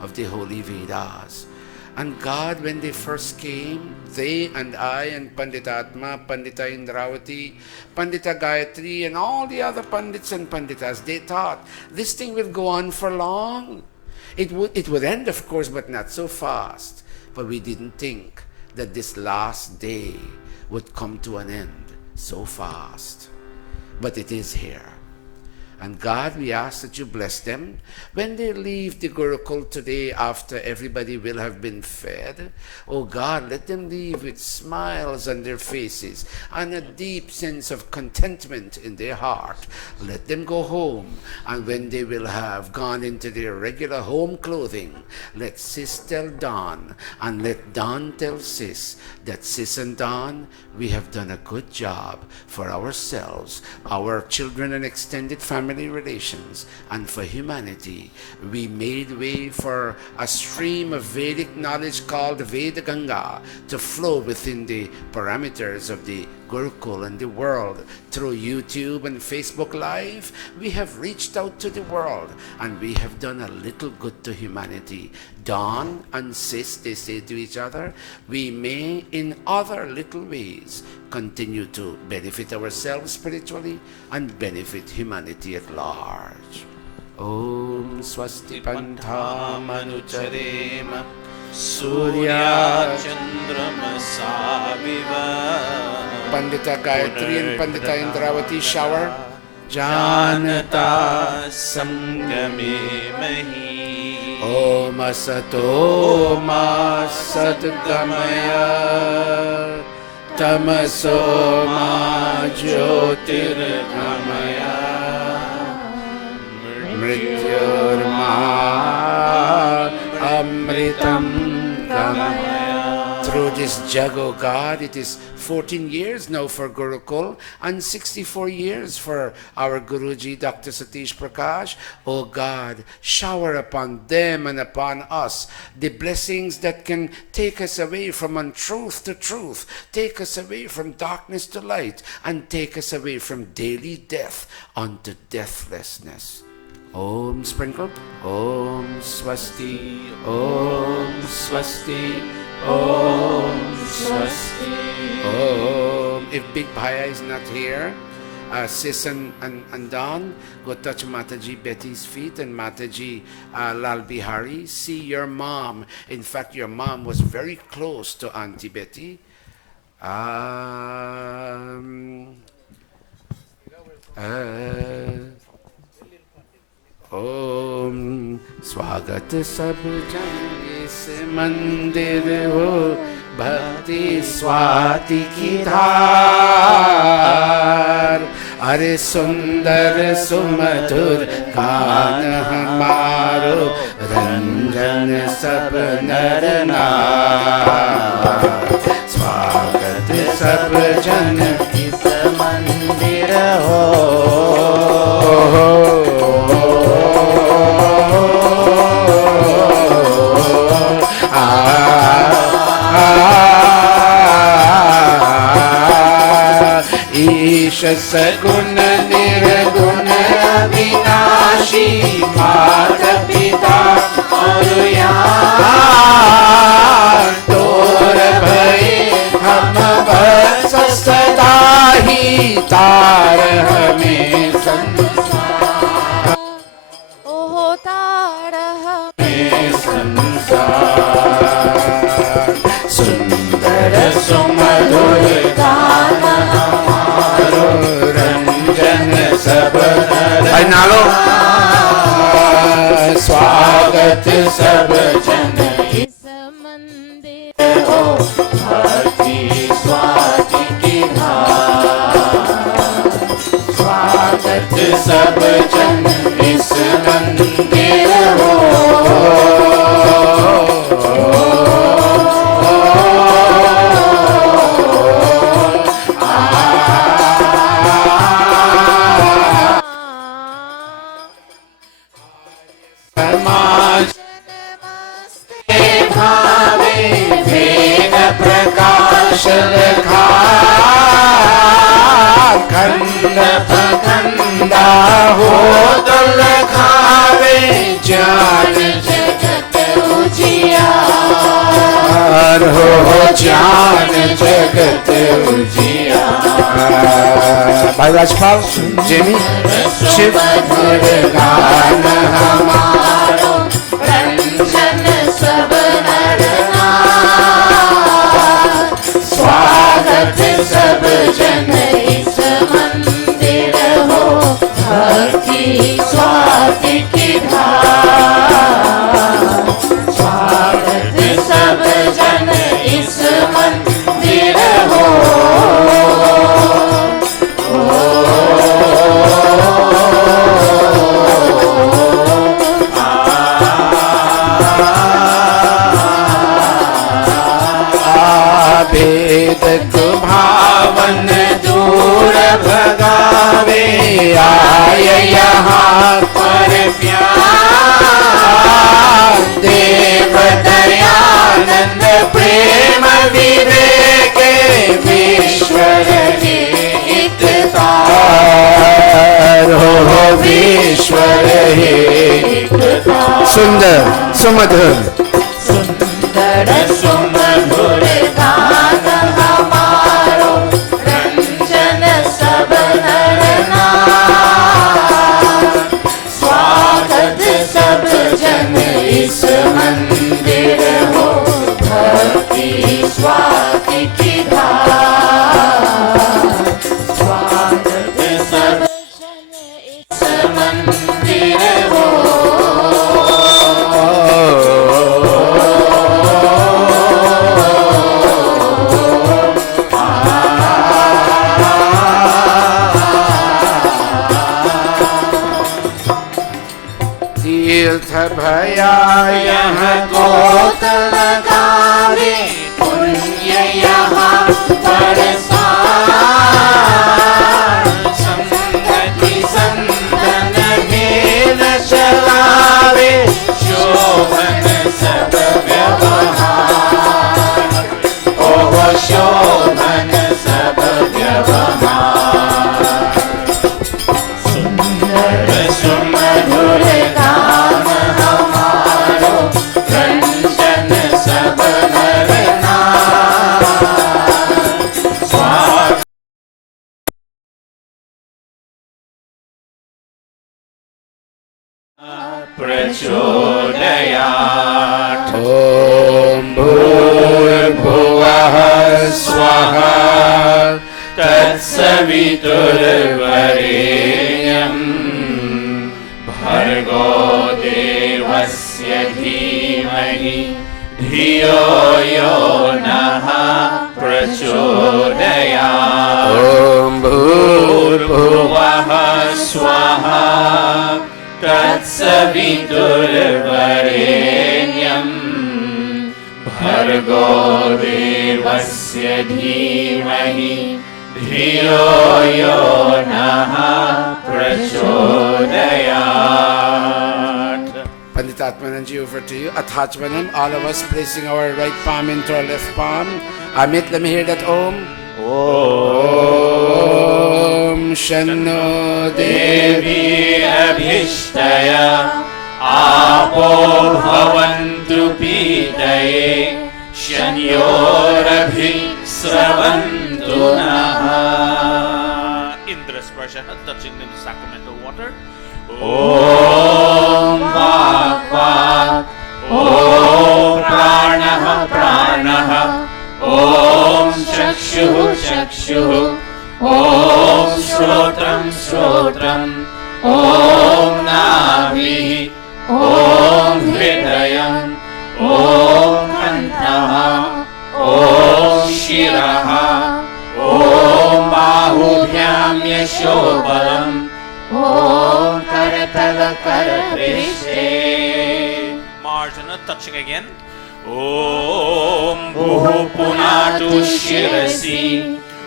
of the Holy Vedas. And God, when they first came, they and I and Panditatma, Pandita Indravati, Pandita Gayatri, and all the other Pandits and Panditas, they thought this thing will go on for long. It would end, of course, but not so fast. But we didn't think that this last day would come to an end so fast. But it is here. And God, we ask that you bless them when they leave the Gurukul today after everybody will have been fed. Oh God, let them leave with smiles on their faces and a deep sense of contentment in their heart. Let them go home, and when they will have gone into their regular home clothing, let Sis tell Don, and let Don tell Sis that Sis and Don, we have done a good job for ourselves, our children and extended family relations, and for humanity. We made way for a stream of Vedic knowledge called Veda Ganga to flow within the parameters of the Gurukul and the world. Through YouTube and Facebook Live, we have reached out to the world, and we have done a little good to humanity. Don and Sis, they say to each other, we may in other little ways continue to benefit ourselves spiritually and benefit humanity at large. Om Swasti Pantham Anucharema Surya Chandrama Viva. Pandita Gayatri and Pandita Indravati shower. Janata Sangame Mahi. Om Asato Ma Satgamaya Tamaso Ma Jyotirgamaya Mrityur Ma Amritam Gamaya. Through this jug, oh God, it is 14 years now for Gurukul and 64 years for our Guruji, Dr. Satish Prakash. Oh God, shower upon them and upon us the blessings that can take us away from untruth to truth, take us away from darkness to light, and take us away from daily death unto deathlessness. Om sprinkled. Om Swasti. Om Swasti. Om Swasti. Om. If Big Bhaya is not here, Sis and Don, go touch Mataji Betty's feet, and Mataji Lal Bihari. See your mom. In fact, your mom was very close to Auntie Betty. Om Swagat Sab Jan is Mandir ho Bhakti Swati ki dhar. Are Sundar Sumadhur Gaan Hamaro Ranjan Sab Nar Naar. Swagat Sab Jan is Mandir ho. Sagun nirgun avinashi mata pita aur yaar tor bhaye hum bas sada hi tar hame sansar. Oh tar hame sansar. Sundar sumadhur gana Nalo Swagat Sab Jan is Mandir ho Bhakti Swati ki dhar. Swagat Sab Jan is Mandir ho. Khanda ho dal khave jaan jagat हो ज्ञान जगत उजियार। भाई Rajpal, Jamie, Shiv गान हमारो रंजन सब नर नार। स्वागत सब जन इस मंदिर हो, भक्ति स्वाति की धार। स्वागत सब जन इस मंदिर हो। भेद भावन दूर भगावे, आय यहाँ पर प्यार। देव दयानंद प्रेम विवेक, विश्वर हित तार हो, विश्वर हित तार। सुंदर सुमधुर सुंदर सुमधुर गान हमारो रंजन सब नर नार। स्वागत सब जन इस मंदिर हो, भक्ति स्वाति की धार। स्वागत सब जन इस मंदिर हो। तीर्थ भया यहाँ गोत लगावे, पुण्य यहाँ बरसाए। संगति संतन भेद चलावे, शोभन सब व्यवहार। ओह शोभन सब व्यवहार। सुंदर सुमधुर गान हमारो रंजन सब नर नार। स्वागत प्रचोदयात्। ॐ भूर्भुवः स्वः तत्सवितुर्वरेण्यं, भर्गो देवस्य धीमहि धियो यो नः प्रचोदयात्। ॐ भूर्भुवः स्वः तत्सवितुर्वरेण्यं, भर्गो देवस्य धीमहि धियो यो नः प्रचोदयात्। Pandit Atmananji, over to you. Athachmanam, all of us placing our right palm into our left palm. Amit, let me hear that Om. Om Shanno Devi Abhishtaya Apo Bhavantu Pitaye Shanyorabhi Sravantu Naha. Indra Sprashana, touching the sacramental water. Om Vak Vak, Om Pranaha Pranaha, Om Chakshuh Chakshuh, Om Shrotram Shrotram, Om Navihi, Om Hridayam, Om Kantaha, Om Shiraha, Om Bahubhyam Yashobalam, Om Karatala Karaprishte. Marjana, touching again. Om Bhuh Punatu Shirasi,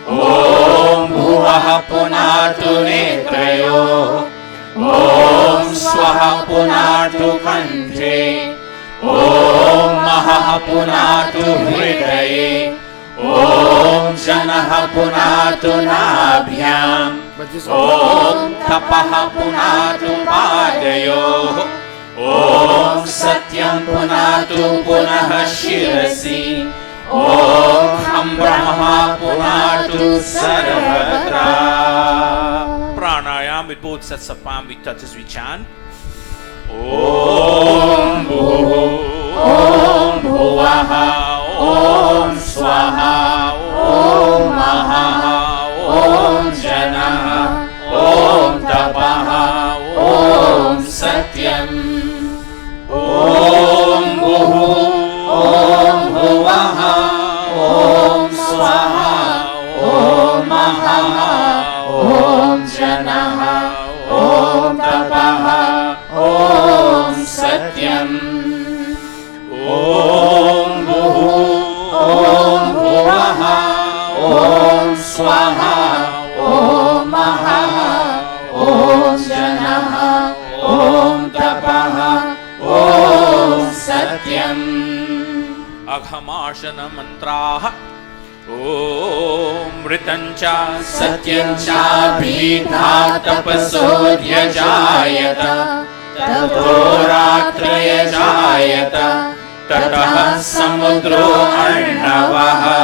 Om Bhuvah Punatu Netrayo, Om Swaha Punatu Kanthe, Om Maha Punatu Hridaye, Om Janaha Punatu Nabhyam, Om Tapaha Punatu Padayo, Om Satyam Punatu Punaha Shirasi, Om Kham Brahma Punatu Sarvatra. Pranayam with both sets of palm we touch as we chant. Om Bhuhu Om Bhuvaha Om Swaha Om Mahaha Om Janaha Om Tapaha Om Satyam. Om Bhuhu Om Bhuvaha Om Swaha Om Mahaha Om Janaha Om Tapaha Om Satyam. Om Bhuhu Om Bhuvaha Om Swaha Om Mahaha Om Janaha Om Tapaha Om Satyam. Aghamarshana mantraha. Om Ritancha Satyancha Bhita Tapasodhya Jayata Tato Ratraya Jayata Tataha Samudro Arnavaha.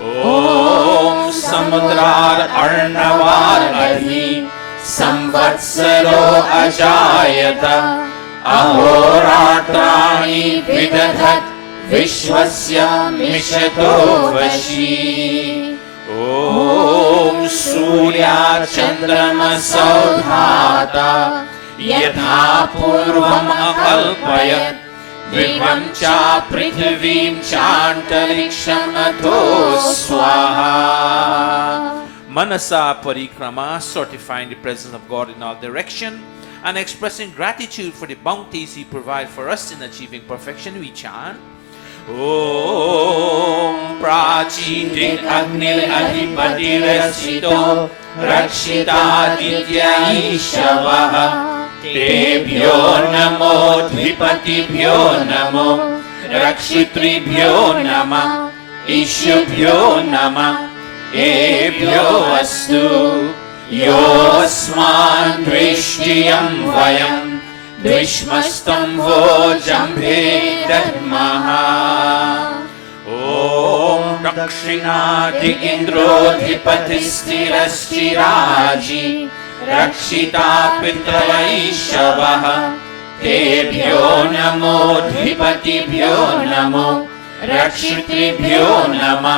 Om Samudrar Arnavar Adhi Samvatsaro Ajayata Ahoratrani Vidadhat Vishwasya Mishato Vashi. Om Surya Chandrama Saudhata Yatha Purvam Akalpayat Vivam Cha Prithivim Chantariksham Atho Swaha. Manasa Parikrama, certifying the presence of God in all direction and expressing gratitude for the bounties He provides for us in achieving perfection, we chant. Om Prachi Agnil Adhipati Rasito Rakshita Ditya Ishavaha Tebhyo Namo Dvipatibhyo Namo Rakshitribhyo Nama Ishubhyo Nama Ebhyo Astu Yosman Drishtiyam Vayam Drishmastam vo jambhe dadmaha. Om Dakshinadi Indrodhipatistiraschiraji Rakshita Pitraishavaha Tebhyo Namo Dhipatibhyo Namo Rakshitribhyo Nama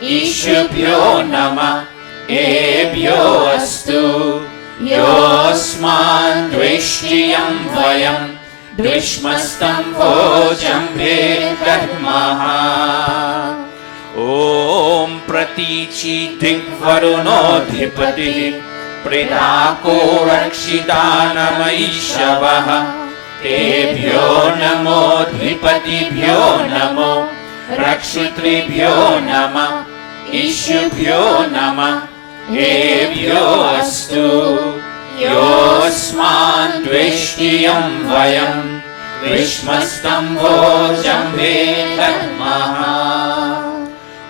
Ishubhyo Nama Ebhyo Astu Yosman Drishtiyam Vayam Drishmastam vo jambhe dadmaha. Om Pratichi Digvarunodhipati Pridako Rakshita Namaishavaha Tebhyo Namo Dhipatibhyo Namo Rakshitribhyo Nama Ishubhyo Nama Ebhyo Astu Yosman Dvishtiyam Vayam Drishmastam vo jambhe dadmaha.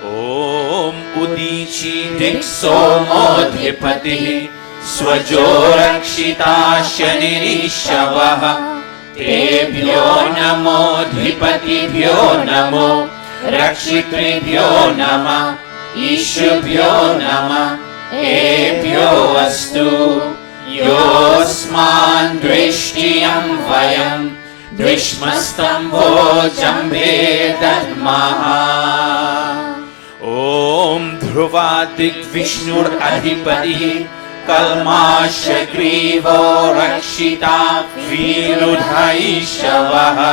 Om Udichi Diksomodhipati Swajo Rakshita Shanirishtavaha Tebhyo Namo Dhipatibhyo Namo Rakshitribhyo Nama Ishubhyo Nama Ebhyo Astu Yosman Drishtiyam Vayam Drishmastam vo jambhe dadmaha. Om Dhruvadik Vishnur Adhipati Kalmasha Grivo Rakshita Virudhaishavaha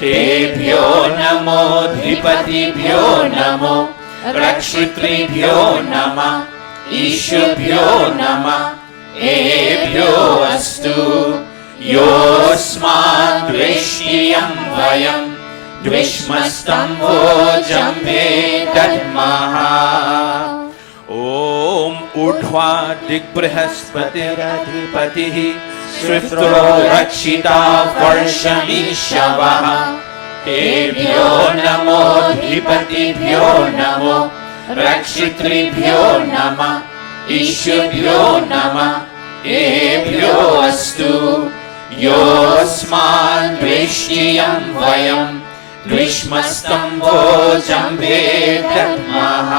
Tebhyo Namo Dhipatibhyo Namo Rakshitribhyo Nama Ishubhyo Nama Ebhyo Astu Yosman Drishtiyam Vayam Drishmastam vo jambhe dadmaha. Om Urdhva Digbrihaspatiradhipati Swiftro Rakshita Varshamishtavaha Tebhyo Namo Dhipatibhyo Namo Rakshitribhyo Nama Ishubhyo Nama Ebhyo Astu Yosman Drishtiyam Vayam ग्रीष्मस्तम्भो जम्भे दद्मः.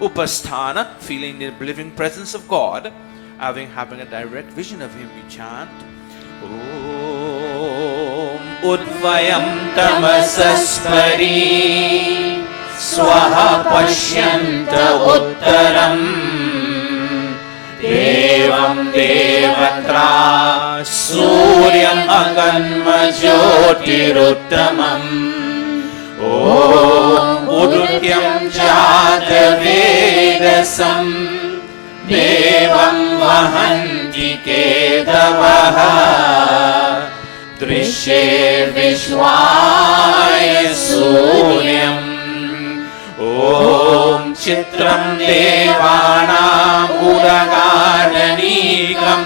Upasthana, feeling the living presence of God, having a direct vision of Him, we chant. Om Udvayam Tamasaspari Swaha Pashyanta Uttaram Devam Devatra Suryam Aganma Jyotiruttamam. Om Udutyam Jata Vedasam Devam Vahanti Kedavaha Drishye Vishwaya Suryam. Om Chitram Devanam Uragadanigam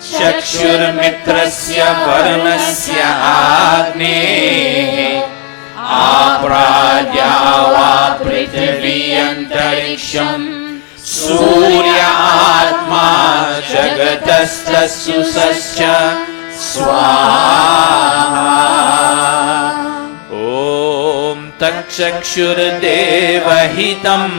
Chakshur Mitrasya Varnasya Agne Apradhyava Prithvi Antariksham Surya Atma Jagatastasya Sasya Swaha. Om Takshakshur Devahitam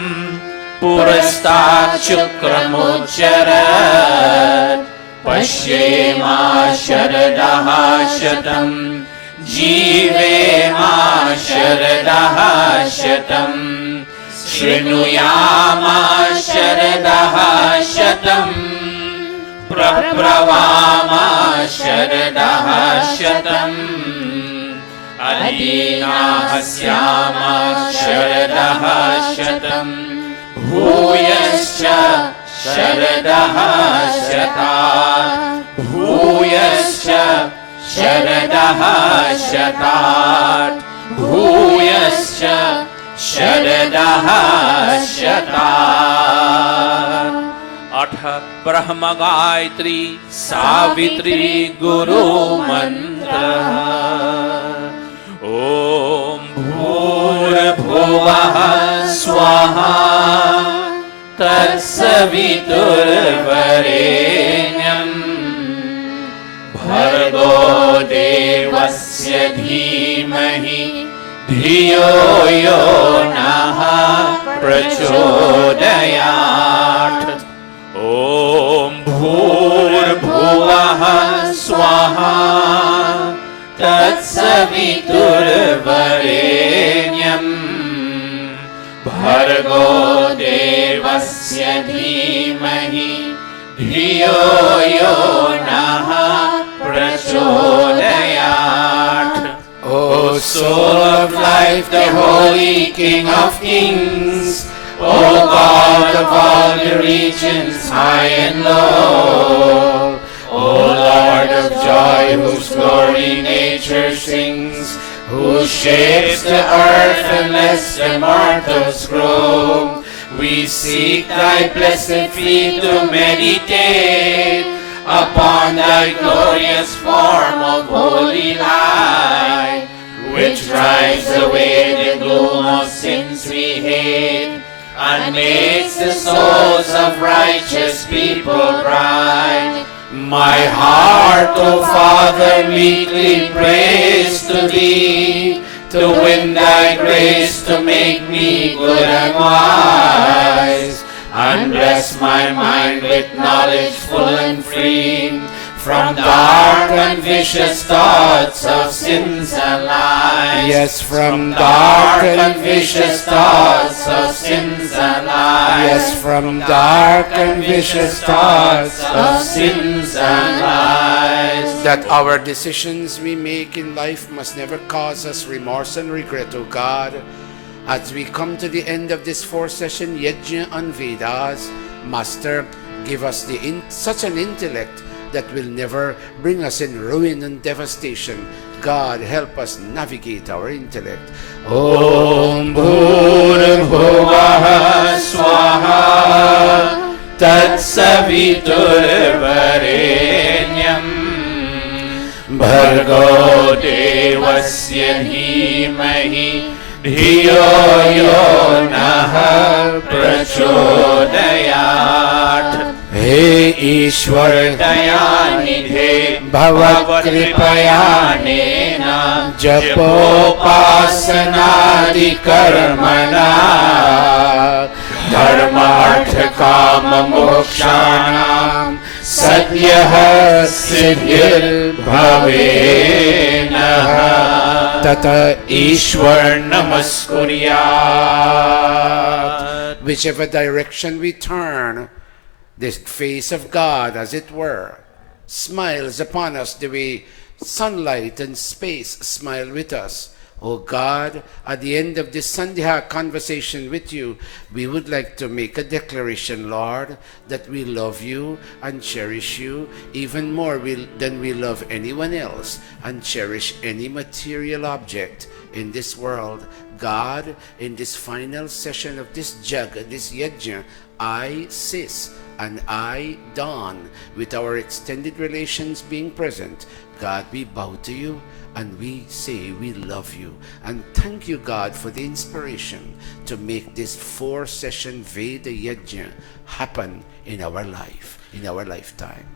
Purastat Shukramocharat Pashyema Sharadaha Shatam Jivema Sharadaha Shatam Shrinuyama Sharadaha Shatam Prabhavama Sharadaha Shatam Adina Hasyama Sharadaha Shatam Bhuyascha Sharadaha Shatat Bhuyascha Sharadaha Shatat Bhuyascha Sharadaha Shatat. Atha Brahma Gayatri Savitri Guru Mantra. Om Bhur Bhuvah Swaha Tatsavitur Varenyam Bhargo Devasya Dhimahi Dhiyo Yo Naha Prachodayat. Om Bhur Bhuvah Swaha Tatsavitur Varenyam Bhargo Devasya Dhimahi Dhiyo Yo Naha Prachodayat. O soul of life, the holy King of kings, O God of all the regions high and low, O Lord of joy, whose glory nature sings, who shapes the earth and lets the mortals grow, we seek thy blessed feet to meditate upon thy glorious form of holy light, which drives away the gloom of sins we hate and makes the souls of righteous people bright. My heart, O Father, meekly prays to Thee, to win Thy grace to make me good and wise, and bless my mind with knowledge full and free from dark and vicious thoughts of sins and lies. Yes, from dark and vicious thoughts of sins and lies. Yes, from dark and vicious thoughts of sins and lies. That our decisions we make in life must never cause us remorse and regret, O God. As we come to the end of this fourth session, Yajna and Vedas, Master, give us such an intellect that will never bring us in ruin and devastation. God, help us navigate our intellect. Om Bhurabhuvah Swaha Tatsavitur Varenyam Bhargo Devasya Dhimahi Dhiyo Yo Naha Prachodayat. He Ishwar Dayanidhe Bhavat Kripayanena जपोपासनादि कर्मणा धर्म अर्थ काम मोक्षाणां सद्यः सिद्धिर्भवेनः तत ईश्वर नमस्कुर्यात्. Whichever direction we turn, the face of God, as it were, smiles upon us the way sunlight and space smile with us. Oh God, at the end of this Sandhya conversation with you, we would like to make a declaration, Lord, that we love you and cherish you even more than we love anyone else and cherish any material object in this world. God, in this final session of this Jagga, this Yajna, I, Sis, and I, Don, with our extended relations being present, God, we bow to you and we say we love you. And thank you, God, for the inspiration to make this 4-session Veda Yajna happen in our life, in our lifetime.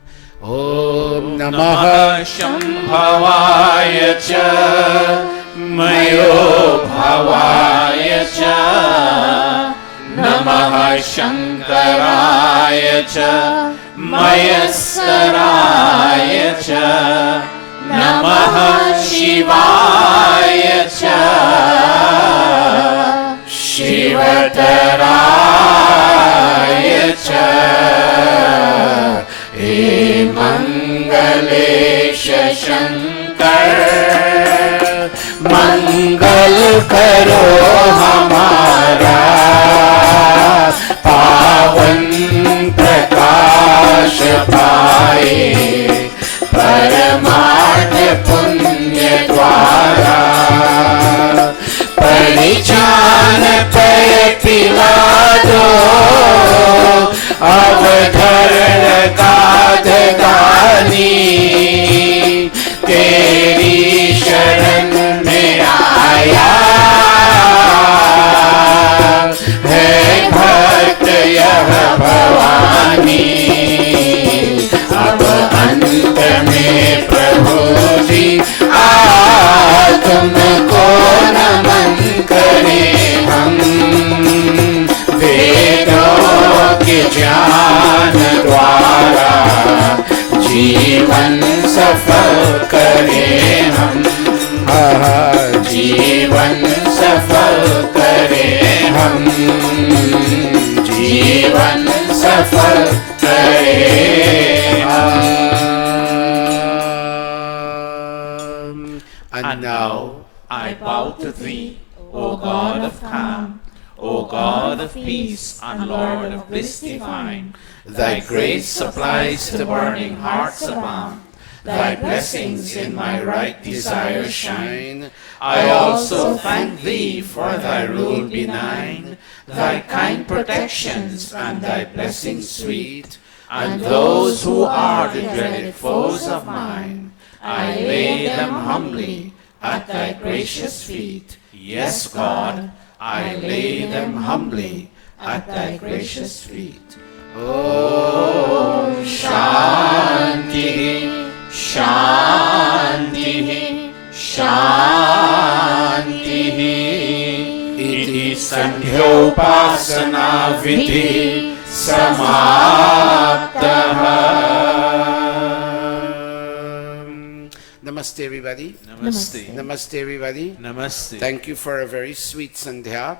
Om Namah Shambhavaya cha Mayo Bhavaya cha Namah Shankaraya cha Mayaskaraya cha Namah Shivaya cha Shivataraya cha He Mangalesha Shankar Mangal karo hamara Pavan prakash paaye परमार्थ पुण्य द्वारा परिजान पे पिला दो अवधरण गाध गानी तेरी शरण में आया है भक्त यह भवानी तुमको नमन करें हम वेदों के ज्ञान द्वारा जीवन सफल करें हम जीवन सफल करें हम जीवन सफल करें हम. And now I bow to thee, O God of calm, O God of peace and Lord of bliss divine. Thy grace supplies to burning hearts abound. Thy blessings in my right desire shine. I also thank thee for thy rule benign, thy kind protections and thy blessings sweet. And those who are the dreaded foes of mine, I lay them humbly at thy gracious feet. Yes, God, I lay them humbly at thy gracious feet. Om Shanti, Shanti, Shanti. Iti Sandhyopasana Vidhi Samaptaha. Namaste, everybody. Namaste. Namaste, everybody. Namaste. Thank you for a very sweet Sandhya.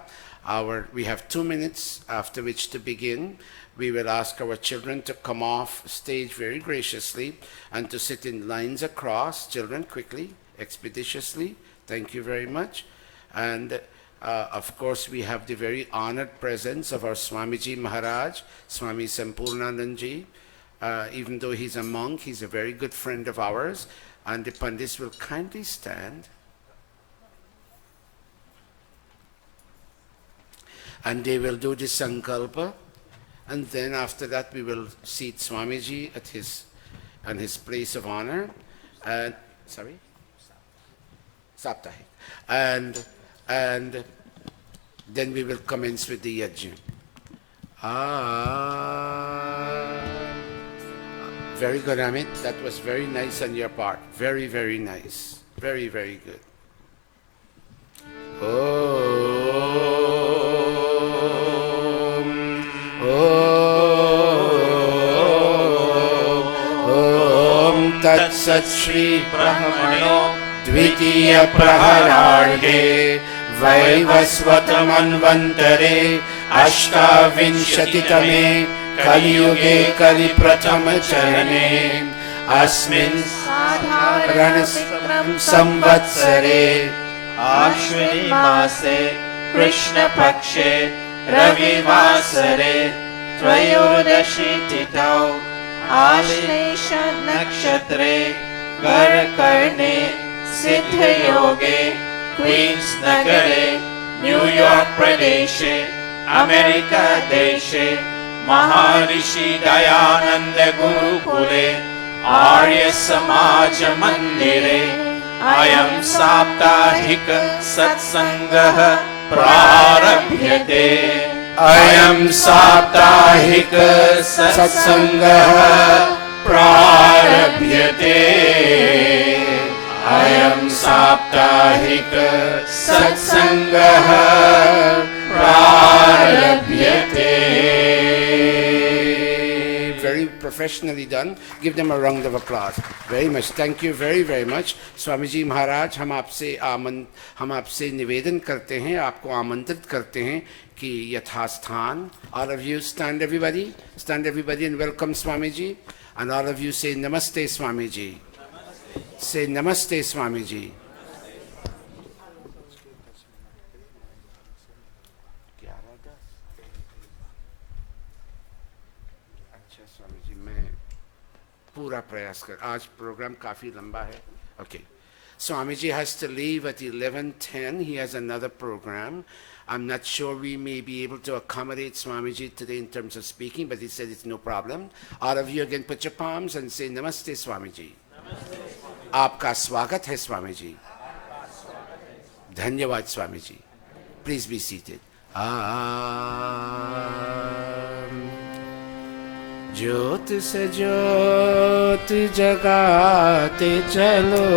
We have 2 minutes after which to begin. We will ask our children to come off stage very graciously and to sit in lines across. Children, quickly, expeditiously. Thank you very much. And of course, we have the very honored presence of our Swamiji Maharaj, Swami Sampurnanandji. Even though he's a monk, he's a very good friend of ours. And the Pandits will kindly stand. And they will do the Sankalpa. And then after that we will seat Swamiji at his place of honor. And sorry? Saptahik. And then we will commence with the Yajna. Very good, Amit. That was very nice on your part. Very, very nice. Very, very good. तत्सत् श्री ब्रह्मणो द्वितीय प्रहरार्धे वैवस्वत मन्वन्तरे अष्टाविंशतितमे कलियुगे कलिप्रथम चरणे अस्मिन् साधारण संवत्सरे आश्विनी मासे कृष्णपक्षे रविवासरे त्रयोदशी तिथौ आश्लेष नक्षत्रे करकर्णे सिद्धयोगे क्वींस नगरे न्यूयॉर्क प्रदेशे अमेरिका देशे महर्षि दयानंद गुरुकुले आर्य समाज मंदिरे अयं साप्ताहिक सत्संगः प्रारभ्यते। अयं साप्ताहिक सत्संगः प्रारभ्यते। अयं साप्ताहिक सत्संगः प्रारभ्यते। Very professionally done. Give them a round of applause. Very much. Thank you very, very much. Swami ji महाराज, हम आपसे निवेदन करते हैं, आपको आमंत्रित करते हैं कि यथास्थान. All of you stand, everybody. Stand, everybody, and welcome Swami ji. And all of you say Namaste, Swami ji. Say Namaste, Swami ji. अच्छा स्वामी जी, मैं पूरा प्रयास कर. आज प्रोग्राम काफी लंबा है. Okay. Swamiji has to leave at 11:10. He has another program. I'm not sure we may be able to accommodate Swamiji today in terms of speaking, but he said it's no problem. All of you again put your palms and say Namaste Swamiji. आपका स्वागत है स्वामी जी. धन्यवाद Swami ji. Please be seated. ज्योत से ज्योत जगाते चलो,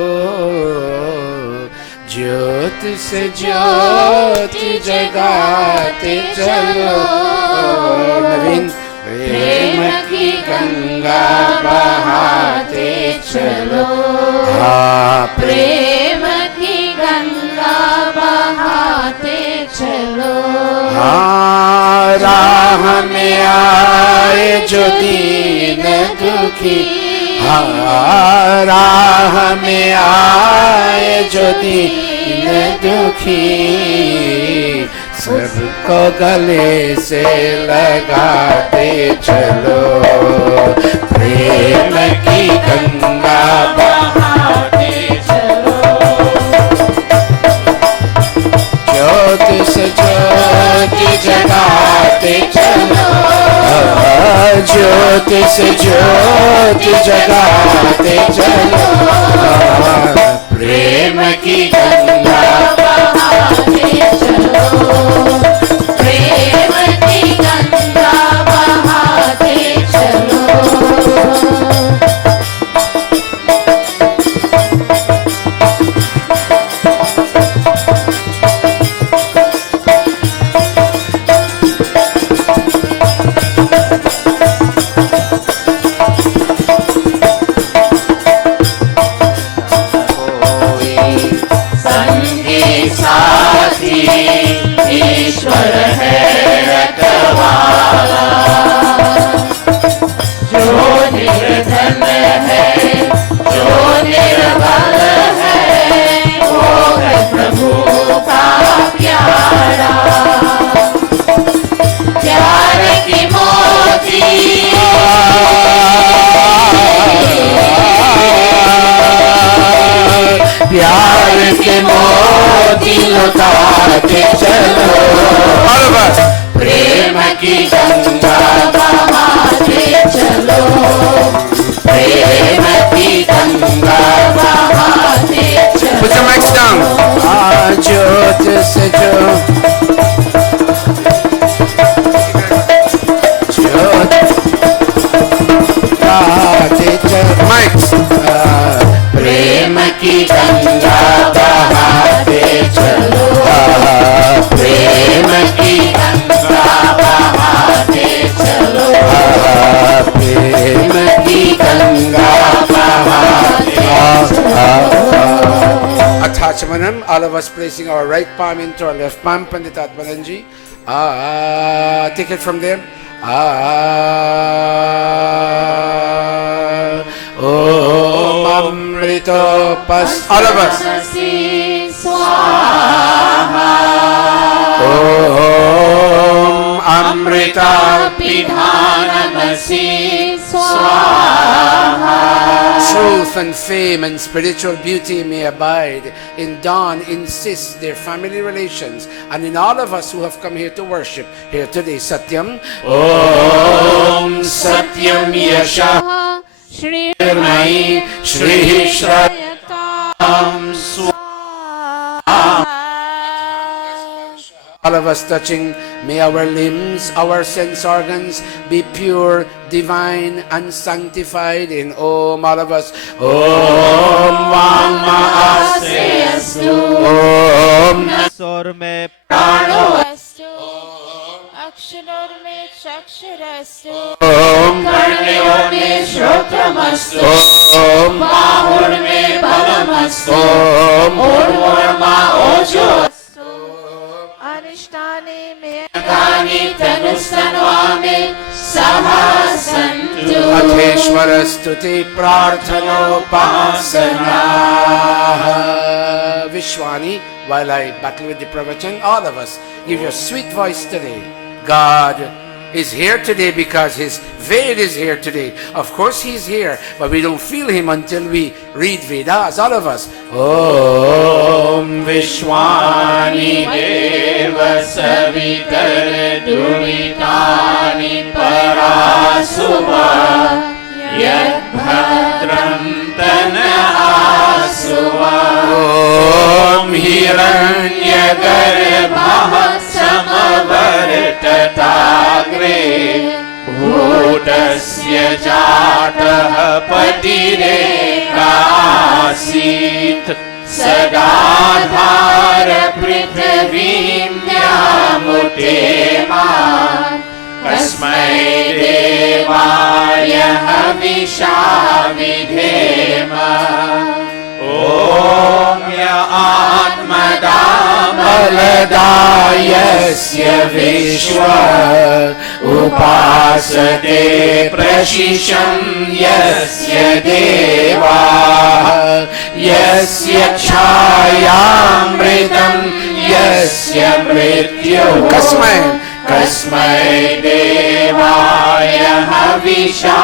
ज्योत से ज्योत जगाते चलो. नवीन, प्रेम की गंगा बहाते चलो. हाँ, प्रेम की गंगा बहाते चलो. हाँ, राह में आए जो दीन दुखी, हाँ, राह में आए जो दीन दुखी, सबको गले से लगाते चलो. प्रेम की गंगा बहाते चलो. ज्योति से ज्योति जगाते चलो, ज्योति से ज्योति जगाते चलो. प्रेम की गंगा बहाते चलो. प्रेम की गंगा बहाते चलो. प्यार के मोती लुटाते चलो. प्रेम की गंगा बहाते चलो. प्रेम की गंगा बहाते चलो. Put your mics down. ज्योत से ज्योत बहाते चलो. Mics. प्रेम की गंगा बहाते चलो. Achamanam, all of us placing our right palm into our left palm, Panditatmananji. Take it from there. Om Amrito Pas. All of us. Om Amrita Pidhanamasi Swaha. Truth and fame and spiritual beauty may abide in Dawn, insist their family relations, and in all of us who have come here to worship here today. Satyam. Om Satyam Yasha Shri Mai Shri Shratam Swaha. All of us touching, may our limbs, our sense organs be pure, divine, and sanctified in Om. All of us. Om Vama Aseyastu. Om Sor me Pranovastu. Akshanor me Chaksharastu. Om Karnayor me Shrotramastu. Om Bahur me Balamastu. Om Urvarma Ojo. Anishtani me Gani Tanustanvami Sahasantu. Atheshwara Stuti Prarthanopasana. Vishwani, while I battle with the pravachan, all of us, give your sweet voice today. God is here today because His veil is here today. Of course He is here, but we don't feel Him until we read Vedas, all of us. Om Vishwani Deva Savitar Duritani Parasuva Yad Bhadram Tana Asuva Om Hiranyagarbha Samavartatagre Bhutasya Jataha Patireka Asit Sadadhar Prithvim Yamutema Kasmai Devaya Havisha Vidhema Om Ya Atmadam Baladayasya Vishwa Upasate Prashisham Yasya Deva Yasya Chayamritam Yasya Mrityu Kasmai Devaya Havisha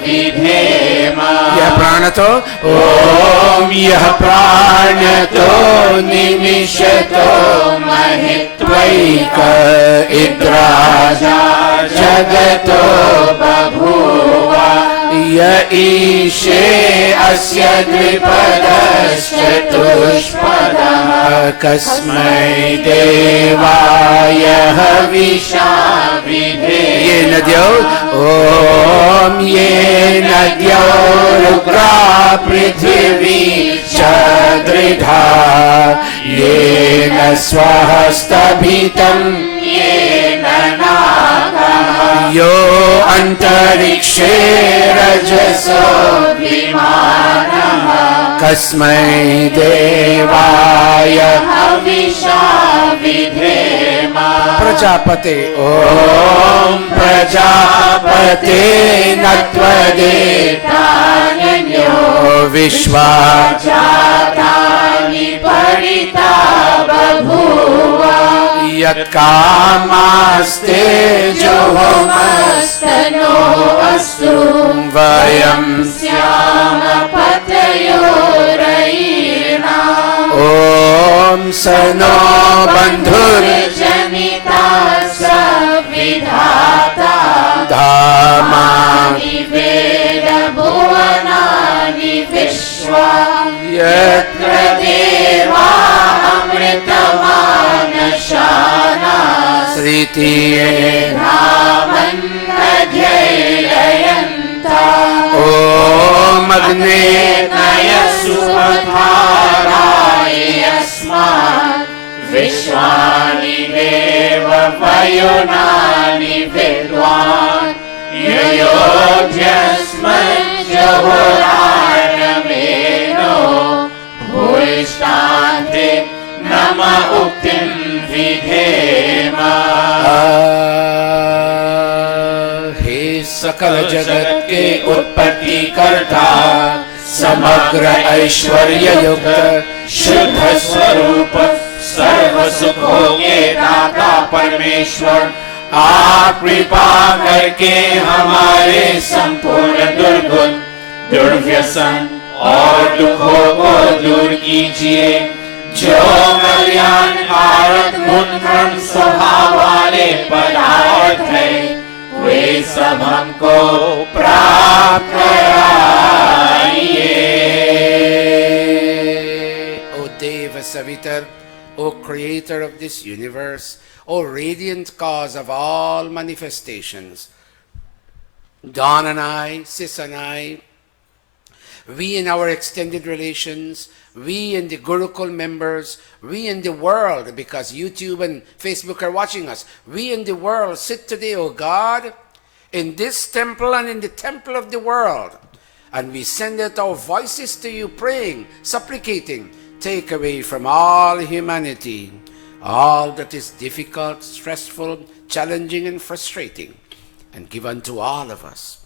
Vidhema Yah Pranato Om Yah Pranato Nimishato Mahitvaika Idraja Jagato Babhuva Ya Ishe Asya Dvipadashchatushpada Kasmai Devaya Havisha Vidhe Ye Nadyo Om Ye Nadyo Rukra Prithvi Chadridha Ye Naswahastabhitam Ye Naga Yo Antarikshe Rajaso Vimanaha Kasmai Devaya Havisha Vidhema Prajapate Om Prajapate Natvadetanyyo Vishwa Jatani Parita Babhuva Yatkamaste Johomastano Astu Vayam Syama Patayorayina Om Sano Bandhur Janita Savidhata Dhamma Veda Bhuvanani Vishwa Yatra Deva Amritamana Sriti Raman Adhyayanta Om Agne Naya Supadharaya Yasmat Vishwani Deva Vayunani Vidwan Yayodhyasmat Jahurarnameno Bhuishtante उक्तिं विधेम। हे सकल जगत के उत्पत्ति कर्ता, समग्र ऐश्वर्य युक्त शुद्ध स्वरूप सर्व सुखों के दाता परमेश्वर, आप कृपा करके हमारे संपूर्ण दुर्गुण, दुर्व्यसन और दुखों को दूर कीजिए। जो कल्याणकारक गुणक्रम स्वभाव वाले पदार्थ है, वे सब हमको प्राप्त कराइए। O Deva Savitar, O creator of this universe, O radiant cause of all manifestations, Don and I, Sis and I, we in our extended relations, we and the Gurukul members, we in the world, because YouTube and Facebook are watching us, we in the world sit today, O God, in this temple and in the temple of the world, and we send out our voices to you, praying, supplicating, take away from all humanity all that is difficult, stressful, challenging, and frustrating, and give unto all of us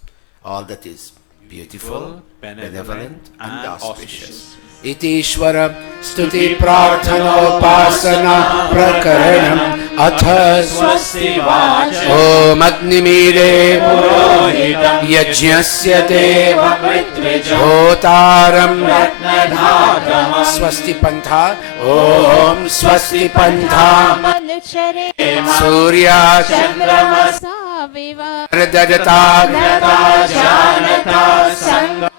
all that is beautiful, benevolent, and auspicious. Iti Ishvara Stuti Prarthanopasana Prakaranam Atha स्वस्ति वाचः Om Agnimire पुरोहितं Yajnasya Deva देवमृत्विजं Bhotaram रत्नधातमं Swasti Pantha Om Swasti Pantha मनुचरे Surya चन्द्रमसा विवा Chandradata नता जानता संग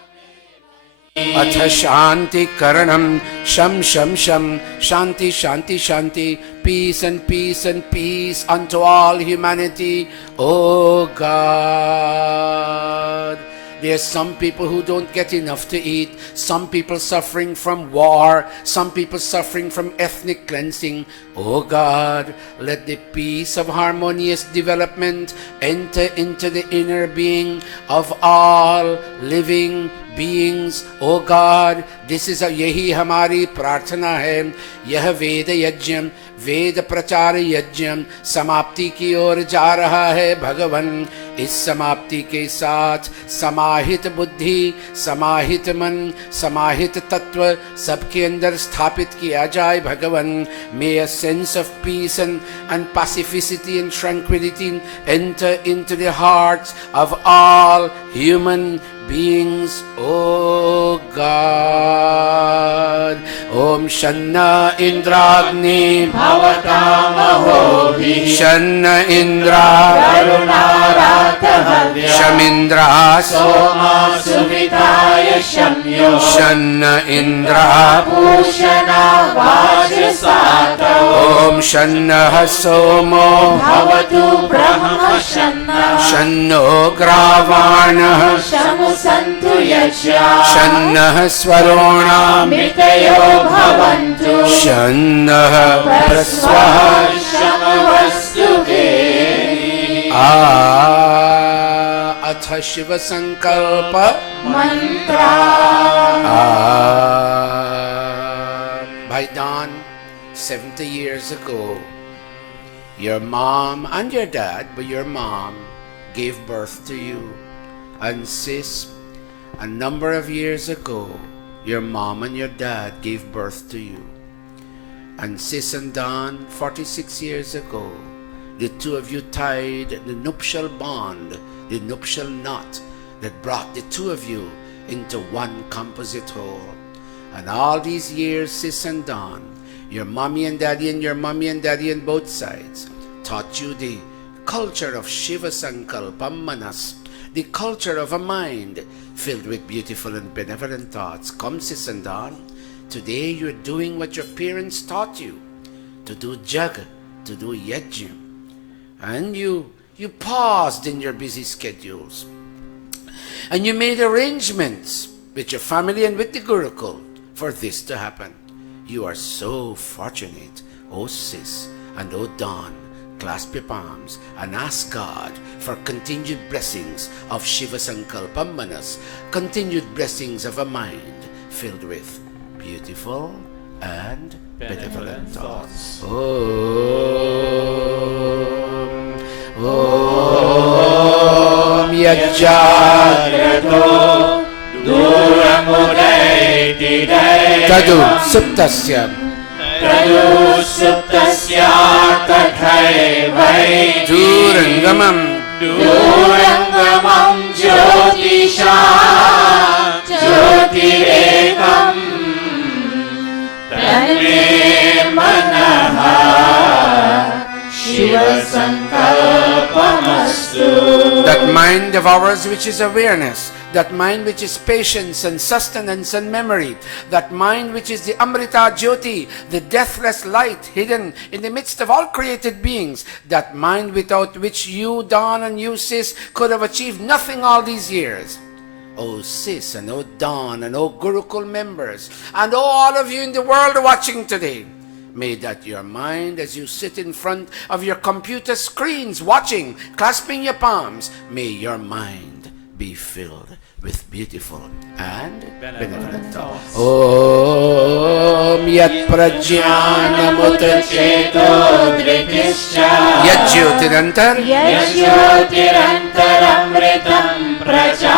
Atha Shanti Karanam Sham Sham Sham Shanti Shanti Shanti Peace and peace and peace unto all humanity, O God. There's some people who don't get enough to eat, some people suffering from war, some people suffering from ethnic cleansing. O God, let the peace of harmonious development enter into the inner being of all living beings. O God, this is a यही हमारी प्रार्थना है। यह वेद यज्ञ, वेद प्रचार यज्ञ समाप्ति की ओर जा रहा है भगवन। इस समाप्ति के साथ समाहित बुद्धि, समाहित मन, समाहित तत्व सबके अंदर स्थापित किया जाए भगवन। May a sense of peace and pacificity and tranquility enter into the hearts of all human beings, O God. Om Shanna Indragni भवतामहोभिः Shanna Indra करुणारातहव्यः Shamindra Soma सुविताय शम्यो Shanna Indra Bhushana वाजसातौ Om Shanna Somo भवतु ब्रह्मशन्नः Shanno Gravana शमुसन्तु यज्ञाः Shanna Swarona मितयो भवन्तु Shanna Praswaha शमवस्तु Atha Shiva Sankalpa Mantra By dawn, 70 years ago, your mom and your dad, but your mom gave birth to you. And sis, a number of years ago, your mom and your dad gave birth to you. And sis and Don, 46 years ago, the two of you tied the nuptial bond, the nuptial knot that brought the two of you into one composite whole. And all these years, sis and Don, your mommy and daddy and your mommy and daddy on both sides taught you the culture of Shiva Sankalpam Manas, the culture of a mind filled with beautiful and benevolent thoughts. Come, sis and Don, today you're doing what your parents taught you, to do jaga, to do yajna. And you paused in your busy schedules. And you made arrangements with your family and with the Gurukul for this to happen. You are so fortunate, O sis and O Don. Clasp your palms and ask God for continued blessings of Shiva Sankalpam Manas, continued blessings of a mind filled with beautiful and benevolent thoughts. Om. Om Yajjagrato Duramudai Tadu Suptasya Tadu Suptasya Tathai Vai Durangamam Durangamam Jyotisha Jyotirekam Tanme Manaha Shiva Sankalpamastu. That mind of ours which is awareness, that mind which is patience and sustenance and memory, that mind which is the Amrita Jyoti, the deathless light hidden in the midst of all created beings, that mind without which you, Dawn, and you, Sis, could have achieved nothing all these years. Oh Sis, and oh Dawn, and oh Gurukul members, and oh all of you in the world watching today, may that your mind, as you sit in front of your computer screens watching, clasping your palms, may your mind be filled with beautiful and benevolent thoughts. Om Yat Prajnanamutta Cheto Dhritischa Yat Jyotirantar Yajyotirantaramritam Praja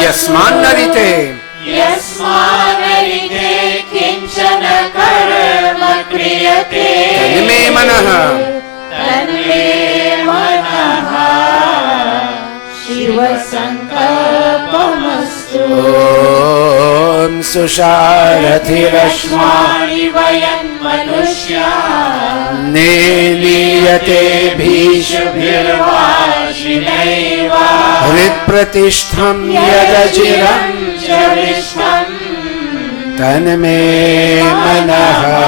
Yasmanarite Yasmanarite Kinchana Karma Kriyate Tanme Manaha Tanme Manaha Shiva Sankalpamastu. Om Susharthirashma Vayan Manushya Neniyate Bhisha Bhirvashinaiva Hrit Pratishtham Yadajiram Javishtam Tanme Manaha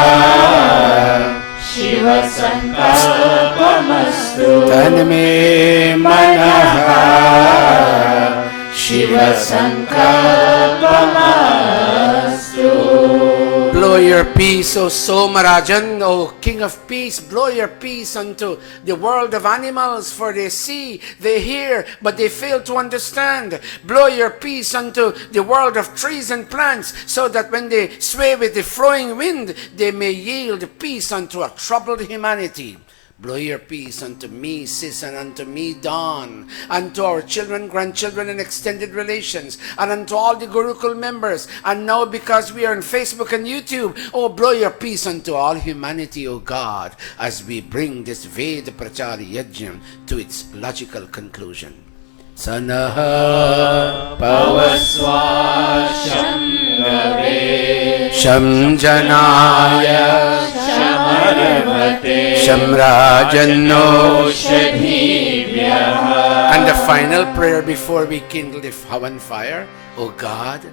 Shiva Sankalpamastu. Tanme Manaha Shiva Sankalpamastu. Blow your peace, O Somarajan, O King of Peace, blow your peace unto the world of animals, for they see, they hear, but they fail to understand. Blow your peace unto the world of trees and plants, so that when they sway with the flowing wind, they may yield peace unto a troubled humanity. Blow your peace unto me, Sis, and unto me, Dawn, unto our children, grandchildren, and extended relations, and unto all the Gurukul members. And now, because we are on Facebook and YouTube, oh, blow your peace unto all humanity, O God, as we bring this Veda Prachari Yajnam to its logical conclusion. Sanaha Pavasva Shamgave Sham Janaya Shamarvate Shamrajanno. Shadhivyaha. And the final prayer before we kindle the Havan fire. Oh God,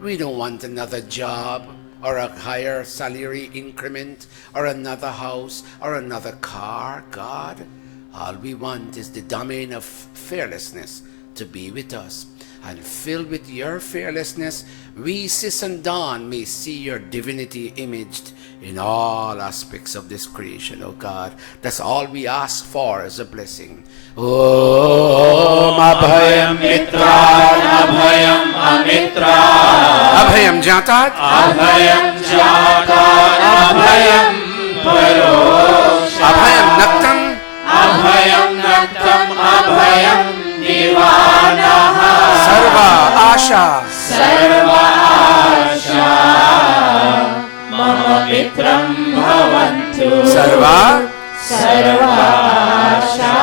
we don't want another job or a higher salary increment or another house or another car, God. All we want is the domain of fearlessness to be with us. And filled with your fearlessness, we, Sis and Dawn, may see your divinity imaged in all aspects of this creation, oh God. That's all we ask for as a blessing. Om Abhayam Mitran Abhayam Amitra Abhayam Jatat Abhayam Jata Abhayam Parosha Abhayam Naktam Abhayam Naktam Abhayam Nivanaha Sarva Asha Sarva Asha Mama Mitram Bhavantu Sarva Sarva Asha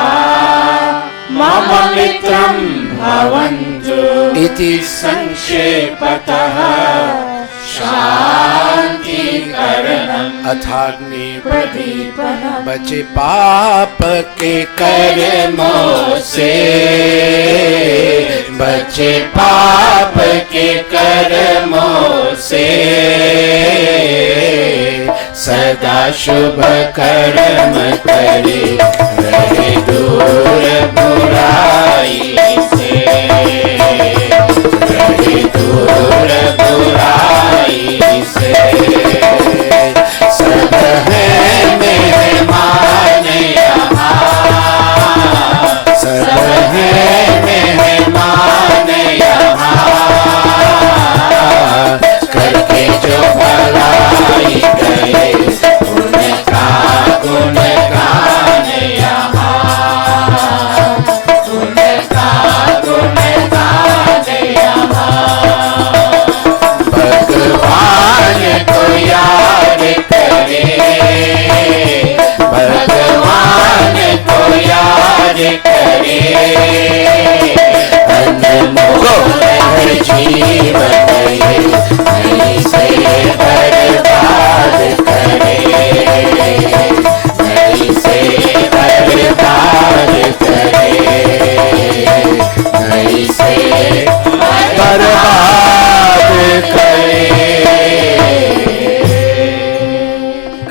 Mama Mitram Bhavantu. Iti Sanshepataha Shanti Karanam Athagni Pradipanam बचे पाप के कर्मों से बचे पाप के कर्मों से सदा शुभ कर्म करे रहे दूर बुराई से रहे दूर बुराई से सब है मेहमान यहाँ सब है मेहमान यहाँ करके जो भलाई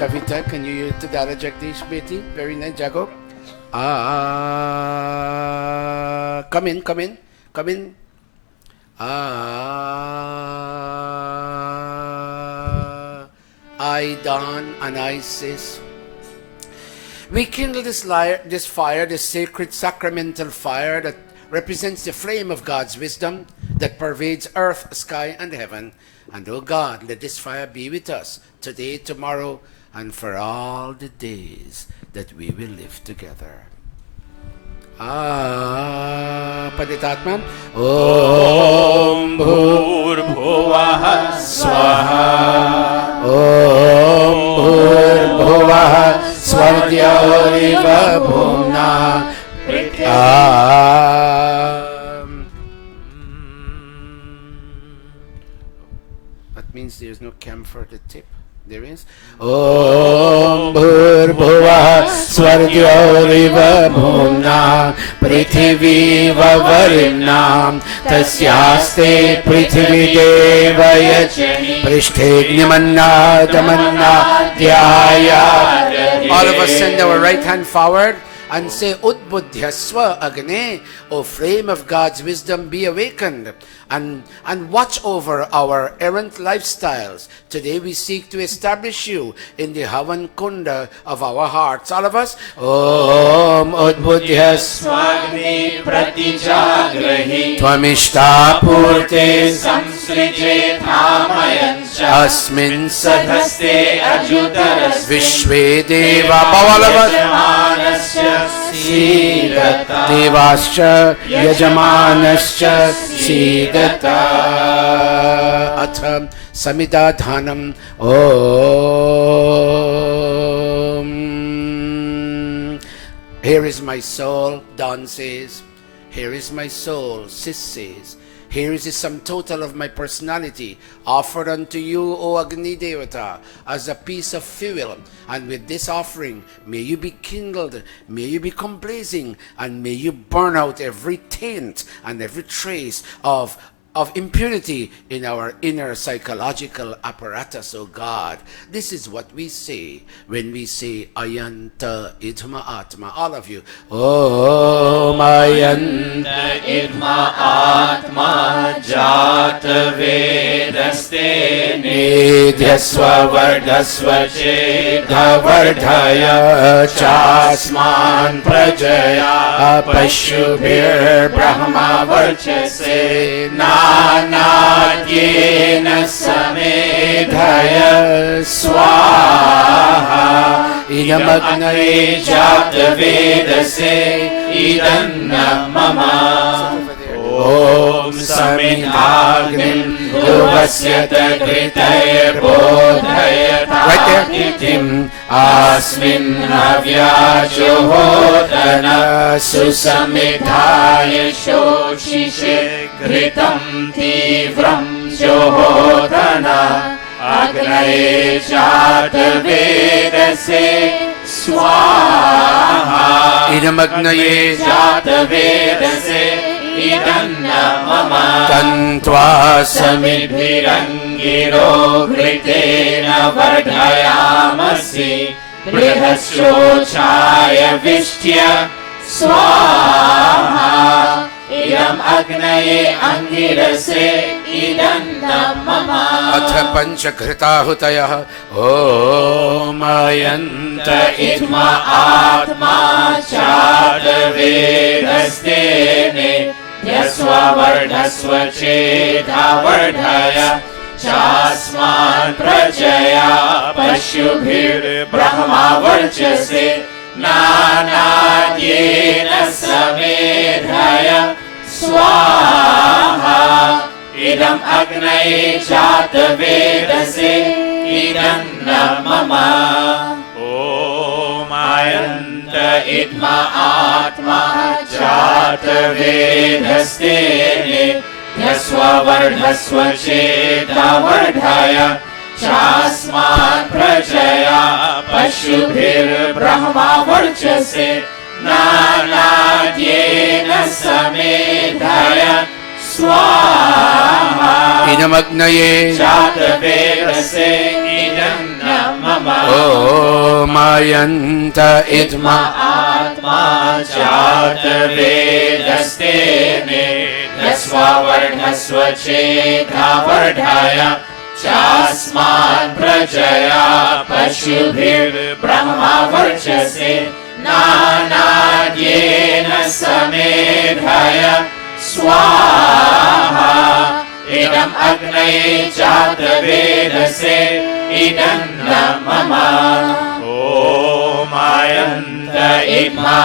Kavita, can you use the Dala Jagdish Beti? Very nice, Jago. Come in. I, Don, and Isis. We kindle this fire, this sacred sacramental fire that represents the flame of God's wisdom that pervades earth, sky, and heaven. And oh God, let this fire be with us today, tomorrow, and for all the days that we will live together. Paditatman. Om Bhur-bhuvah Swaha. Om Bhur-bhuvah Swardyariva Bhumna. That means there is no camphor to tip. There is. Om Bhur-bhuvah Swardyariva Bhumna Prithviva Varimna Tasyaste Prithvi Devayachani Prishtagnimanna Damanna Dhyaya. All of us send our right hand forward and say, Udbuddhyasva Agne, O flame of God's wisdom, be awakened and watch over our errant lifestyles. Today we seek to establish you in the Havan Kunda of our hearts. All of us, Om Udbuddhyasva Swagni Pratijagrahi Tvamishta Purte Samsrije Thamayancha Asmin Sadhas Sadhaste Ajudaras Vishwe Deva. All of us, Yajamanasya Sidata Devascha Yajamanascha Sidata. Atham Samidadhanam. Om. Here is my soul, Don says. Here is my soul, Sis says. Here is the sum total of my personality, offered unto you, O Agni Devata, as a piece of fuel. And with this offering, may you be kindled, may you become blazing, and may you burn out every taint and every trace of impurity in our inner psychological apparatus, O God. This is what we say when we say Ayanta Idma Atma. All of you. Om Ayanta Idma Atma Jata Vedaste Nidhyasva Vardhasva Chedha Vardhaya Chasman Prajaya Pashubhir Brahma Varchase Nanadyena Samedhaya Swaha Idamagnaye Jata Vedase Idanna Mama. Om Samidagnim Duvasyata Kritaya Bodhayata Itim Asmin Havya Johotana Susamidhaya Shoshishe Kritam Tivram Johotana Agnaye Jata Vedase Swaha Idamagnaye Jata Vedase Idanna Mama Tantva Samidhirangiro Gritena Vardhayamasi Brihashochaya Vishtya Swaha Idam Agnaye Angirase Idanna Mama Atha Panchakrita Hutaya Om Ayanta Idma Atma Chata Vedastene Yasva Vardhasva Chedha Vardhaya Chasman Prajaya Pashubhir Brahma Varchase Nanadyena Samedhaya Swaha Idam Agnaye Jata Vedase Idanna Mama. Om Ayanta Idma Atma Jata Vedastene Yasva Vardhasva Chedha Vardhaya Chasman Prajaya Pashubhir Brahma Varchase Nanadyena Samedhaya Swaha Idamagnaye Jata Vedase Idanna Mama Om Ayanta Idma Atma Jatavedastene Yasvavarnasva Chedhavardhaya Chasman Prajaya Pashubhir Brahma Varchase Nanadyena Samedhaya Swaha Idam Agnaye Jatavedase Idam Namama Om Ayanta Idma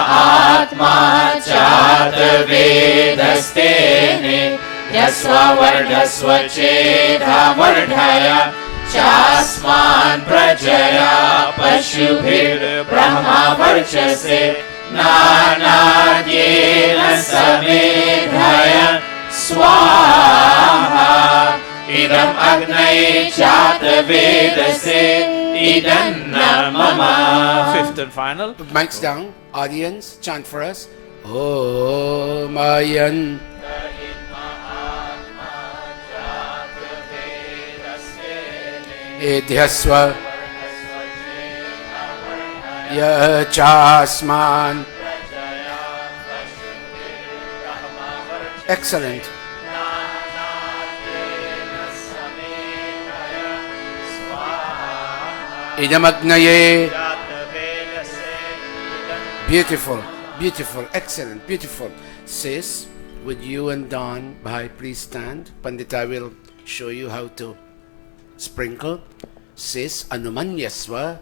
Atma Jatavedastene Yasvavardhasva Chedhavardhaya Chasman Prajaya Pashubhir Brahma Varchase Nanadyena Samedhaya Swaha Idam Agnaye Jatavedase Idam Namama. Fifth and final. Mics down. Audience, chant for us. Om Ayanta Idhyasva Yachasman. Excellent. Idamagnaye. Beautiful, beautiful, excellent, beautiful. Sis, would you and Don, Bhai, please stand? Pandita will show you how to sprinkle. Sis, anumanyasva,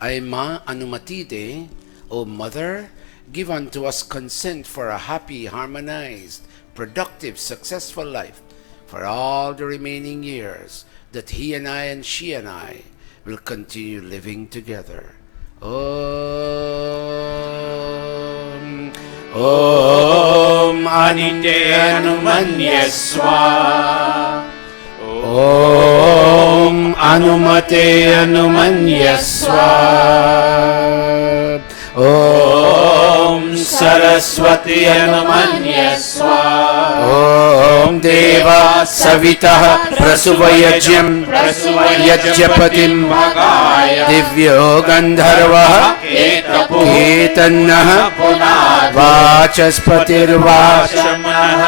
aima anumatide. O mother, give unto us consent for a happy, harmonized, productive, successful life for all the remaining years that he and I and she and I will continue living together. Om Om Anite Anumanyaswa. Om Anumate Anumanyaswa. Om Saraswati Anumanyaswa. Om Deva Savitah Prasuvayajyam Yajyapatim Divyo Gandharva Ketannah Vachaspatirvachamana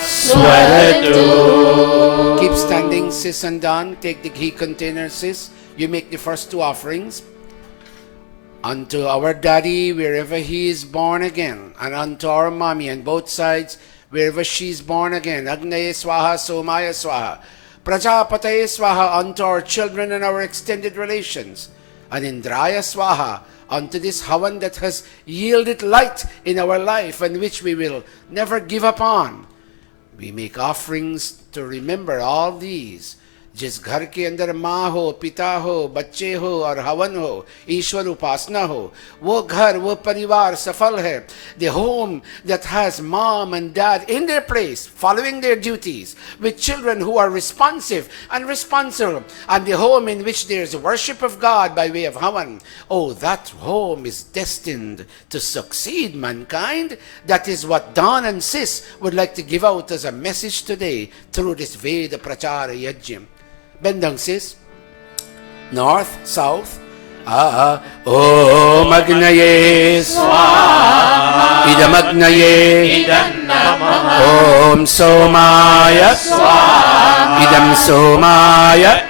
Swaratu. Keep standing, sis and Don. Take the ghee container, sis. You make the first two offerings. Unto our daddy, wherever he is born again, and unto our mommy on both sides, wherever she is born again. Agnaye Swaha, Somaya Swaha. Prajapataye Swaha, unto our children and our extended relations. And Indraya Swaha, unto this Havan that has yielded light in our life and which we will never give up on. We make offerings to remember all these. जिस घर के अंदर माँ हो, पिता हो, बच्चे हो और हवन हो, ईश्वर उपासना हो, वो घर, वो परिवार सफल है. The home that has mom and dad in their place, following their duties, with children who are responsive and responsible, and the home in which there is worship of God by way of havan. Oh, that home is destined to succeed, mankind. That is what Don and Sis would like to give out as a message today through this Veda Prachara Yajyam. Bendang, sis. North, south. Om Agnaye Swaha. Idam Agnaye. Om Somaya Swaha. Idam Somaya.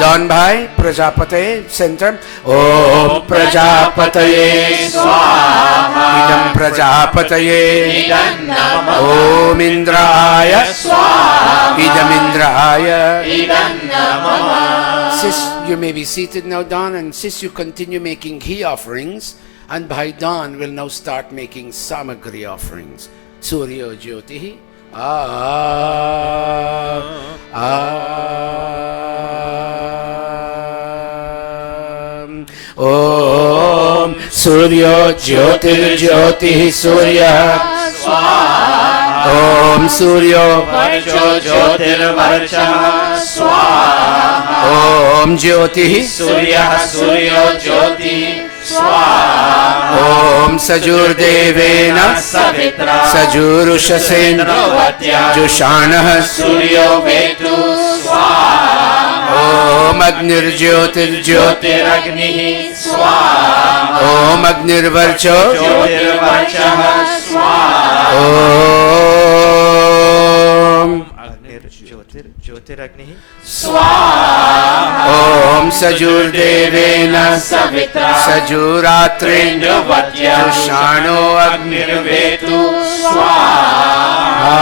Don Bhai, Prajapate, center. Om Prajapataye Swaha. Idam Prajapataye. Om Indraya Swaha. Idam Indraya. Sis, you may be seated now, Don, and sis, you continue making ghee offerings, and by Don will now start making samagri offerings. Surya Jyotihi. Om Surya Jyotir Jyotihi Surya Swaha. Om Surya Varcho Jyotir Varcha Swaha. Om Jyotihi Surya Surya Jyoti Swaha. Om Sajur Devena Savitra Sajurushasena Jushanah Surya Vetu Swaha. Om Agnirjyotirjyotiragnihi Swaha. Om Agnirvarcho Jyotirvarchah Swaha. Om Jyotiragnihi Swaha. Om Sajurdevena Savitra Sajuratrendravadya Shano Agnirvetu Swaha.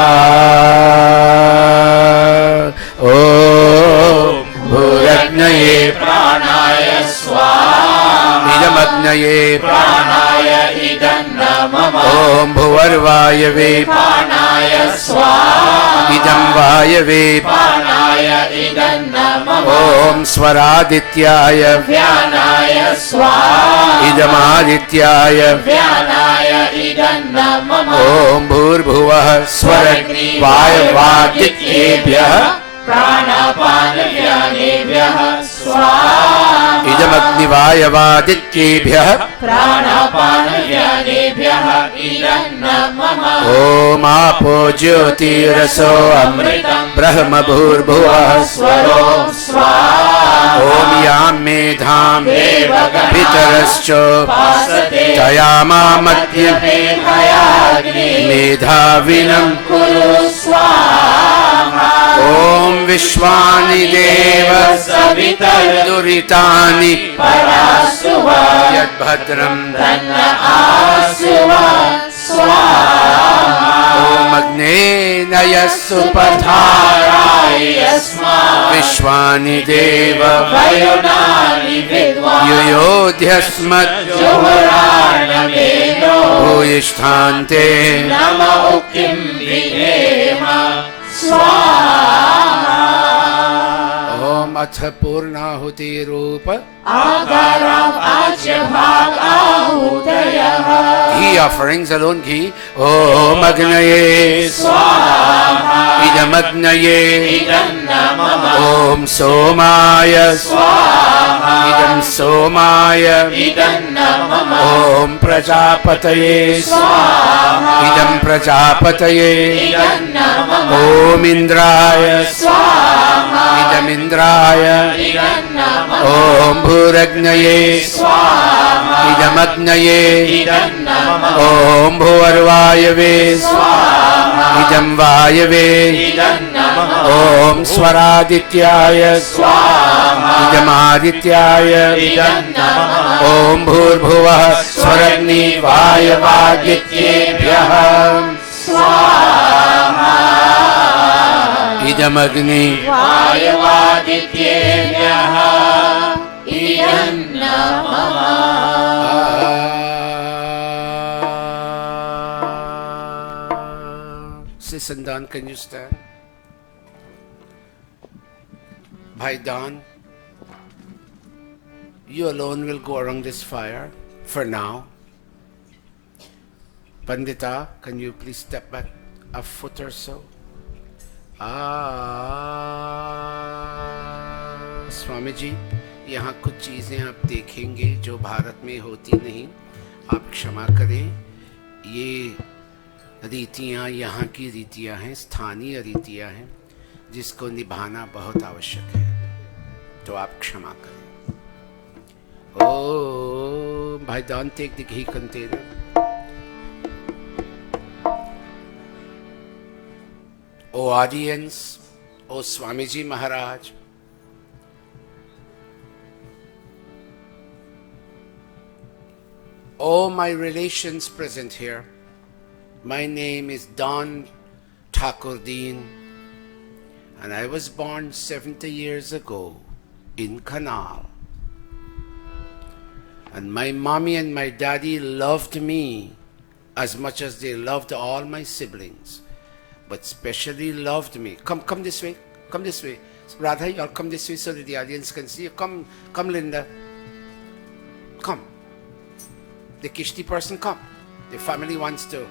Om Bhuragnaye Pranaya Swaha. Idamagnaye Pranaya Idannamama. Om Bhuvarvayave Pranaya Swaha. Idam Vayave Pranaya Idannamama. Om Swaradityaya Vyanaya Swaha. Idamadityaya Vyanaya Idannamama. Om Bhurbhuvah Swaragni Vayavadityebhyah Pranapana Vyanebhyah Swaha. Idamagni Vayavadityebhyah Pranapana Vyanebhyah Idannamama. Om Apo Jyotiraso Amritam Brahma Bhurbhuvah Swaro Swaha. Om Yam Medham Devagana Pitarascha Pasate Tayama Madhyam Medhayagni Medhavinam Kuru Swaha. Om Vishwani Deva Savitar Duritani Parasuva Yad Bhadram Tanna Asuva Swaha. Om Agne Nayasupatha Yasma Vishwani Deva Vayonani Vidva Yuyodhyasmat Johorana Meno Bhuyishtante Nama Ukim Vihema Swaha. Om Atha Purnahuti Rupa Agaram Achabhag Ahudayah. Ghee offerings alone ghee Om Agnaye Swaha. Idamagnaye Idannamama. Om Somaya Swaha. Idam Somaya Idannamama. Om Prajapataye Swaha. Idam Prajapataye Idannamama. Om Indraya Swaha. Idam Indraya Idannamama. Om Bhuragnaye Swaha. Idam Agnaye Idannamama. Om Bhuvarvayave Swaha. Idam Vayave Idannamama. Om Swaradityaya Swaha. Idam Adityaya Idannamama. Om Bhurbhuvah Swaragni Vayavadityebhyah Swaha. Idam Agni Vayavadityebhyah Idannamama. Sis and Don, can you stand? Bhai Don, you alone will go around this fire for now. Pandita, can you please step back a foot or so? Swami ji, यहाँ कुछ चीज़ें आप देखेंगे जो भारत में होती नहीं, आप क्षमा करें। ये रीतियाँ यहाँ की रीतियाँ हैं, स्थानीय रीतियाँ हैं, जिसको निभाना बहुत आवश्यक है, तो आप क्षमा करें। Oh, Bhai Don, take the ghee container. O audience, O Swamiji Maharaj, O my relations present here, my name is Don Thakurdeen, and I was born 70 years ago in Kanal. And my mommy and my daddy loved me as much as they loved all my siblings, but especially loved me. Come this way. Come this way. Radha, y'all come this way so that the audience can see you. Come, Linda. Come. The Kishti person, come. The family wants to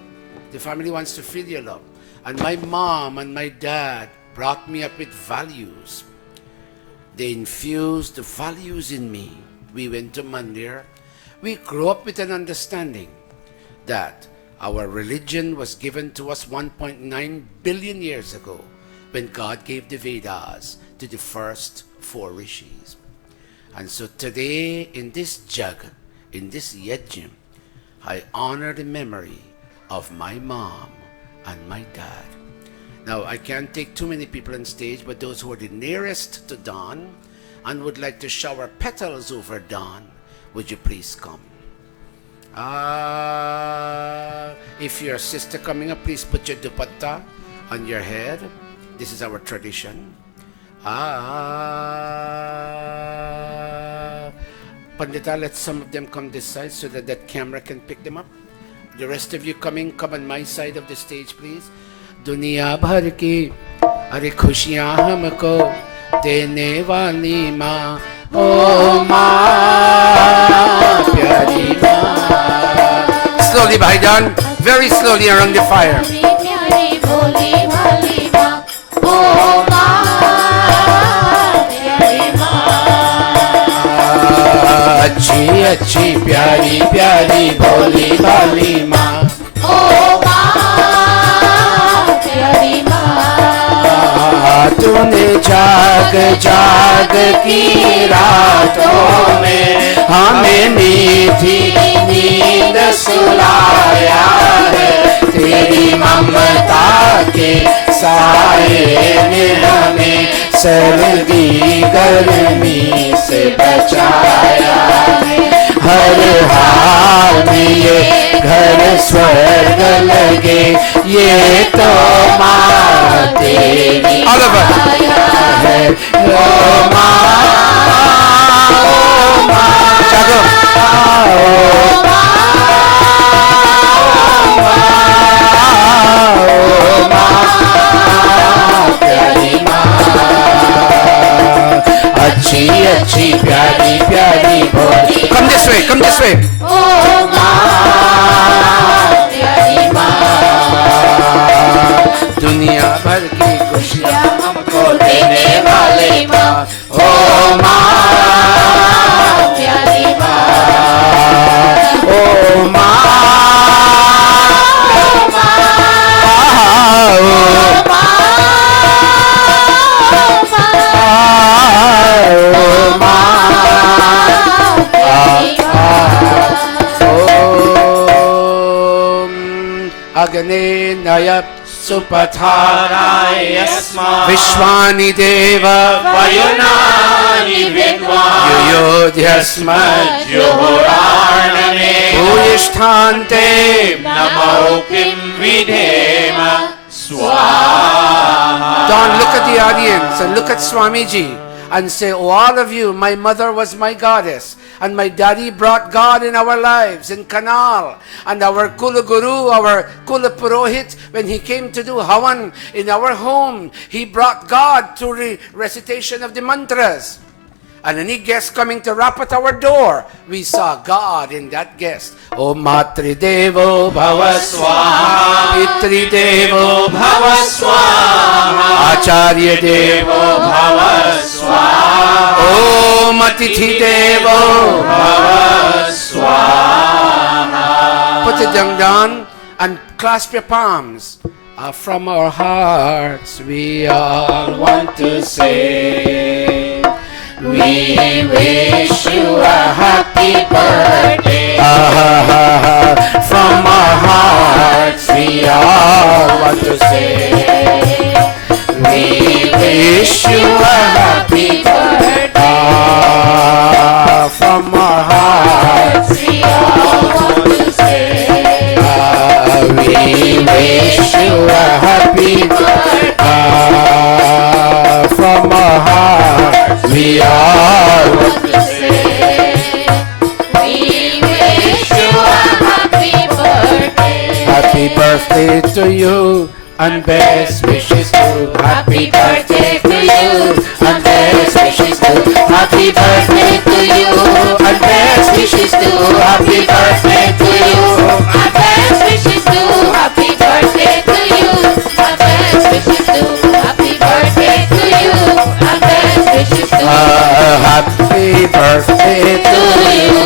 feel your love. And my mom and my dad brought me up with values. They infused the values in me. We went to Mandir. We grew up with an understanding that our religion was given to us 1.9 billion years ago, when God gave the Vedas to the first 4 rishis. And so today in this jug, in this yajna, I honor the memory of my mom and my dad. Now, I can't take too many people on stage, but those who are the nearest to Don and would like to shower petals over Don, would you please come? If your sister coming up, please put your dupatta on your head. This is our tradition. Pandita, let some of them come this side so that that camera can pick them up. The rest of you coming, come on my side of the stage, please. दुनिया भर की अरे खुशियाँ हमको देने वाली माँ, ओ माँ प्यारी माँ. Slowly, भाईजान, very slowly around the fire. प्यारी भोली भाली माँ, ओ माँ प्यारी माँ. अच्छी अच्छी प्यारी प्यारी भोली भाली माँ, ओ माँ प्यारी माँ. तूने जाग जाग की रातों में हमें मीठी नींद सुलाया है. तेरी ममता के साए ने हमें सर्दी गर्मी से बचाया है. हर हाल में ये घर स्वर्ग लगे, ये तो माँ तेरी आया है. ओ माँ, ओ माँ, जागो. ओ माँ, ओ माँ प्यारी माँ. अच्छी अच्छी प्यारी प्यारी भोली. Come this way, come this way. ओ माँ प्यारी माँ. दुनिया भर की खुशियाँ हमको देने वाले माँ, ओ माँ प्यारी माँ. ओ माँ, ओ माँ, ओ माँ, अग्ने नय सुपथाराय अस्मात् विश्वानि देव वयुनानि विद्वान् युयोध्यस्मत् जुहुरार्णवे भूयिष्ठान्ते नमो किं विधेम स्वाहा. Don't look at the audience and look at Swamiji and say, oh, all of you, my mother was my goddess and my daddy brought God in our lives in Kanal, and our Kula Guru, our Kula Purohit, when he came to do Havan in our home, he brought God through recitation of the mantras. And any guest coming to rap at our door, we saw God in that guest. O Matri Devo Bhava Swaha, Pitri Devo Bhava Swaha, Acharya Devo Bhava Swaha, Om Atithi Devo Bhava Swaha. Put it down and clasp your palms. From our hearts we all want to say, we wish you a happy birthday. From our hearts we all want to say, we wish you a happy birthday. From our hearts we all want to say, we wish you a happy birthday. From our hearts we all want to say, we wish you a happy birthday. happy birthday to you and best wishes too. Happy birthday to you and best wishes too. Happy birthday to you and best wishes too. Happy birthday to you My best wishes to happy birthday to you. My best wishes to happy birthday to you. My best wishes to happy birthday to you. happy birthday to you.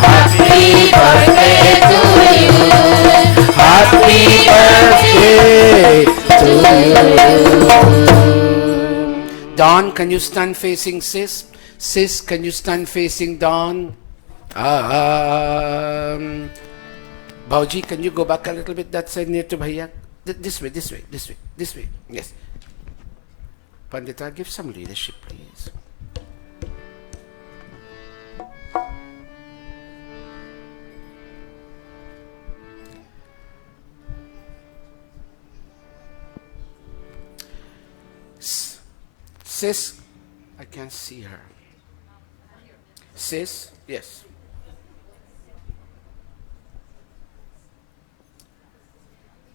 Happy birthday to you. Happy can you stand facing sis? Sis, can you stand facing Don? Bauji, can you go back a little bit that side near to Bhaiya? This way. Yes. Pandita, give some leadership, please. Sis, I can't see her. Sis, yes.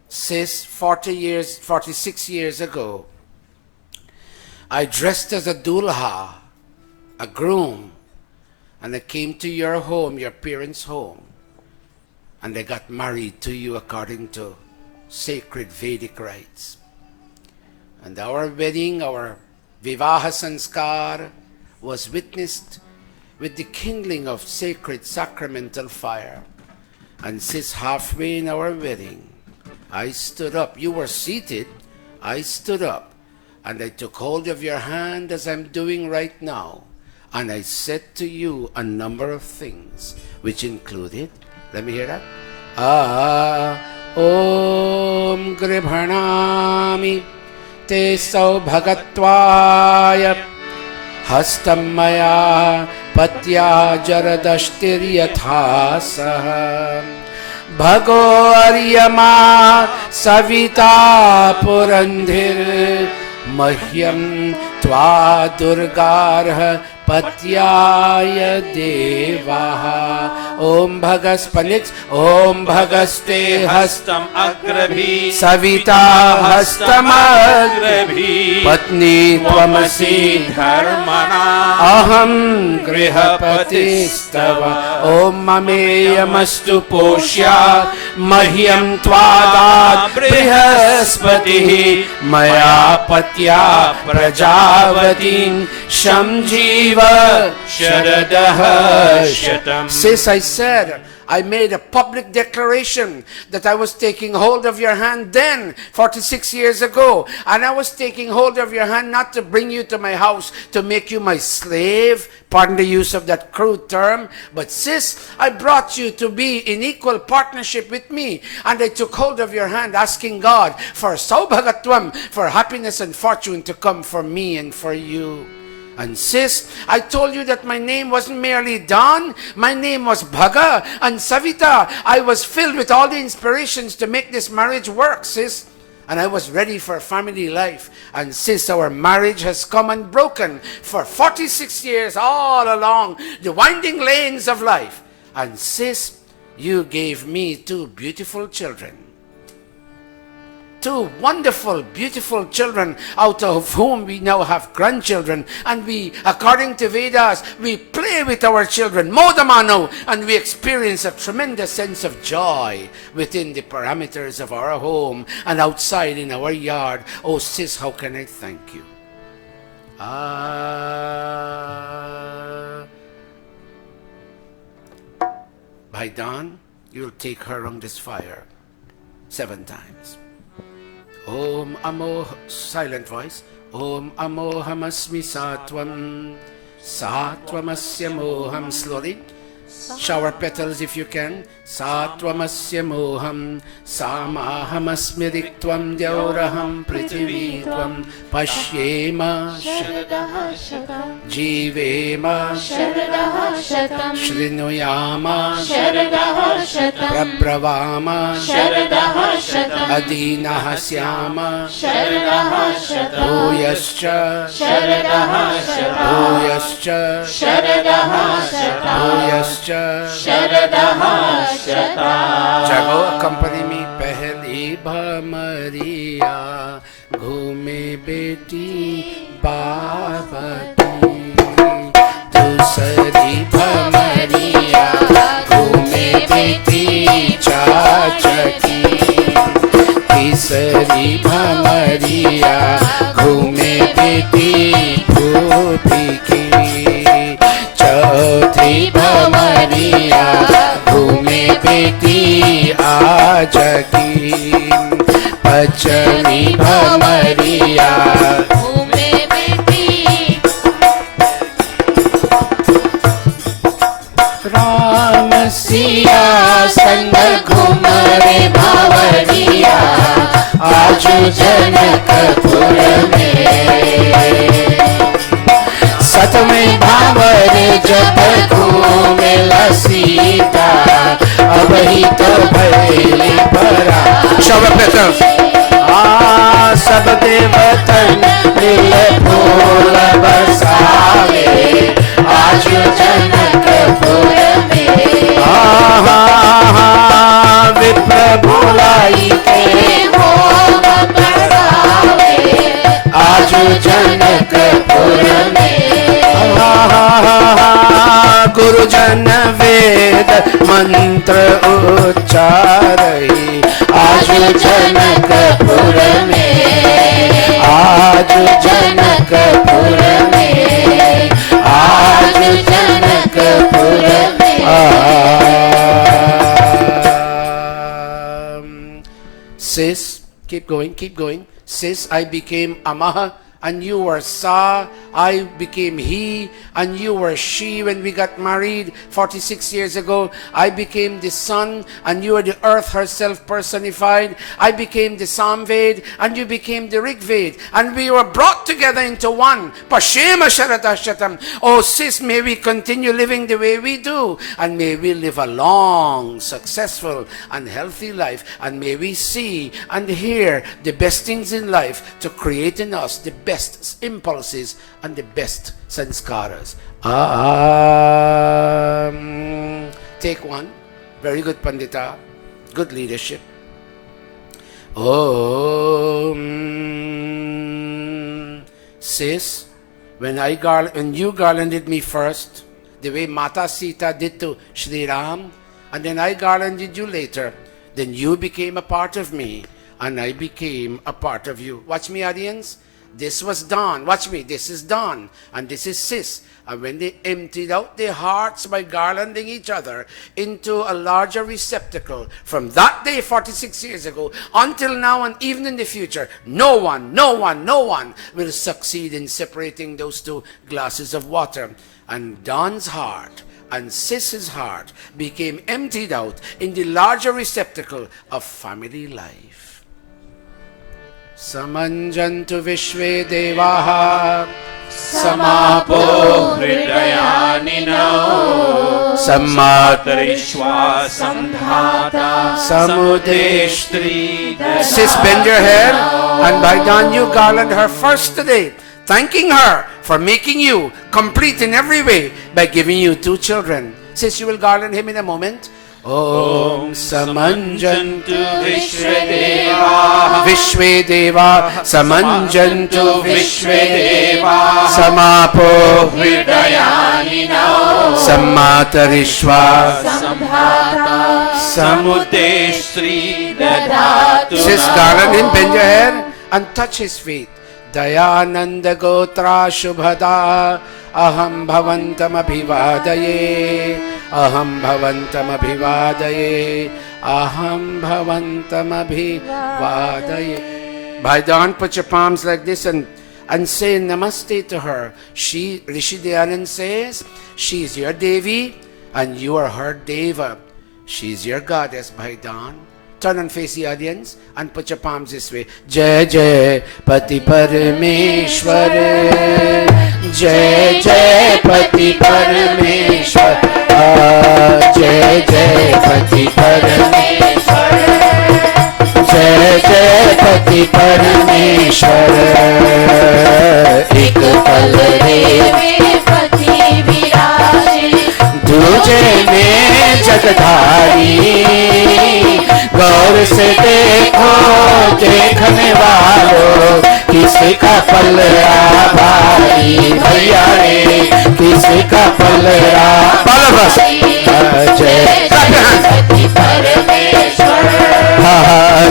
Sis, 46 years ago, I dressed as a dulha, a groom, and I came to your home, your parents' home, and I got married to you according to sacred Vedic rites. And our wedding, our Vivaha Sanskar, was witnessed with the kindling of sacred sacramental fire. And sis, halfway in our wedding, I stood up. You were seated. I stood up. And I took hold of your hand as I'm doing right now. And I said to you a number of things, which included, let me hear that. Om Gribhanami Te Saubhagatvaya Hastam Maya Patya Jaradashtiryathasah Bhago Aryama Savita Purandhir Mahyam Tva Durgarha Patyaya Devaha Om Bhagas Pandits Om Bhagaste Hastam Agrabhi Savita Hastam Agrabhi Patni Tvamasi Dharmana Aham Grihapatistava Om Mameyamastu Poshya Mahyam Tvada Brihaspatihi Maya Patya Prajavatin Shamjiva Sharadaha Shatam. Sis, I said, I made a public declaration that I was taking hold of your hand then, 46 years ago. And I was taking hold of your hand not to bring you to my house to make you my slave, pardon the use of that crude term, but sis, I brought you to be in equal partnership with me. And I took hold of your hand asking God for saubhagatvam, for happiness and fortune to come for me and for you. And sis, I told you that my name wasn't merely Don, my name was Bhaga and Savita. I was filled with all the inspirations to make this marriage work, sis. And I was ready for family life. And sis, our marriage has come unbroken for 46 years all along the winding lanes of life. And sis, you gave me two beautiful children. Two wonderful, beautiful children, out of whom we now have grandchildren. And we, according to Vedas, we play with our children, modamano, and we experience a tremendous sense of joy within the parameters of our home and outside in our yard. Oh, sis, how can I thank you? By dawn, you'll take her around this fire 7 times. Om Amo, silent voice. Om Amohamasmi Satvam. Satvamasya Moham. Slowly. Shower petals if you can. Satvamasya Moham. Samahamasmi Riktvam Dyauraham Prithivitvam. Pashyema Jivema Shrinuyama Prabravama Adinaha Syama Bhuyascha Bhuyascha Bhuyascha Jago, accompany me. Pehli bhamariya ghume beti babati. Dusari bhamariya ghume beti chachaki. Tisari bhamariya ghume beti bhupiki. Chauthi bhamariya ghume beti ajaki. Pachami bhamariya ghume beti Janakpur में सतमें भावर जब घूमेला सीता अब ही तो भैली परा सब देवतन दिल फूल बरसावे आज जनकपुर में विप्र भोलाई के होम बरसावे आज जनकपुर में गुरुजन वेद मंत्र उच्चारई आज जनकपुर में आज जनकपुर में आज जनकपुर में Sis, keep going. Sis, I became Amaha and you were Sa. I became he and you were she when we got married 46 years ago. I became the sun and you were the earth herself personified. I became the Samved and you became the Rigved. And we were brought together into one. Pashema Sharadashatam. Oh sis, may we continue living the way we do. And may we live a long, successful and healthy life. And may we see and hear the best things in life to create in us the best impulses and the best sanskaras. Take one. Very good, Pandita. Good leadership. Sis, when you garlanded me first, the way Mata Sita did to Shri Ram, and then I garlanded you later, then you became a part of me, and I became a part of you. Watch me, audience. This was Dawn. Watch me. This is Dawn. And this is Sis. And when they emptied out their hearts by garlanding each other into a larger receptacle, from that day 46 years ago until now and even in the future, no one will succeed in separating those two glasses of water. And Dawn's heart and Sis's heart became emptied out in the larger receptacle of family life. Samanjantu Vishve Devaha Samapo Hridayanino Sammatarishwa Samdhata Samudeshtri. Sis, bend your head, and by dawn you garland her first today, thanking her for making you complete in every way by giving you two children. Sis, you will garland him in a moment. Om Samanjantu Vishvedeva Vishvedeva Samanjantu Vishvedeva Samapo Hridayanino Sammatarishwa Samdhata Samudeshtri Dadatu. Sis, garland him, bend your head and touch his feet. Dayananda Gotra Shubhada Aham Bhavantam Abhivadaye Aham Bhavantam Abhivadaye Aham Bhavantam Abhivadaye. By dawn, put your palms like this and say Namaste to her. Rishi Dayananda says, she is your Devi and you are her Deva. She is your goddess by dawn. Turn and face the audience and put your palms this way. Jai Jai Pati Parameshwar, Jai Jai Pati Parameshwar, Jai Jai Pati Parameshwar, Jai Jai Pati Parameshwar. Ek pal re pati viraje, duje mein jagdhari. गौर से देखो देखने वालों, किसका पलड़ा भारी भैया रे, किसका पलड़ा बस। जय पति परमेश्वर,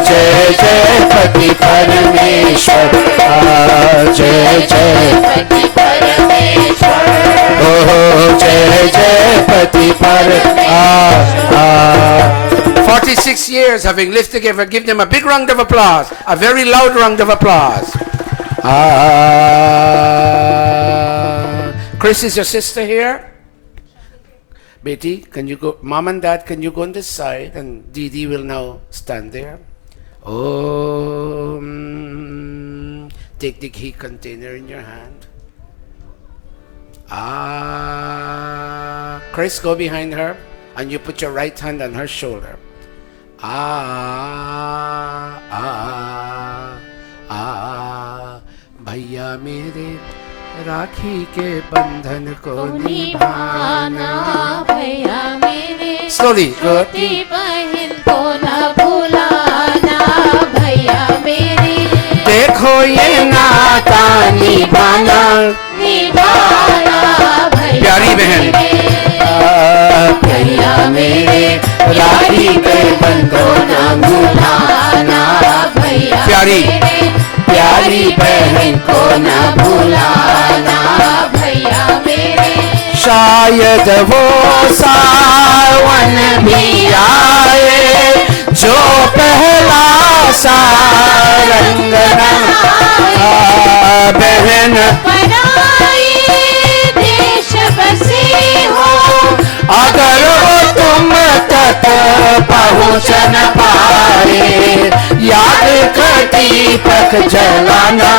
जय जय पति परमेश्वर, जय जय पति परमेश्वर, जय जय पति परमेश्वर. 46 years having lived together, give them a big round of applause, a very loud round of applause. Chris, is your sister here? Betty, can you go? Mom and Dad, can you go on this side? And Didi will now stand there. Om. Take the ghee container in your hand. Ah. Chris, go behind her and you put your right hand on her shoulder. Ah. Ah. Ah. भैया मेरे राखी के बंधन को निभाना, भैया मेरे Slowly, go. छोटी बहन को न भुलाना, भैया मेरी देखो ये नाता निभाना, निभाना, भैया प्यारी बहन। भैया मेरे राखी के बंधन को न भुलाना, भैया प्यारी प्यारी बहन को न भुलाना, भैया मेरे शायद वो सावन भी आए जो पहला सा रंग बहन बनाई देश बसी हो, अगर वो तुम तक पहुँच न पाए, याद का दीपक जलाना,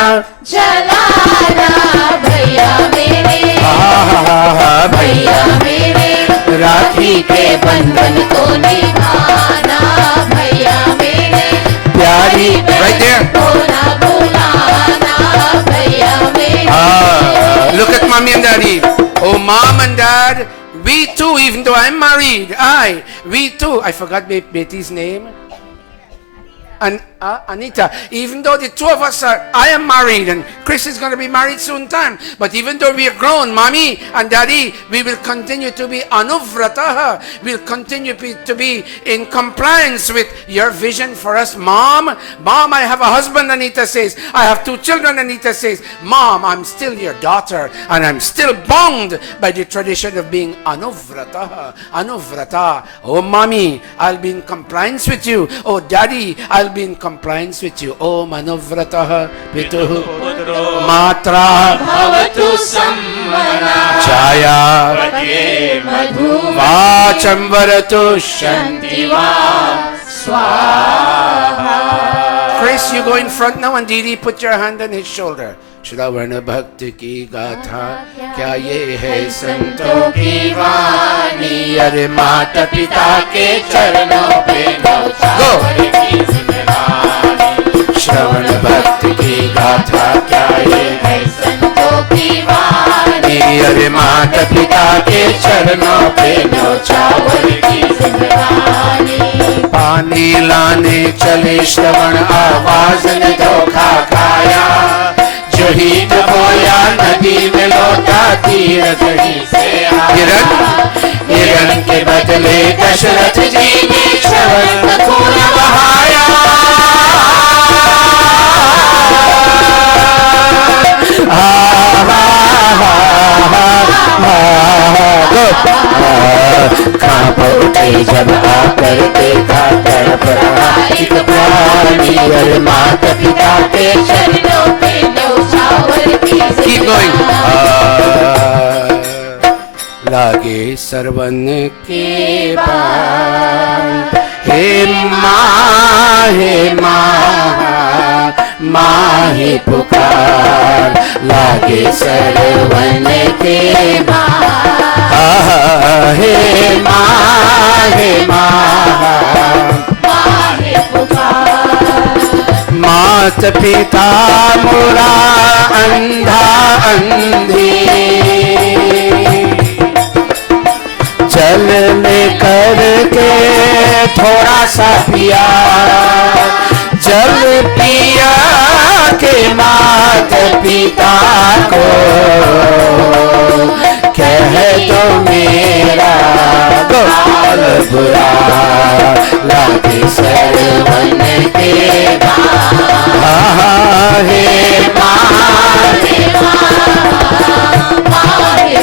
जलाना, भैया मेरे भैया मेरे राखी के बंधन को निभाना, भैया मेरे प्यारी right there. को न भुलाना, भैया मेरे Look at mommy and daddy. Oh, mom and dad, we too, even though I'm married, we too, I forgot Betty's name. And Anita, even though the two of us I am married and Chris is going to be married soon time, but even though we are grown, mommy and daddy, we will continue to be anuvrataha, we'll continue to be in compliance with your vision for us. Mom, I have a husband, Anita says. I have 2 children, Anita says. Mom, I'm still your daughter and I'm still bound by the tradition of being anuvrata. Oh, mommy, I'll be in compliance with you. Oh, daddy, I'll be in compliance with you. Om anuvrataha pituhu matra Bhavatu sammana chaya Pate madhu vacham varatu shanti. Shantiva Swaha. Chris, you go in front now and Didi, put your hand on his shoulder. श्रवण भक्ति की गाथा क्या ये है संतों की वाणी, अरे माता पिता के चरणों पे न्यौछावर की जिंदगानी। श्रवण भक्ति की गाथा क्या ये है संतों की वाणी, अरे माता पिता के चरणों पे न्यौछावर की जिंदगानी। पानी लाने चले श्रवण आवाज ने धोखा खाया, जो ही डबोया नदी में लौटा तीरथ ही से आया। हिरण के बदले दशरथ जी ने श्रवण का खून बहाया। कांप उठे जब आकर देखा तड़प रहा एक प्राणी, अरे माता पिता के चरणों पे न्यौछावर की जिंदगानी। लागे सरवन के बाण, हे माँ माँ हे पुकार, लागे सरवन के बाण, हे माँ हे पुकार। मात पिता मोरा अंधा अंधी, जल में करके थोड़ा सा पिया, जल पिया के मात पिता को कह दो मेरा गोपाल बुरा, लागे सरवन के बाण, हे माँ हे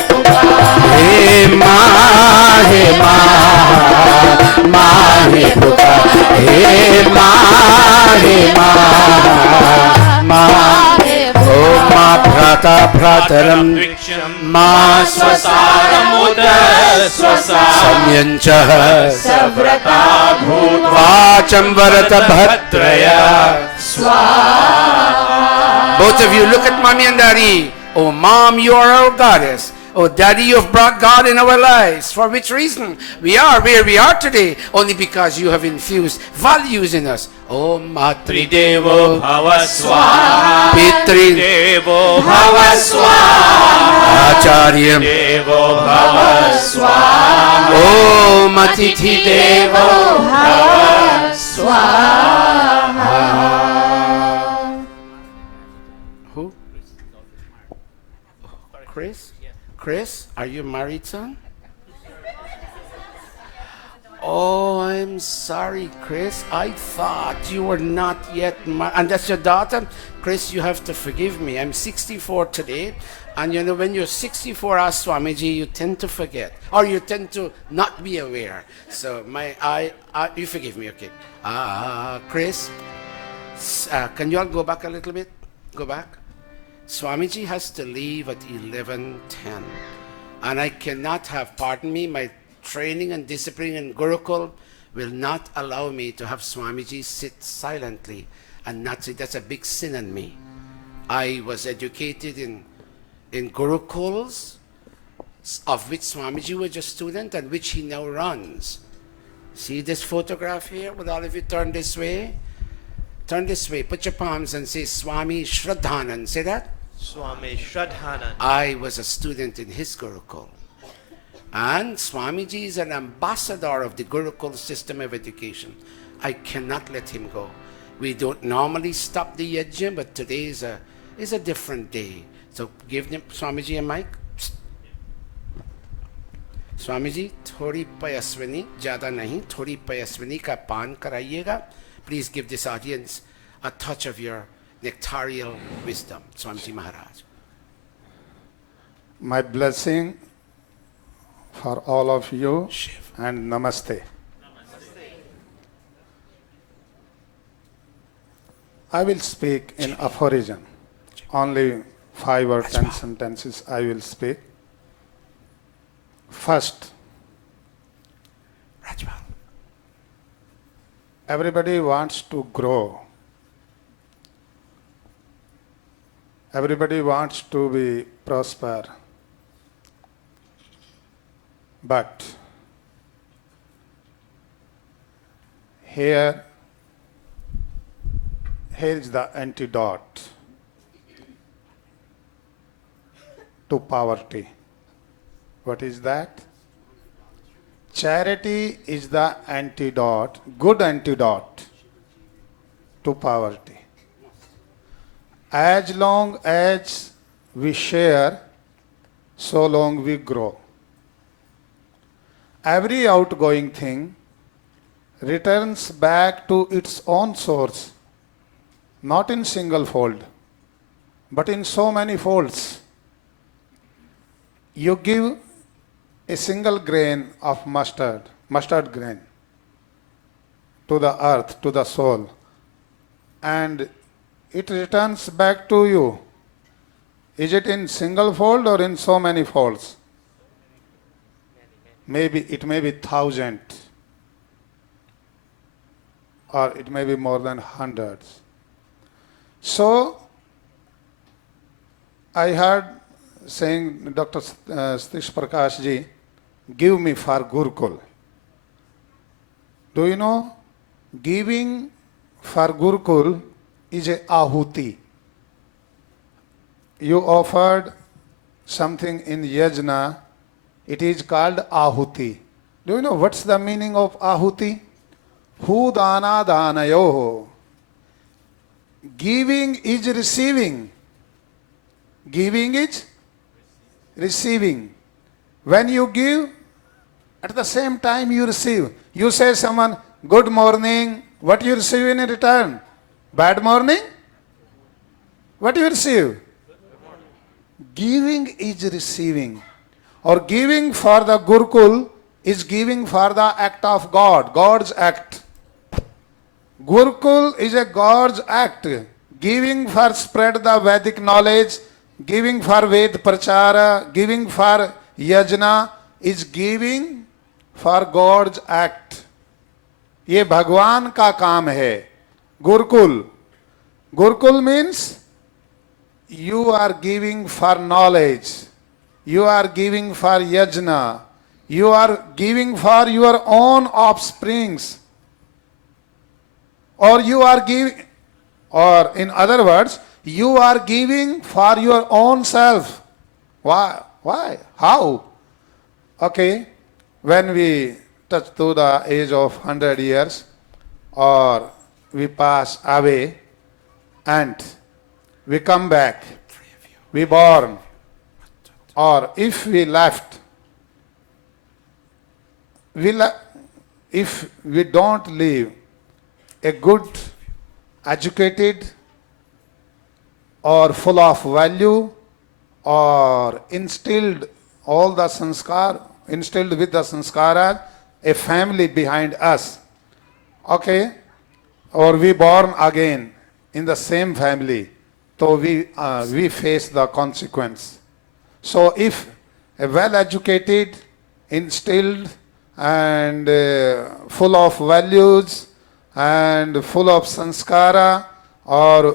पुकार। हे माँ हे पुकार, हे माँ ओ माँ भ्राता भ्रातरम Ma स्वसारमुत स्वसा Samyanchah Savrata Bhutva Vacham Varata Bhatraya. Swaha. Both of you, look at mommy and daddy. Oh, mom, you are our goddess. Oh, daddy, you have brought God in our lives. For which reason? We are where we are today, only because you have infused values in us. Oh, Matri Tridevo Bhava Swaha Pitri Devo Bhava Swaha Acharyam Devo Bhava Swaha Oh, Matithi Devo Bhava Swaha. Who? Chris? Chris, are you married, son? Oh, I'm sorry, Chris. I thought you were not yet married. And that's your daughter? Chris, you have to forgive me. I'm 64 today. And you know, when you're 64, as Swamiji, you tend to forget. Or you tend to not be aware. So, you forgive me, okay? Chris, can you all go back a little bit? Go back. Swamiji has to leave at 11:10. And I cannot have, pardon me, my training and discipline in Gurukul will not allow me to have Swamiji sit silently and not say. That's a big sin on me. I was educated in Gurukuls, of which Swamiji was a student and which he now runs. See this photograph here? Would all of you turn this way? Turn this way. Put your palms and say Swami Shraddhanand. Say that? Swami Shraddhanand. I was a student in his Gurukul. And Swamiji is an ambassador of the Gurukul system of education. I cannot let him go. We don't normally stop the yajna, but today is a different day. So give them, Swamiji, a mic. Swamiji, थोड़ी पयस्विनी, ज़्यादा नहीं, थोड़ी पयस्विनी का पान कराइएगा. Please give this audience a touch of your nectarial wisdom. Swamiji Maharaj. My blessing for all of you and namaste. I will speak in aphorism. Only 5 or 10 sentences I will speak. First, Rajpal. everybody wants to grow. Everybody wants to be prosper. But here is the antidote to poverty. What is that? Charity is the antidote, good antidote to poverty. As long as we share, so long we grow. Every outgoing thing returns back to its own source, not in single fold, but in so many folds. You give a single grain of mustard grain, to the earth, to the soul, and it returns back to you. Is it in single fold or in so many folds? Maybe it may be 1,000 or it may be more than hundreds. So I heard saying, Dr. Satish Prakash ji, give me for Gurukul. Do you know, giving for Gurukul is a ahuti. You offered something in yajna, it is called ahuti. Do you know what's the meaning of ahuti? Hu dana danayoho. Giving is receiving. Giving is receiving. When you give, at the same time you receive. You say someone, good morning, what you receive in return? Bad morning? What you receive? Giving is receiving. Or giving for the Gurukul is giving for the act of God, God's act. Gurukul is a God's act. Giving for spread the Vedic knowledge, giving for Ved Prachara, giving for Yajna is giving for God's act. ये भगवान का काम है. Gurukul. Gurukul means you are giving for knowledge. You are giving for yajna. You are giving for your own offsprings. Or you are giving, or in other words, you are giving for your own self. Why? Why? How? Okay, when we touch to the age of 100 years, or we pass away, and we come back, we born, or if we left, if we don't live a good, educated, or full of value, or instilled with the sanskara, a family behind us, okay, or we born again in the same family, so we face the consequence. So if a well-educated, instilled, and full of values, and full of sanskara, or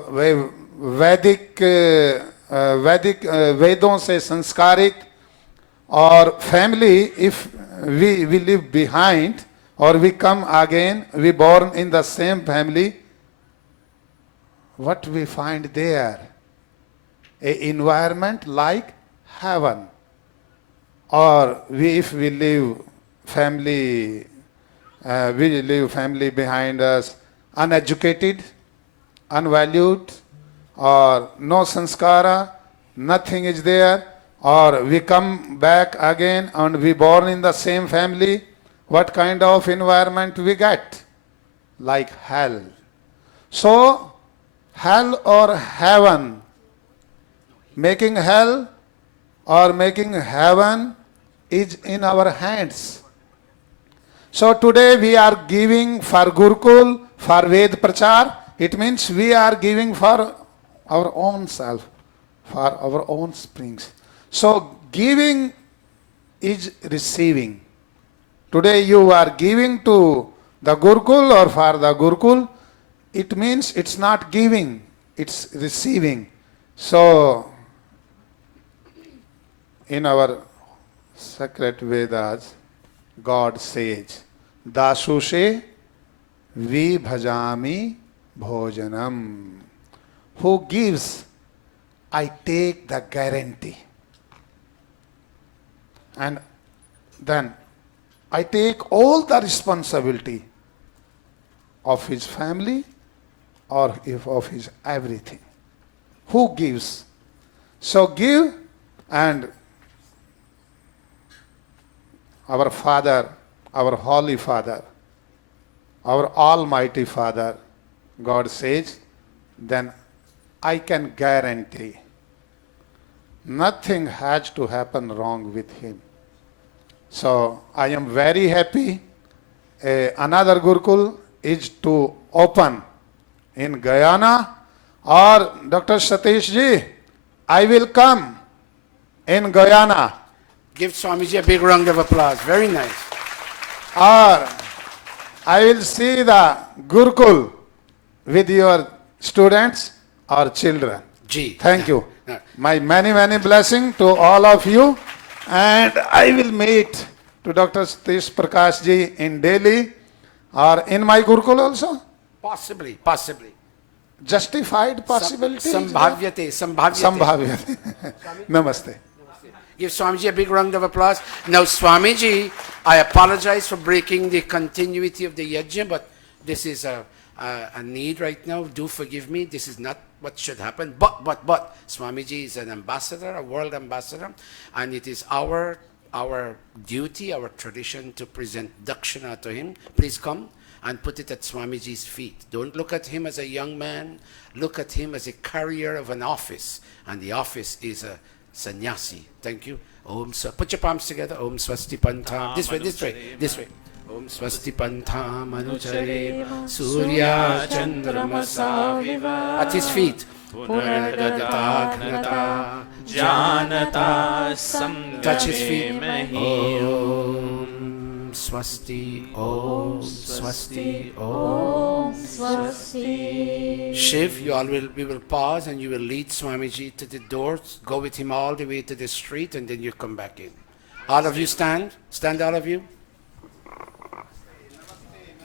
Vedic Vedon se sanskarit, or family, if we live behind, or we come again, we born in the same family, what we find there? A environment like heaven. Or if we leave family behind us, uneducated, unvalued, or no sanskara, nothing is there, or we come back again and we born in the same family, what kind of environment we get? Like hell. So, hell or heaven, making hell or making heaven is in our hands. So today we are giving for Gurukul, for Ved Prachar. It means we are giving for our own self, for our own springs. So giving is receiving. Today you are giving to the Gurukul or for the Gurukul. It means it's not giving, it's receiving. So in our sacred Vedas, God says, Dasushe vi bhajami bhojanam. Who gives, I take the guarantee. And then I take all the responsibility of his family or of his everything. Who gives? So give, and our Father, our Holy Father, our Almighty Father, God says, then I can guarantee nothing has to happen wrong with him. So I am very happy. Another Gurukul is to open in Guyana, or Dr. Satish ji, I will come in Guyana. Give Swamiji a big round of applause. Very nice. Or I will see the Gurukul with your students or children. Ji. Thank you. No. My many blessings to all of you. And I will meet to Dr. Satish Prakash ji in Delhi or in my Gurukul also. Possibly. Justified possibility. Sambhavyate. Sambhavyate. Namaste. Give Swamiji a big round of applause. Now, Swamiji, I apologize for breaking the continuity of the yajna, but this is a need right now. Do forgive me. This is not what should happen. But Swamiji is an ambassador, a world ambassador, and it is our duty, our tradition to present dakshina to him. Please come and put it at Swamiji's feet. Don't look at him as a young man. Look at him as a carrier of an office, and the office is a sannyasi. Thank you. Put your palms together. Om Swasti Pantam. This way. Om Swasti Pantam Anuchare Surya Chandramasa Viva. At his feet. Punargata Janata Touch his feet. Samgamehi. Om Swasti, Om Swasti, Om. Swasti. Shiv, we will pause and you will lead Swamiji to the doors. Go with him all the way to the street and then you come back in. All of you stand. Stand, all of you.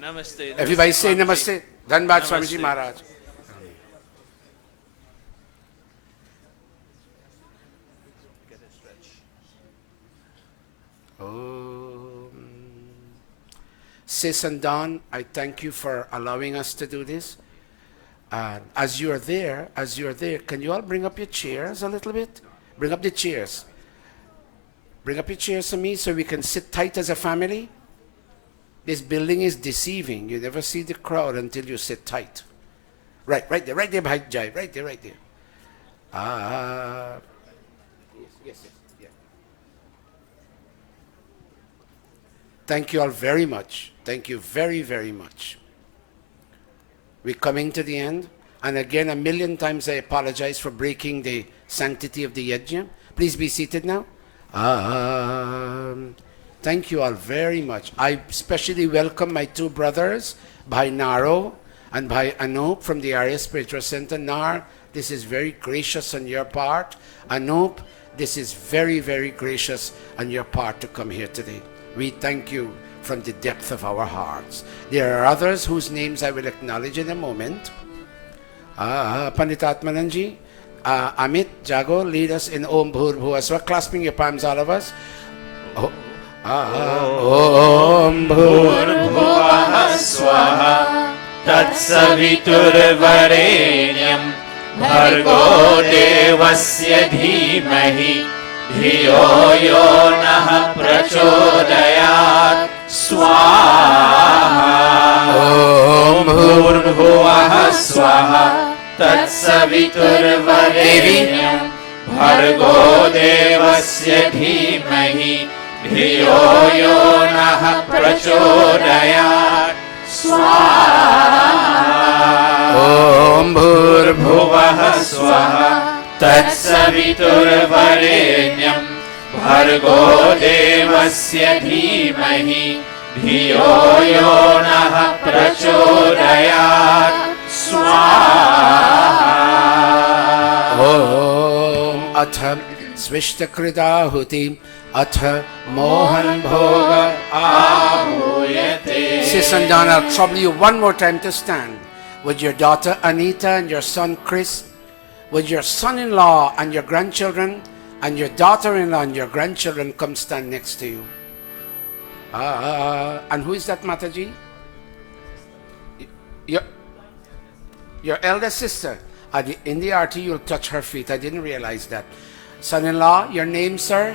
Namaste. Everybody say Swamiji. Namaste. Dhanbad Namaste. Swamiji Maharaj. Sis and Don, I thank you for allowing us to do this. As you are there, can you all bring up your chairs a little bit? Bring up the chairs. Bring up your chairs to me so we can sit tight as a family. This building is deceiving. You never see the crowd until you sit tight. Right there behind Jai, right there. Yes. Thank you all very much. Thank you very, very much. We're coming to the end. And again, 1,000,000 times I apologize for breaking the sanctity of the yajna. Please be seated now. Thank you all very much. I especially welcome my two brothers, Bhai Naro and Bhai Anup from the Arya Spiritual Center. Nar, this is very gracious on your part. Anup, this is very, very gracious on your part to come here today. We thank you from the depth of our hearts. There are others whose names I will acknowledge in a moment. Panditatmananji, Amit, Jago, lead us in Om Bhur Bhuvaswa. Clasping your palms, all of us. Om Bhur Bhuvah Swaha Tatsaviturvarenyam Bhargo Devasya Dhimahi Dhiyo Yo Nah Prachodayat Swaha. Om Bhuvah Swaha Tatsaviturvarenyam Bhargo Devasya Dhimahi Dhiyo Yo Nah Prachodayat Swaha. Om Bhur Bhuvah Swaha Tatsaviturvarenyam Bhargo Devasya Dhimahi Dhiyo Yo Nah Prachodayat Swaha. Om Atha Svishtakridahuti Atha Mohan Bhoga Ahuyate. Sis and Don, I'll trouble you one more time to stand. With your daughter Anita and your son Chris, with your son-in-law and your grandchildren, and your daughter-in-law and your grandchildren, come stand next to you. And who is that, Mataji? Your elder sister. In the RT, you'll touch her feet. I didn't realize that. Son-in-law, your name, sir?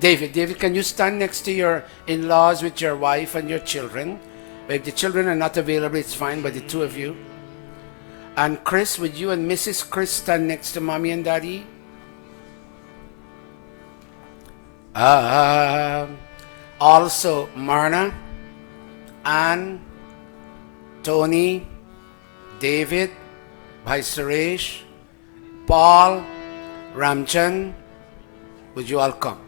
David, can you stand next to your in-laws with your wife and your children? If the children are not available, it's fine, but the two of you. And Chris, would you and Mrs. Chris stand next to Mommy and Daddy? Also, Marna, Ann, Tony, David, Bhai Suresh, Paul, Ramchan, would you all come?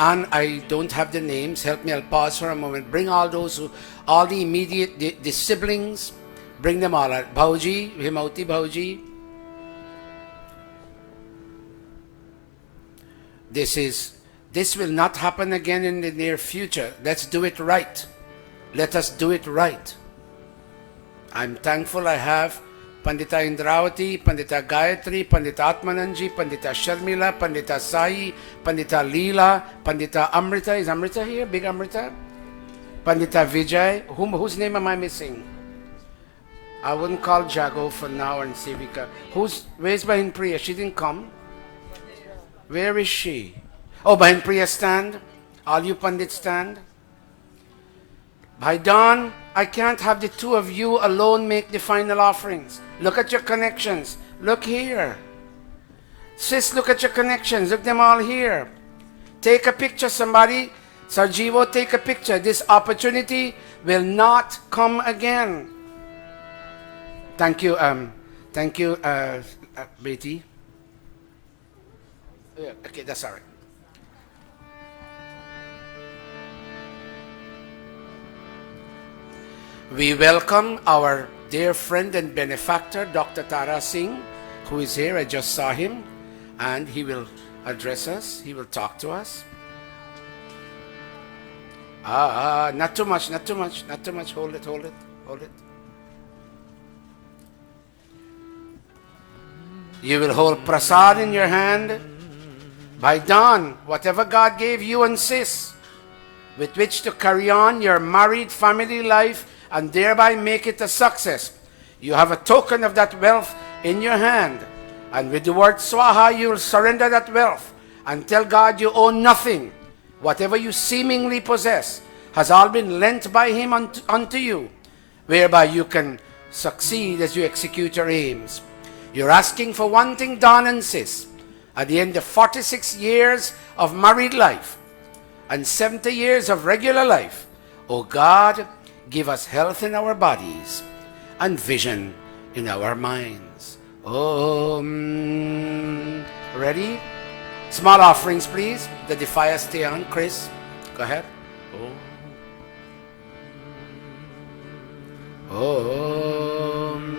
And I don't have the names. Help me, I'll pause for a moment. Bring all those all the immediate, the siblings, bring them all out. Bhauji, Himauti Bhauji. This will not happen again in the near future. Let's do it right. Let us do it right. I'm thankful I have Pandita Indravati, Pandita Gayatri, Pandita Atmananji, Pandita Sharmila, Pandita Sai, Pandita Leela, Pandita Amrita. Is Amrita here? Big Amrita? Pandita Vijay. Whose name am I missing? I wouldn't call Jago for now and see Vika. Where's Bahin Priya? She didn't come. Where is she? Oh, Bahin Priya, stand. All you Pandits stand. Bhai Don, I can't have the two of you alone make the final offerings. Look at your connections. Look here. Sis, look at your connections. Look them all here. Take a picture, somebody. Sarjivo, take a picture. This opportunity will not come again. Thank you, Betty. Yeah, okay, that's all right. We welcome our dear friend and benefactor, Dr. Tara Singh, who is here. I just saw him, and he will address us. He will talk to us. Not too much, not too much, not too much. Hold it, hold it, hold it. You will hold prasad in your hand. By dawn, whatever God gave you and sis, with which to carry on your married family life and thereby make it a success. You have a token of that wealth in your hand. And with the word swaha, you will surrender that wealth and tell God you owe nothing. Whatever you seemingly possess has all been lent by Him unto you, whereby you can succeed as you execute your aims. You're asking for one thing, Don and sis. At the end of 46 years of married life and 70 years of regular life, oh God, give us health in our bodies and vision in our minds. Ready? Small offerings, please. The defier stay on. Chris, go ahead.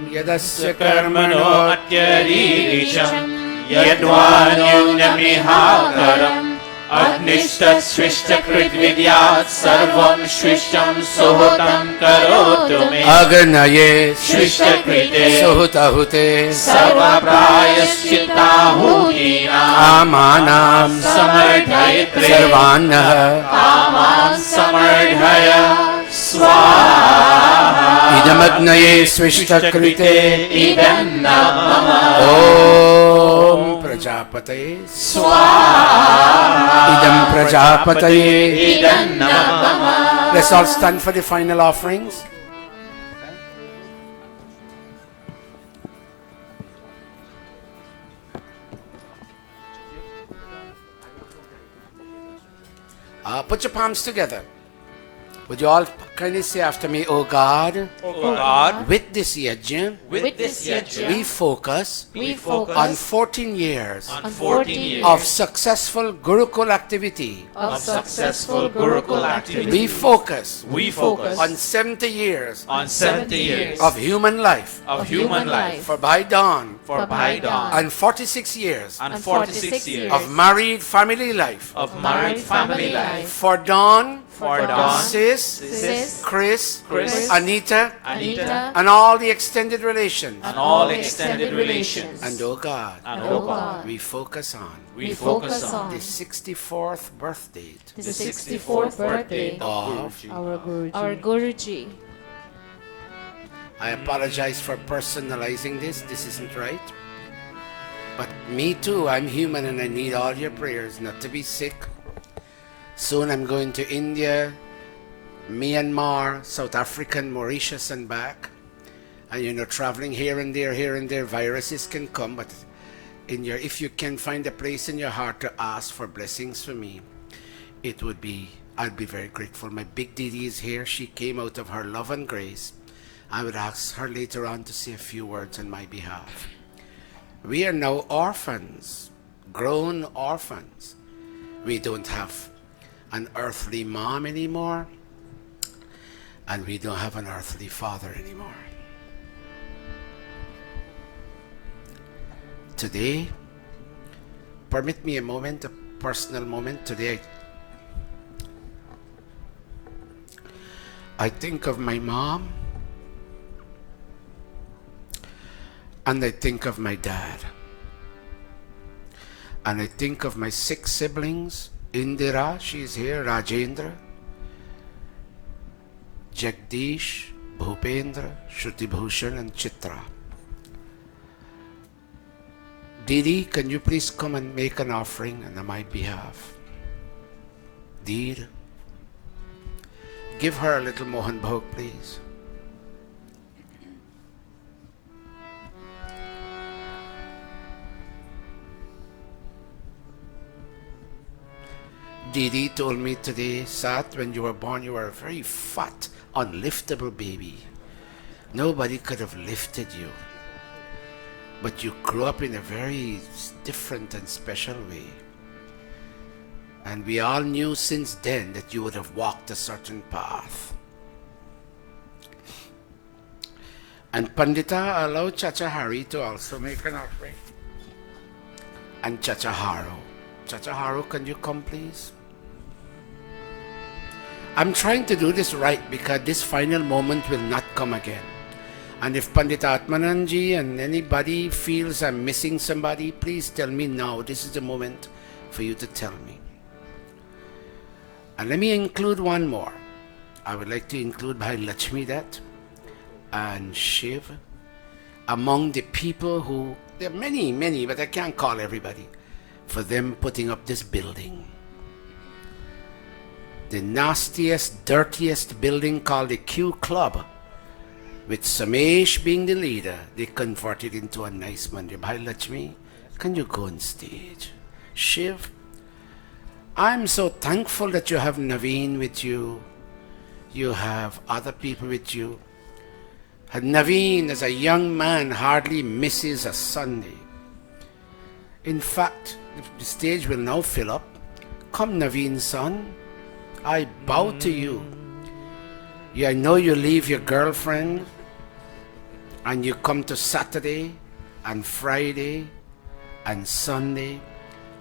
Yadasya कर्मणो अत्यरीरिचम् यद्वान्युन्यमिहाकरम् अग्निष्टस्विष्टकृद्विद्यात् सर्वं स्विष्टं सुहृतं करोतु मे Agnaye स्विष्टकृते Suhutahute सर्वप्रायश्चित्ताहुतीनाम् Amanam समर्धयित्रे Sarvanah कामान् समर्धय स्वाहा Idamagnaye Swishtakrite इदं न मम Om Prajapataye स्वाहा Idam Prajapataye. इदं न मम Let's all stand for the final offerings. Put your palms together. Would you all kindly say after me, oh God, O God, with this yajna, with this yajna, we focus We focus on 14 years on 14 years of successful Gurukul activity. of successful Gurukul activity. We focus We focus on 70 years on 70 years of human life. of human life For by dawn, for by dawn and 46 years and 46 years of married family life. of married family life. For dawn, For dawn, Sis, Sis, Chris, Chris, Anita, Anita, and all the extended relations. and all extended relations. And oh God, And oh oh God, God, we focus on we focus on the 64th birth date the 64th birthday of. our Guruji. I apologize for personalizing this. This isn't right. But me too, I'm human and I need all your prayers not to be sick. Soon I'm going to India, Myanmar, South Africa, and Mauritius and back. And traveling here and there, viruses can come, but if you can find a place in your heart to ask for blessings for me, I'd be very grateful. My big Didi is here. She came out of her love and grace. I would ask her later on to say a few words on my behalf. We are now orphans, grown orphans. We don't have an earthly mom anymore, and we don't have an earthly father anymore. Today, permit me a moment, a personal moment. Today, I think of my mom, and I think of my dad, and I think of my 6 siblings. Indira, she's here, Rajendra, Jagdish, Bhupendra, Shruti Bhushan, and Chitra. Didi, can you please come and make an offering on my behalf? Didi, give her a little Mohan Bhog, please. Didi told me today, Sat, when you were born, you were a very fat unliftable baby. Nobody could have lifted you. But you grew up in a very different and special way. And we all knew since then that you would have walked a certain path. And Pandita allowed Chacha Hari to also make an offering. And Chacha Haro. Chacha Haro, can you come please? I'm trying to do this right because this final moment will not come again. And if Pandita Atmananji and anybody feels I'm missing somebody, please tell me now. This is the moment for you to tell me. And let me include one more. I would like to include Bhai Lakshmi Dat and Shiv among the people who, there are many, but I can't call everybody, for them putting up this building. The nastiest, dirtiest building called the Q Club, with Samesh being the leader, they converted into a nice mandir. Bhai Lakshmi, can you go on stage? Shiv, I'm so thankful that you have Naveen with you. You have other people with you. And Naveen, as a young man, hardly misses a Sunday. In fact, the stage will now fill up. Come, Naveen, son. I bow to you. I know you leave your girlfriend and you come to Saturday and Friday and Sunday.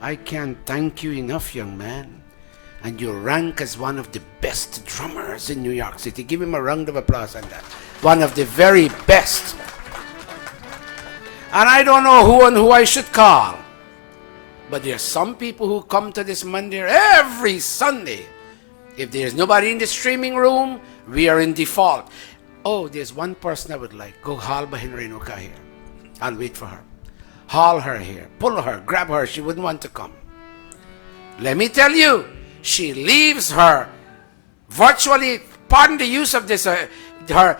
I can't thank you enough, young man. And you rank as one of the best drummers in New York City. Give him a round of applause on that. One of the very best. And I don't know who and who I should call. But there are some people who come to this mandir every Sunday. If there's nobody in the streaming room, we are in default. Oh, there's one person I would like. Go haul Bahin Renuka here. I'll wait for her. Haul her here. Pull her. Grab her. She wouldn't want to come. Let me tell you, she leaves her virtually, pardon the use of this, her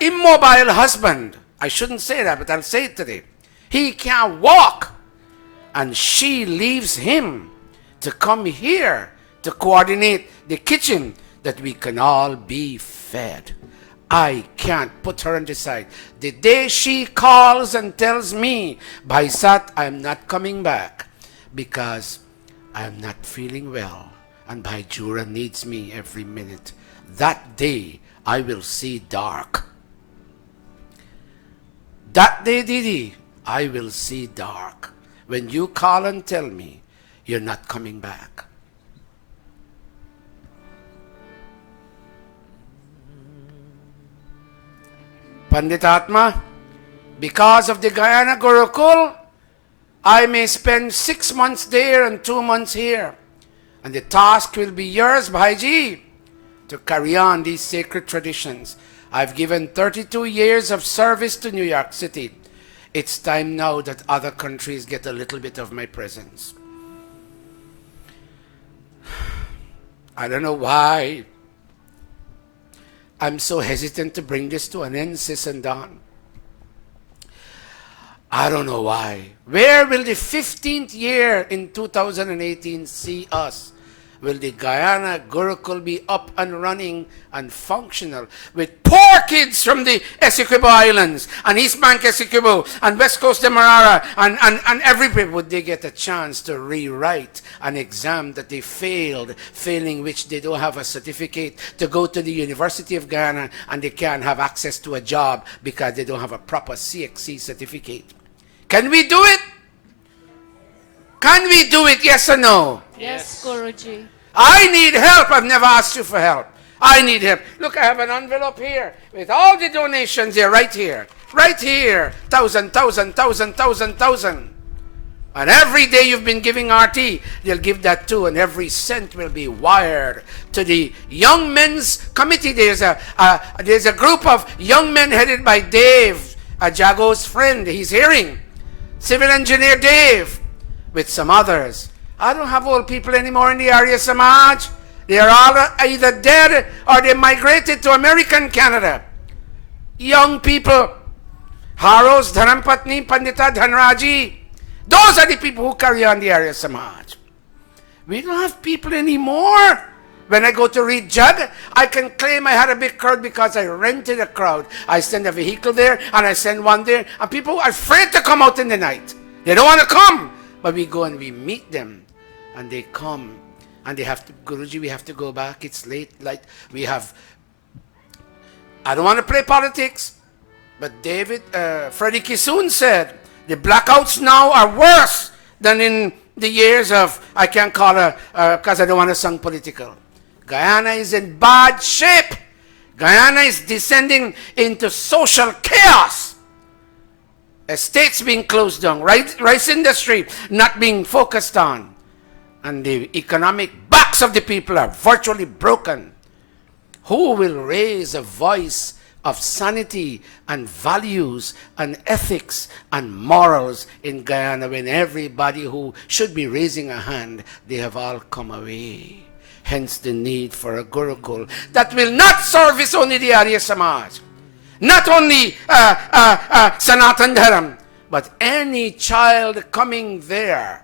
immobile husband. I shouldn't say that, but I'll say it today. He can't walk. And she leaves him to come here to coordinate the kitchen that we can all be fed. I can't put her on the side. The day she calls and tells me, Bhaisat, I'm not coming back because I'm not feeling well and Bhai Jura needs me every minute, that day I will see dark. That day, Didi, I will see dark. When you call and tell me you're not coming back. Panditatma, because of the Guyana Gurukul, I may spend 6 months there and 2 months here. And the task will be yours, Bhaiji, to carry on these sacred traditions. I've given 32 years of service to New York City. It's time now that other countries get a little bit of my presence. I don't know why I'm so hesitant to bring this to an end, Sis and Don. I don't know why. Where will the 15th year in 2018 see us? Will the Guyana Gurukul be up and running and functional with poor kids from the Essequibo Islands and East Bank Essequibo and West Coast Demerara and everywhere? Would they get a chance to rewrite an exam that they failed, failing which they don't have a certificate to go to the University of Guyana and they can't have access to a job because they don't have a proper CXC certificate? Can we do it? Can we do it, yes or no? Yes, Guruji. I need help. I've never asked you for help. I need help. Look, I have an envelope here with all the donations here, right here. Right here. 1,000, 1,000, 1,000, 1,000, 1,000. And every day you've been giving RT, they'll give that too, and every cent will be wired to the Young Men's Committee. There's a group of young men headed by Dave, Jago's friend. He's hearing. Civil Engineer Dave, with some others. I don't have old people anymore in the Arya Samaj. They are all either dead or they migrated to American Canada. Young people. Haros, Dharampatni, Pandita, Dhanraji. Those are the people who carry on the Arya Samaj. We don't have people anymore When I go to read Jug, I can claim I had a big crowd because I rented a crowd. I send a vehicle there and I send one there, and people are afraid to come out in the night. They don't want to come, but we go and we meet them, and they come, and they have to, Guruji, we have to go back. It's late. Like we have. I don't want to play politics, but Freddie Kissoon said the blackouts now are worse than in the years of, I can't call her because I don't want to sound political. Guyana is in bad shape. Guyana is descending into social chaos. Estates being closed down, rice industry not being focused on, and the economic backs of the people are virtually broken. Who will raise a voice of sanity and values and ethics and morals in Guyana when everybody who should be raising a hand, they have all come away? Hence the need for a Gurukul that will not service only the Arya Samaj, not only Sanatan Dharam, but any child coming there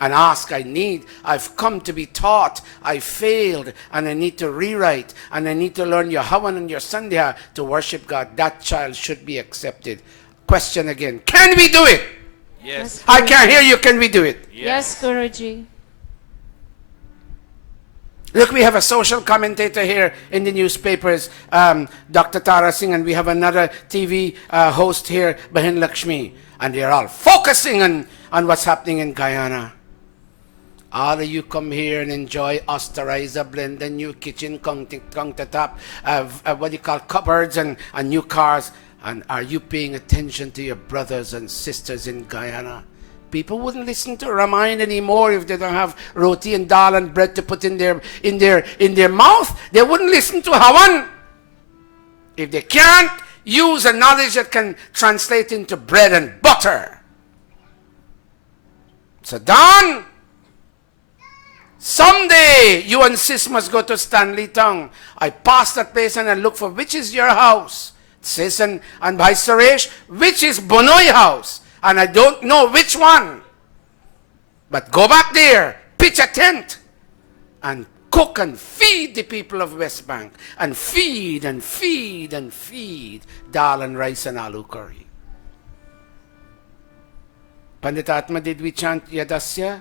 and ask, I've come to be taught, I failed, and I need to rewrite, and I need to learn your Havan and your Sandhya to worship God. That child should be accepted. Question again, can we do it? Yes. I can't hear you, can we do it? Yes, Guruji. Look, we have a social commentator here in the newspapers, Dr. Tara Singh, and we have another TV host here, Bahin Lakshmi, and they're all focusing on what's happening in Guyana. All of you come here and enjoy Osterizer, blend a new kitchen, countertop, what you call cupboards and new cars. And are you paying attention to your brothers and sisters in Guyana? People wouldn't listen to Ramayana anymore if they don't have roti and dal and bread to put in their mouth. They wouldn't listen to Havan if they can't use a knowledge that can translate into bread and butter. So Don, someday you and sis must go to Stanley Town. I pass that place and I look for which is your house. Sis and Bhai Suresh, which is Bonoi house? And I don't know which one. But go back there, pitch a tent, and cook and feed the people of West Bank. And feed and feed and feed dal and rice and aloo curry. Pandit Atma, did we chant Yadasya?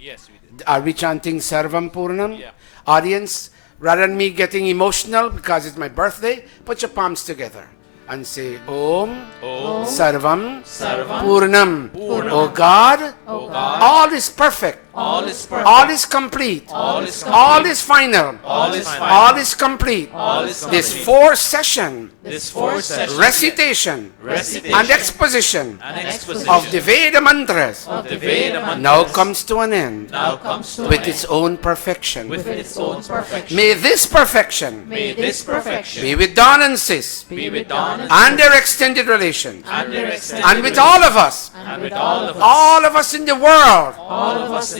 Yes, we did. Are we chanting Sarvam Purnam? Yeah. Audience, rather than me getting emotional because it's my birthday, put your palms together and say Om, Om Sarvam, Sarvam Purnam. Purnam. O God, O God, all is perfect. All is perfect. All is complete. All is complete. All is final. All is final. All is complete. All is This complete. 4-session This 4-session recitation recitation and exposition and exposition of the Veda mantras of the Veda mantras now comes to an end now comes to with an its end own perfection. with its own perfection. May this perfection May this perfection be with Don and Sis be with Don and their extended relations and their extended and with all of us, and with all of us in the world,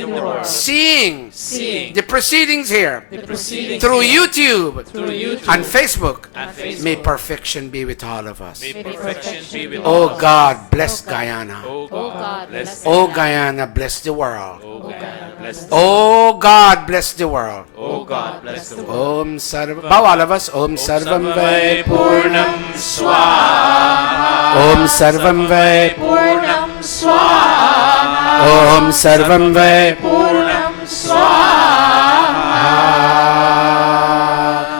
in the world, seeing seeing the proceedings here the proceedings through here, YouTube through YouTube and Facebook. and Facebook. May perfection be with all of us. May perfection be with all Oh of us. God, bless Guyana. Oh O God, God, bless Oh Guyana, bless the world. Oh God, bless Oh God, bless the world. Oh God, bless the world. Om Sarvam. Bow all of us. Om Sarvam Vai Purnam Swaha. Om Sarvam Vai Purnam Swaha. Om Sarvam Vai Purnam Swaha.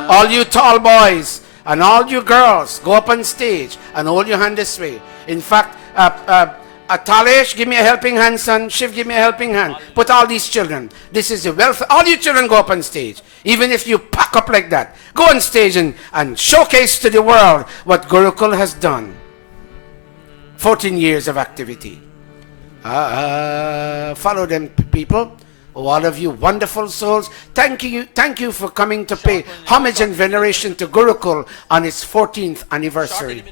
All you tall boys and all you girls, go up on stage and hold your hand this way. In fact, Talesh, give me a helping hand, son. Shiv, give me a helping hand. Put all these children. This is the wealth. All you children go up on stage. Even if you pack up like that. Go on stage and showcase to the world what Gurukul has done. 14 years of activity. Follow them, people. Oh, all of you wonderful souls. Thank you for coming to pay homage and veneration to Gurukul on its 14th anniversary.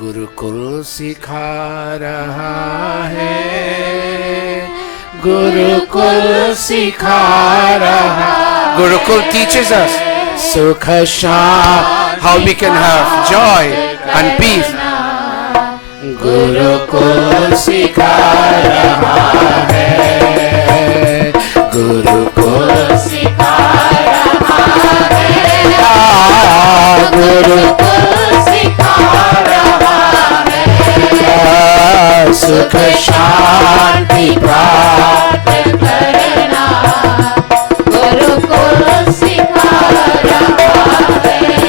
Gurukul सिखा रहा है गुरुकुल सिखा रहा Gurukul teaches us Sukha Sham, how we can have joy and peace. Gurukul सिखा रहा है, गुरुकुल सिखा रहा है, गुरुकुल सिखा रहा है, सुख शांति प्राप्त करना गुरुकुल सिखा रहा है.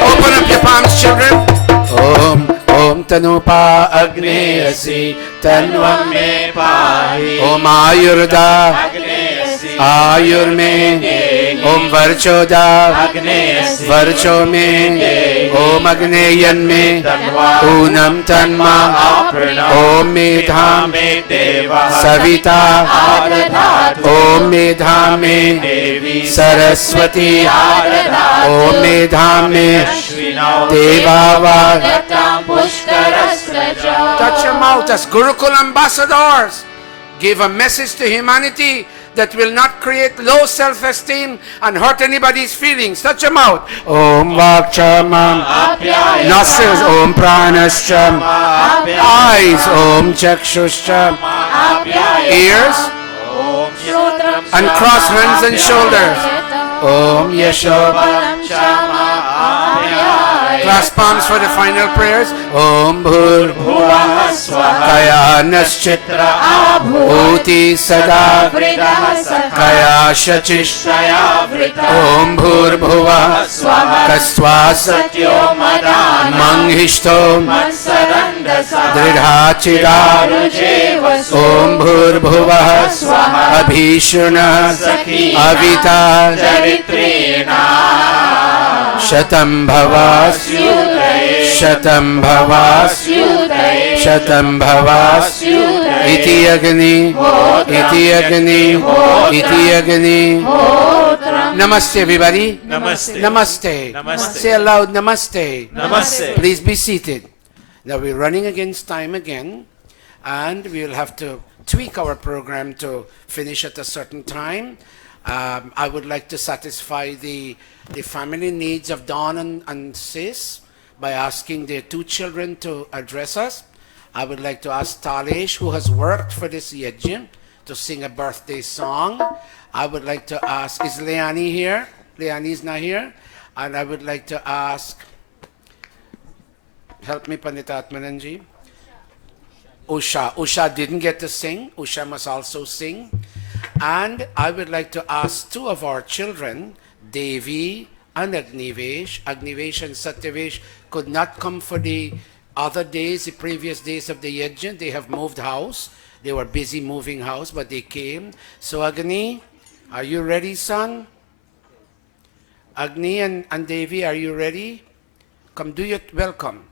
Open up your palms, children. Om Om तनुपा अग्नेयसि तन्वं मे पाहि. Om Ayurda, अग्नेयसि Ayurme. Om Varchoda, अग्नेयसि Varcho me. Om Agneyan me. Unam Tanma. Om Medham. मे देवः Savita. आदधातु. Om Medhame. Devi Saraswati. आदधातु. Om Medhame. अश्विनौ Devava. देवतां पुष्करस्रज. Touch your mouth as Gurukul ambassadors. Give a message to humanity that will not create low self-esteem and hurt anybody's feelings. Touch your mouth. Om Vakchamam. आप्याय Nostrils. Om Pranashcham. Eyes. Om Chakshuscha. आप्याय Ears. ॐ श्रोत्रं And cross hands and shoulders. Om Yashoba. बलं च आप्याय. Clasp palms for the final prayers. Om Bhur. भुवः स्वः Kayanaschit. Bhuti Sada. वृतः सखा Kaya Shachish. क्षयावृतः Om Bhurbhuva. Kastvasa. सत्यो Madan Manghishto. मत्सरन्दसः Dridhachira. रुजेवसु Om Bhurbhuva. Abhishuna. Avita. चरित्रेणा Shatam Bhavas. Shatam Bhavas. Shatam Bhavas. Iti Agni. Iti Agni. Iti Agni. Namaste, everybody. Namaste. Namaste. Namaste. Say aloud, Namaste. Namaste. Please be seated. Now we're running against time again, and we'll have to tweak our program to finish at a certain time. I would like to satisfy the family needs of Don and Sis by asking their two children to address us. I would like to ask Talesh, who has worked for this yajna, to sing a birthday song. I would like to ask, is Leani here? Leani is not here. And I would like to ask, help me, Pandit Atmananji. Usha. Usha didn't get to sing. Usha must also sing. And I would like to ask two of our children, Devi and Agnivesh. Agnivesh and Satyavesh could not come for the other days, the previous days of the yajna. They have moved house. They were busy moving house, but they came. So Agni, are you ready, son? Agni and Devi, are you ready? Come do your welcome.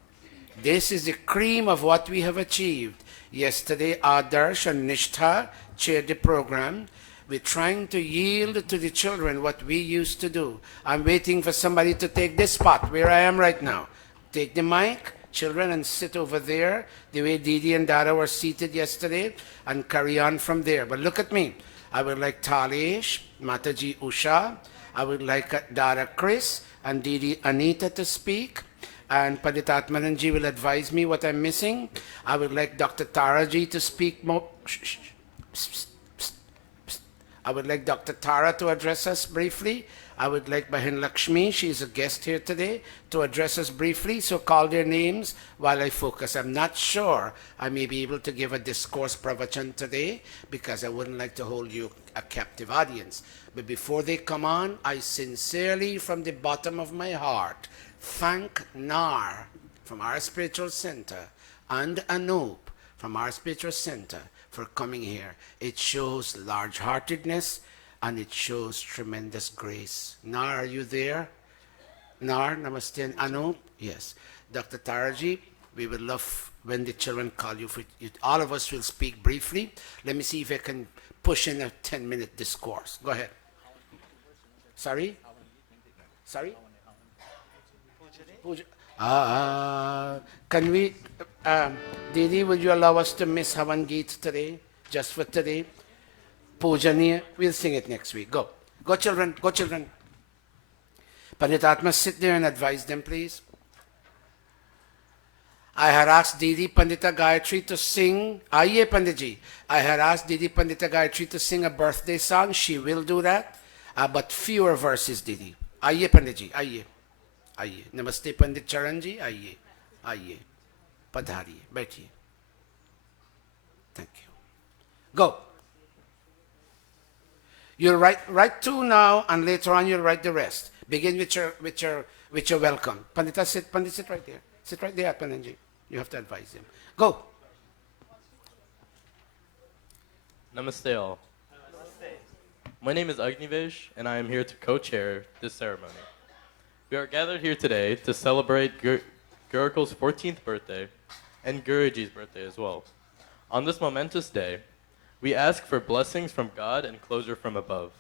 This is the cream of what we have achieved. Yesterday, Adarsh and Nishtha chaired the program. We're trying to yield to the children what we used to do. I'm waiting for somebody to take this spot where I am right now. Take the mic, children, and sit over there, the way Didi and Dada were seated yesterday, and carry on from there. But look at me. I would like Talesh, Mataji Usha, I would like Dada Chris, and Didi Anita to speak. And Pandit Atmananji will advise me what I'm missing. I would like Dr. Taraji to speak more. I would like Dr. Tara to address us briefly. I would like Bahin Lakshmi, she's a guest here today, to address us briefly. So call their names while I focus. I'm not sure I may be able to give a discourse pravachan today because I wouldn't like to hold you a captive audience. But before they come on, I sincerely, from the bottom of my heart, thank Nar from our spiritual center and Anup from our spiritual center for coming here. It shows large-heartedness and it shows tremendous grace. Nar, are you there? Nar, namaste, and Anup? Yes. Dr. Taraji, we would love when the children call you. All of us will speak briefly. Let me see if I can push in a 10-minute discourse. Go ahead. Sorry? Sorry? Can we, Didi, will you allow us to miss Havan Geet today? Just for today? Pujaniya, we'll sing it next week. Go. Go children, go children. Pandit Atma, sit there and advise them, please. I had asked Didi Pandita Gayatri to sing, Aye Panditji, I had asked Didi Pandita Gayatri to sing a birthday song. She will do that, but fewer verses, Didi. Aye Panditji, aye. Aye. Namaste Pandit Charanji, aye. Aye. Padhari, बैठिए. Thank you. Go. You'll write two now, and later on you'll write the rest. Begin with your welcome. Pandita, sit right there. Sit right there, Pananji. You have to advise him. Go. Namaste all. My name is Agnivesh, and I am here to co-chair this ceremony. We are gathered here today to celebrate Gurukul's 14th birthday and Guruji's birthday as well. On this momentous day, we ask for blessings from God and closure from above.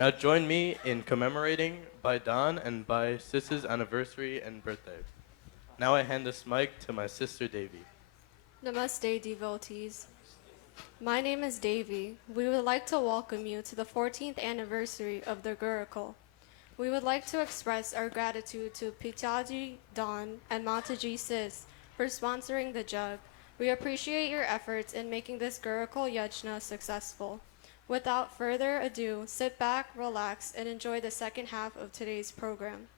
Now join me in commemorating Bhai Dan and Bhai Sis's anniversary and birthday. Now I hand this mic to my sister Devi. Namaste, devotees. My name is Devi. We would like to welcome you to the 14th anniversary of the Gurukul. We would like to express our gratitude to Pitaji Dan and Mataji Sis for sponsoring the jug. We appreciate your efforts in making this Gurukul Yajna successful. Without further ado, sit back, relax, and enjoy the second half of today's program.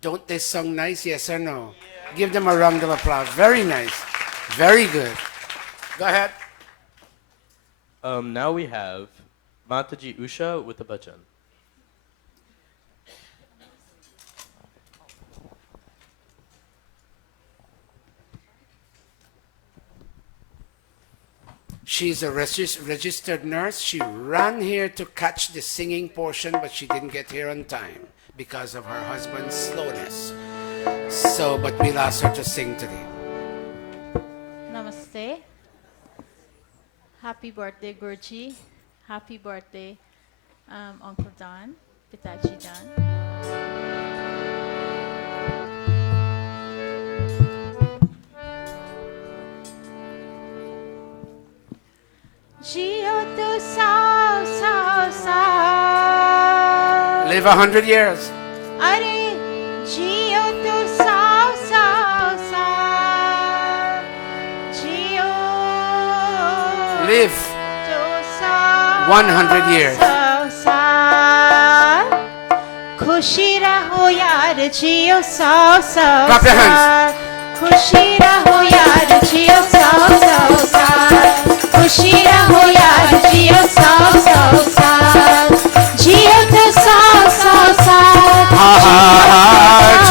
Don't they sing nice, yes or no? Yeah. Give them a round of applause. Very nice. Very good. Go ahead. Now we have Mataji Usha with the bhajan. She's a registered nurse. She ran here to catch the singing portion, but she didn't get here on time because of her husband's slowness. But we'll ask her to sing today. Namaste. Happy birthday, Guruji. Happy birthday, Uncle Dan, Pitaji Dan. Jio tu sao sao sao. Live 100 years. Are jio tu sao sao sao. Jio. Live 100 years. खुशी रहो यार जियो सौ सौ Clap your hands. खुशी रहो यार जियो सौ सौ साल खुशी रहो यार जियो सौ सौ साल जियो तो सौ सौ साल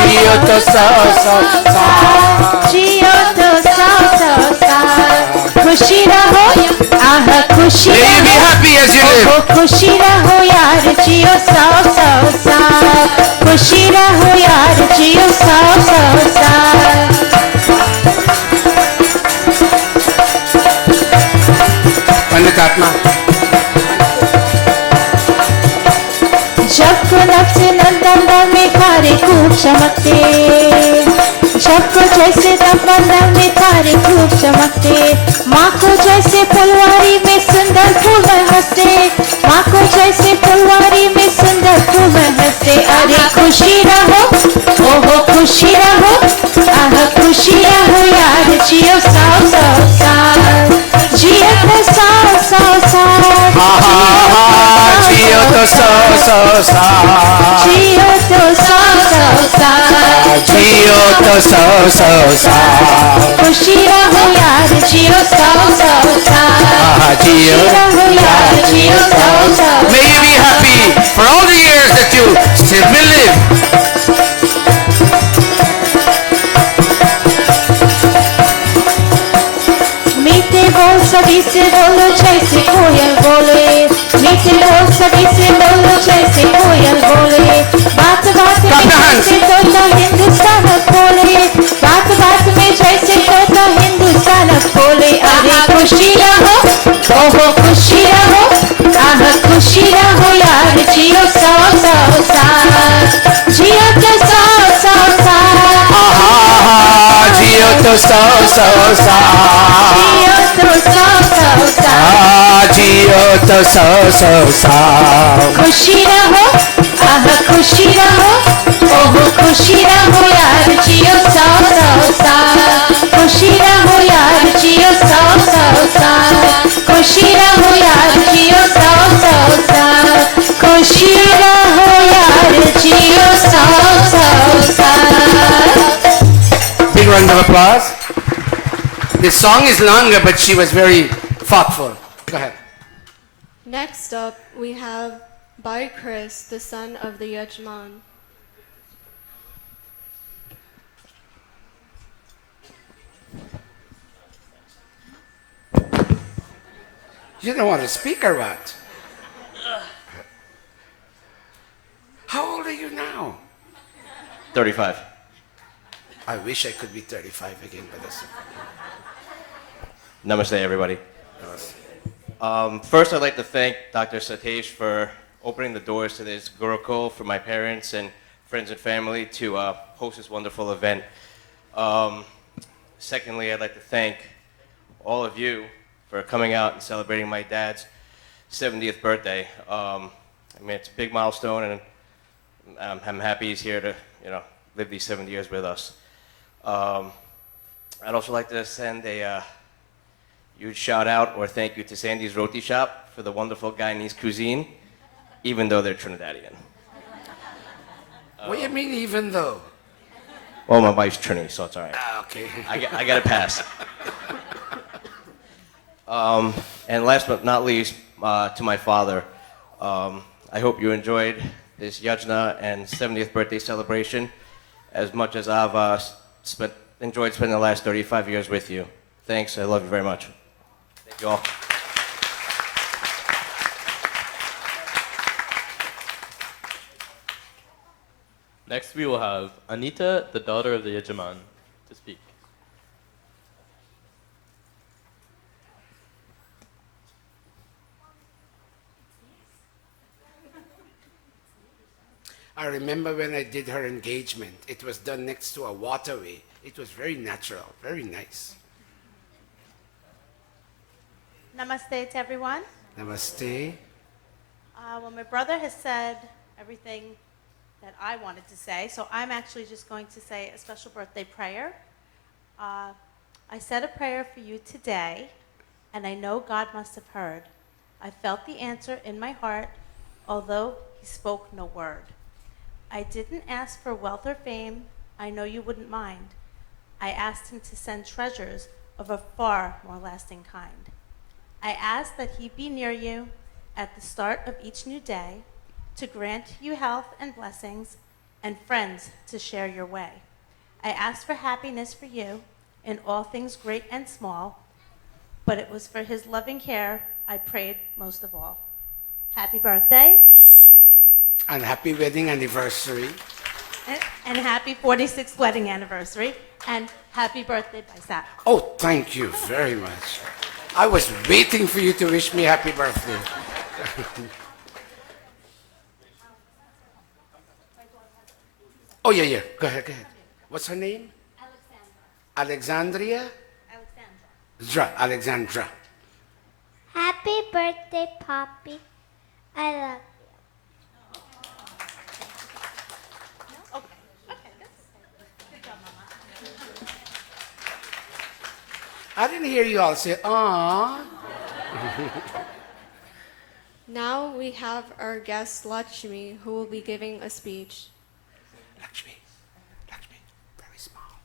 जियो तो सौ साल जियो तो सौ सौ साल खुशी रहो आह खुशी May you be happy as you live. खुशी रहो यार जियो सौ सौ साल खुशी रहो यार जियो सौ सौ साल Pandithatma. जब को नफ्स नंदन में तारे खूब चमकते जब को जैसे तमन्ना में तारे खूब चमकते माँ को जैसे फुलवारी में सुंदर फूल हंसते माँ को जैसे फुलवारी में सुंदर फूल हंसते अरे खुशी रहो ओहो खुशी रहो आह खुशी रहो यार जियो सौ सौ साल जियो तो सौ सौ साल जियो तो सौ साल जियो तो सौ सौ साल जियो तो सौ साल खुशी रहो यार जियो सौ सौ साल जियो रहो यार जियो सौ सौ May you be happy for all the years that you still will live. मीठे बोल सभी से बोलो जैसे कोयल बोले मीठे बोल सभी से बोलो जैसे कोयल बोले बात बात में जैसे तोता हिंदुस्तान बोले बात बात में जैसे तोता हिंदुस्तान बोले अरे खुशी रहो ओहो खुशी रहो आह खुशी रहो यार जियो सौ सौ साल जियो तो सौ सौ साल जियो तो सौ साल जियो तो सौ सौ साल जियो तो सौ साल खुशी रहो आह खुशी रहो ओहो खुशी रहो यार जियो सौ सौ साल साल खुशी रहो यार जियो 100 साल खुशी रहो यार जियो 100 साल. Big round of applause. This song is longer, but she was very thoughtful. Go ahead. Next up, we have by Chris, the son of the Yajman. You don't want to speak or what? How old are you now? 35. I wish I could be 35 again, but that's Namaste, everybody. First, I'd like to thank Dr. Satish for opening the doors to this Gurukul for my parents and friends and family to host this wonderful event. Secondly, I'd like to thank all of you for coming out and celebrating my dad's 70th birthday. I mean, it's a big milestone, and I'm happy he's here to, live these 70 years with us. I'd also like to send a huge shout out or thank you to Sandy's Roti Shop for the wonderful Guyanese cuisine, even though they're Trinidadian. what do you mean, even though? Well, my wife's Trini, so it's all right. Okay. I got a pass. And last but not least, to my father, I hope you enjoyed this Yajna and 70th birthday celebration as much as I've enjoyed spending the last 35 years with you. Thanks, I love you very much. Thank you all. Next, we will have Anita, the daughter of the Yajman, to speak. I remember when I did her engagement, it was done next to a waterway. It was very natural, very nice. Namaste to everyone. Namaste. Well, my brother has said everything that I wanted to say, so I'm actually just going to say a special birthday prayer. I said a prayer for you today, and I know God must have heard. I felt the answer in my heart, although he spoke no word. I didn't ask for wealth or fame. I know you wouldn't mind. I asked him to send treasures of a far more lasting kind. I asked that he be near you at the start of each new day, to grant you health and blessings and friends to share your way. I asked for happiness for you in all things great and small, but it was for his loving care I prayed most of all. Happy birthday. And happy wedding anniversary. And happy 46th wedding anniversary. And happy birthday, Baisakh. Oh, thank you very much. I was waiting for you to wish me happy birthday. Oh, yeah. Go ahead. What's her name? Alexandria? Alexandra. Happy birthday, Poppy. I love you. I didn't hear you all say, "Aww." Now we have our guest Lakshmi, who will be giving a speech. Lakshmi, very small.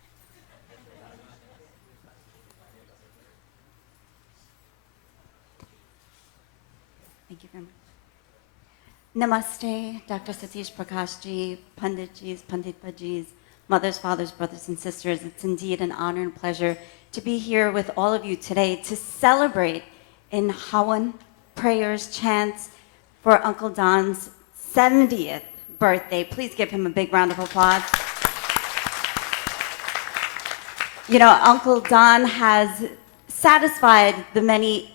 Thank you very much. Namaste, Dr. Satish Prakashji, Panditjis, Panditpajis, mothers, fathers, brothers, and sisters. It's indeed an honor and pleasure to be here with all of you today to celebrate in Hawan, prayers, chants for Uncle Don's 70th birthday. Please give him a big round of applause. You know, Uncle Don has satisfied the many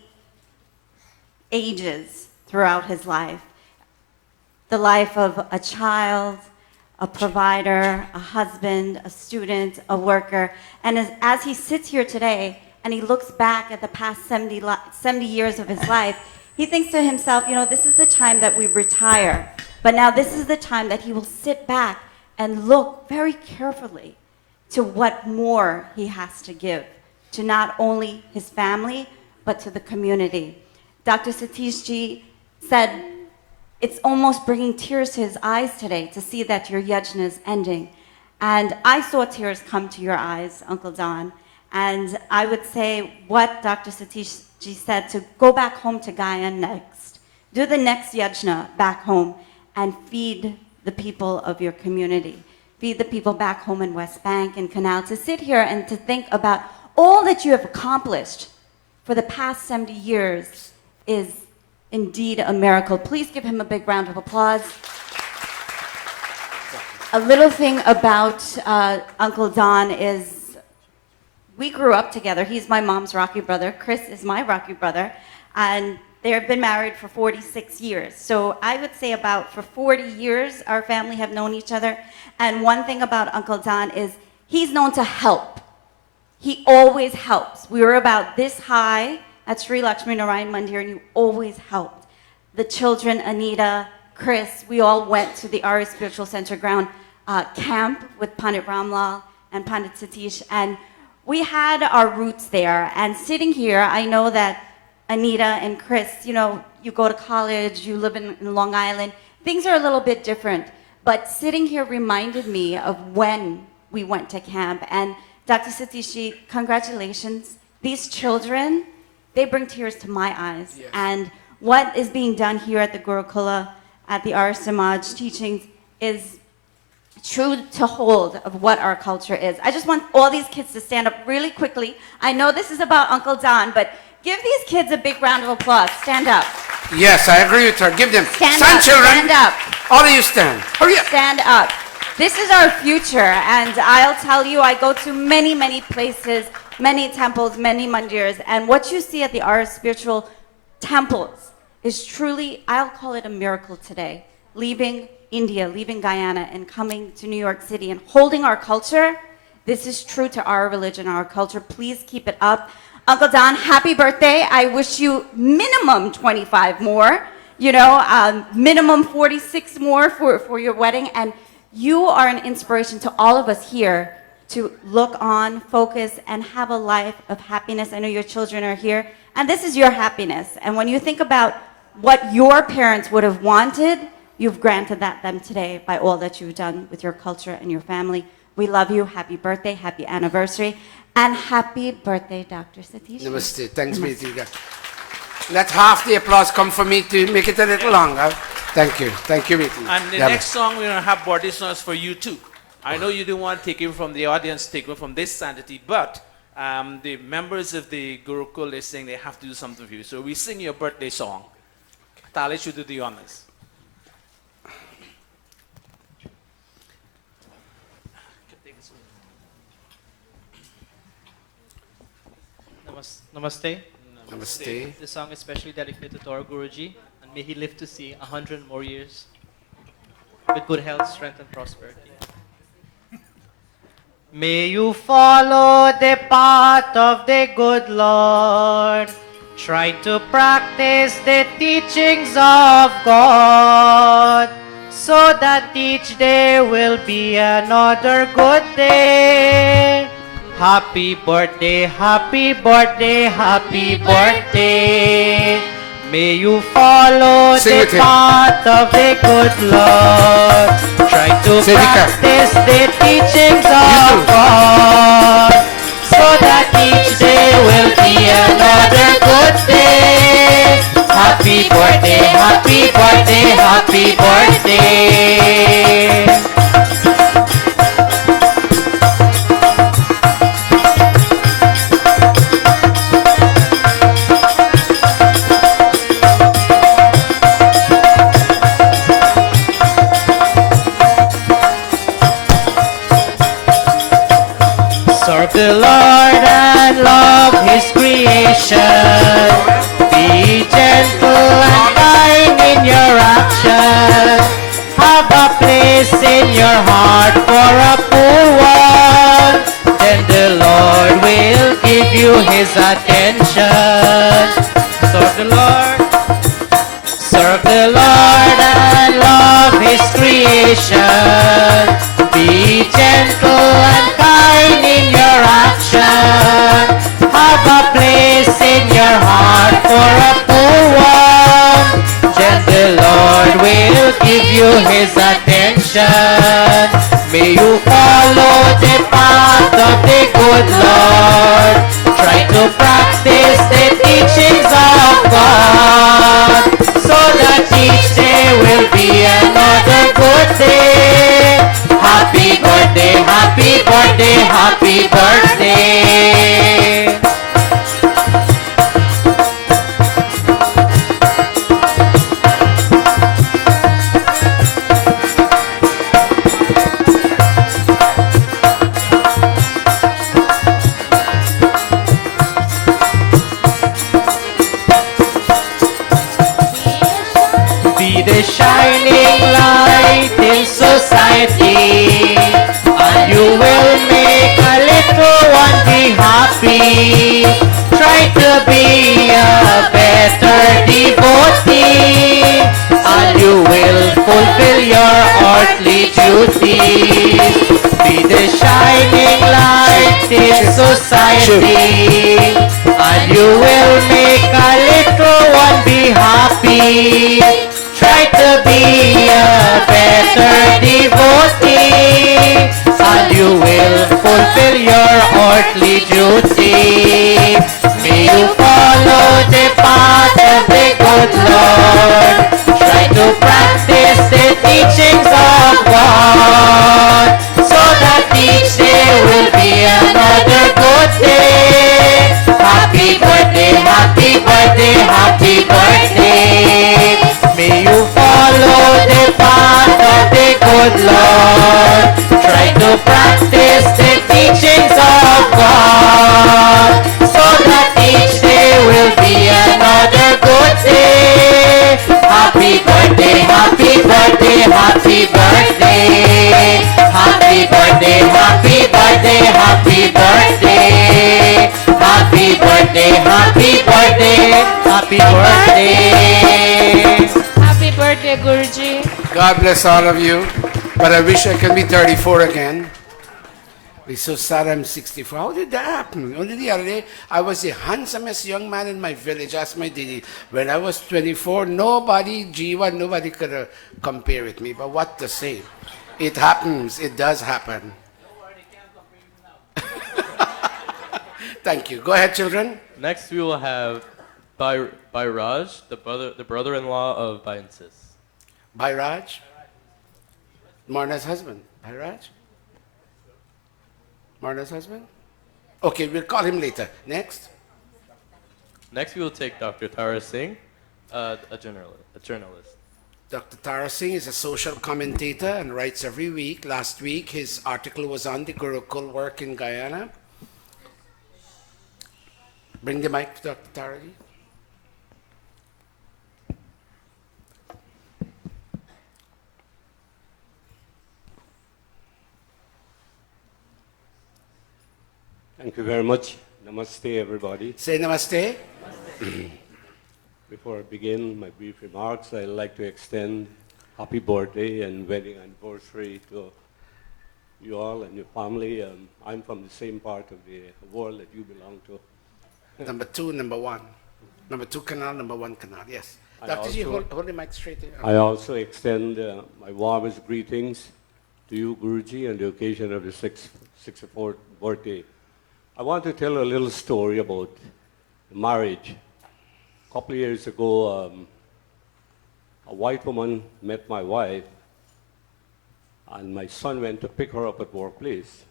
ages throughout his life. The life of a child, a provider, a husband, a student, a worker. And as he sits here today and he looks back at the past 70 years of his life, he thinks to himself, you know, this is the time that we retire. But now this is the time that he will sit back and look very carefully to what more he has to give to not only his family, but to the community. Dr. Satish Ji said it's almost bringing tears to his eyes today to see that your yajna is ending. And I saw tears come to your eyes, Uncle Don. And I would say what Dr. Satish Ji said, to go back home to Gaya next. Do the next yajna back home and feed the people of your community. Feed the people back home in West Bank and Canal. To sit here and to think about all that you have accomplished for the past 70 years is indeed a miracle. Please give him a big round of applause. A little thing about Uncle Don is we grew up together. He's my mom's Rocky brother. Chris is my Rocky brother. And they've been married for 46 years. So I would say about for 40 years, our family have known each other. And one thing about Uncle Don is he's known to help. He always helps. We were about this high at Sri Lakshmi Narayan Mandir, and you always helped. The children, Anita, Chris, we all went to the Arya Spiritual Center ground camp with Pandit Ramlal and Pandit Satish, and we had our roots there. And sitting here, I know that Anita and Chris, you know, you go to college, you live in Long Island, things are a little bit different. But sitting here reminded me of when we went to camp. And Dr. Satishi, congratulations. These children, they bring tears to my eyes. Yes. And what is being done here at the Gurukula, at the Arya Samaj teachings, is true to hold of what our culture is. I just want all these kids to stand up really quickly. I know this is about Uncle Don, but give these kids a big round of applause. Stand up. Yes, I agree with her. Give them. Stand up, children. stand up. All of you stand. Hurry up. Stand up. This is our future, and I'll tell you, I go to many, many places, many temples, many mandirs, and what you see at the Arya spiritual temples is truly, I'll call it a miracle today. Leaving India, leaving Guyana, and coming to New York City and holding our culture, this is true to our religion, our culture. Please keep it up. Uncle Don, happy birthday. I wish you minimum 25 more, you know, minimum 46 more for your wedding. And you are an inspiration to all of us here to look on, focus, and have a life of happiness. I know your children are here, and this is your happiness. And when you think about what your parents would have wanted, you've granted that them today by all that you've done with your culture and your family. We love you. Happy birthday, happy anniversary, and happy birthday, Dr. Satish. Namaste. Thanks, Meetika. Let half the applause come for me to make it a little longer. Thank you. Thank you, Meetika. And the next song, we're going to have birthday songs for you too. I know you didn't want to take it from the audience, take it from this entity, but the members of the Gurukul, they're saying they have to do something for you. So we sing your birthday song. Tali should do the honors. Namaste. Namaste. This song is especially dedicated to our Guruji, and may he live to see 100 more years with good health, strength, and prosperity. May you follow the path of the good Lord. Try to practice the teachings of God, so that each day will be another good day. Happy birthday, happy birthday, happy birthday. May you follow the path of the good Lord. Try to practice the teachings of God, so that each day will be another good day. Happy birthday, happy birthday, happy birthday. Serve the Lord and love His creation. Be gentle and kind in your action. Have a place in your heart for a poor one. Then the Lord will give you His attention. Serve the Lord. Serve the Lord and love His creation. Be gentle and kind in your action. Have a place in your heart you his attention. May you follow the path of the good Lord. Try to practice the teachings of God, so that each day will be another good day. Happy birthday, happy birthday, happy birthday. Be the shining light in society, and you will make a little one be happy. Try to be a better devotee, and you will fulfill your earthly duties. Be the shining light in society, and you will make a little one be happy. Try to be a better devotee, and you will fulfill your earthly duty. May you follow the path of the good Lord. Try to practice the teachings of God, so that each day will be another good day. Happy birthday, happy birthday, happy birthday. May you follow the path of the good Lord. Try to practice the teachings of God, so that each day will be another good day. Happy birthday, happy birthday, happy birthday. Happy birthday, happy birthday, happy birthday. Happy birthday, happy birthday, happy birthday. Happy birthday, Guruji. God bless all of you. But I wish I could be 34 again. It's so sad I'm 64. How did that happen? Only the other day, I was the handsomest young man in my village. Asked my didi. When I was 24, nobody, Jiva, nobody could compare with me. But what to say? It happens. It does happen. Thank you. Go ahead, children. Next, we will have Raj, the brother-in-law of Bhayansis. Bhairaj. Marna's husband. Bhairaj. Marna's husband? Okay, we'll call him later. Next. Next, we will take Dr. Tara Singh, a journalist. Dr. Tara Singh is a social commentator and writes every week. Last week, his article was on the Gurukul work in Guyana. Bring the mic to Dr. Tara. Thank you very much. Namaste, everybody. Say namaste. Before I begin my brief remarks, I'd like to extend happy birthday and wedding anniversary to you all and your family. I'm from the same part of the world that you belong to. Number two, number one. Number two canal, number one canal. Yes. Dr. Ji, hold the mic straight. I also extend my warmest greetings to you, Guruji, on the occasion of the 64th birthday. I want to tell a little story about marriage. A couple of years ago, a white woman met my wife, and my son went to pick her up at workplace.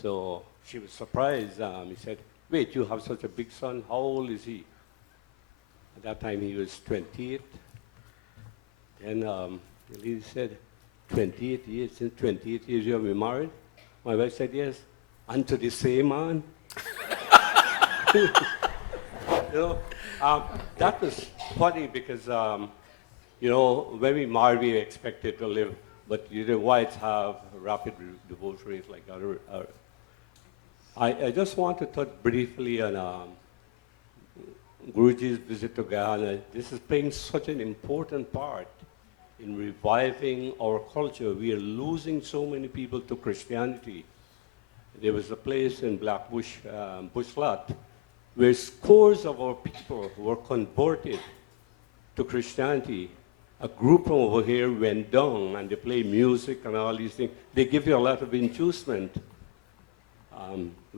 So she was surprised. He said, "Wait, you have such a big son? How old is he?" At that time, he was 28. Then the lady said, 28 years? Since 28 years you have been married? My wife said, "Yes." "And to the same man?" That was funny because, when we married, we expected to live, but the whites have rapid divorce rates like other. I just want to touch briefly on Guruji's visit to Guyana. This is playing such an important part in reviving our culture. We are losing so many people to Christianity. There was a place in Blackbush, Bushflat, where scores of our people were converted to Christianity. a group from over here went down and they play music and all these things. They give you a lot of inducement.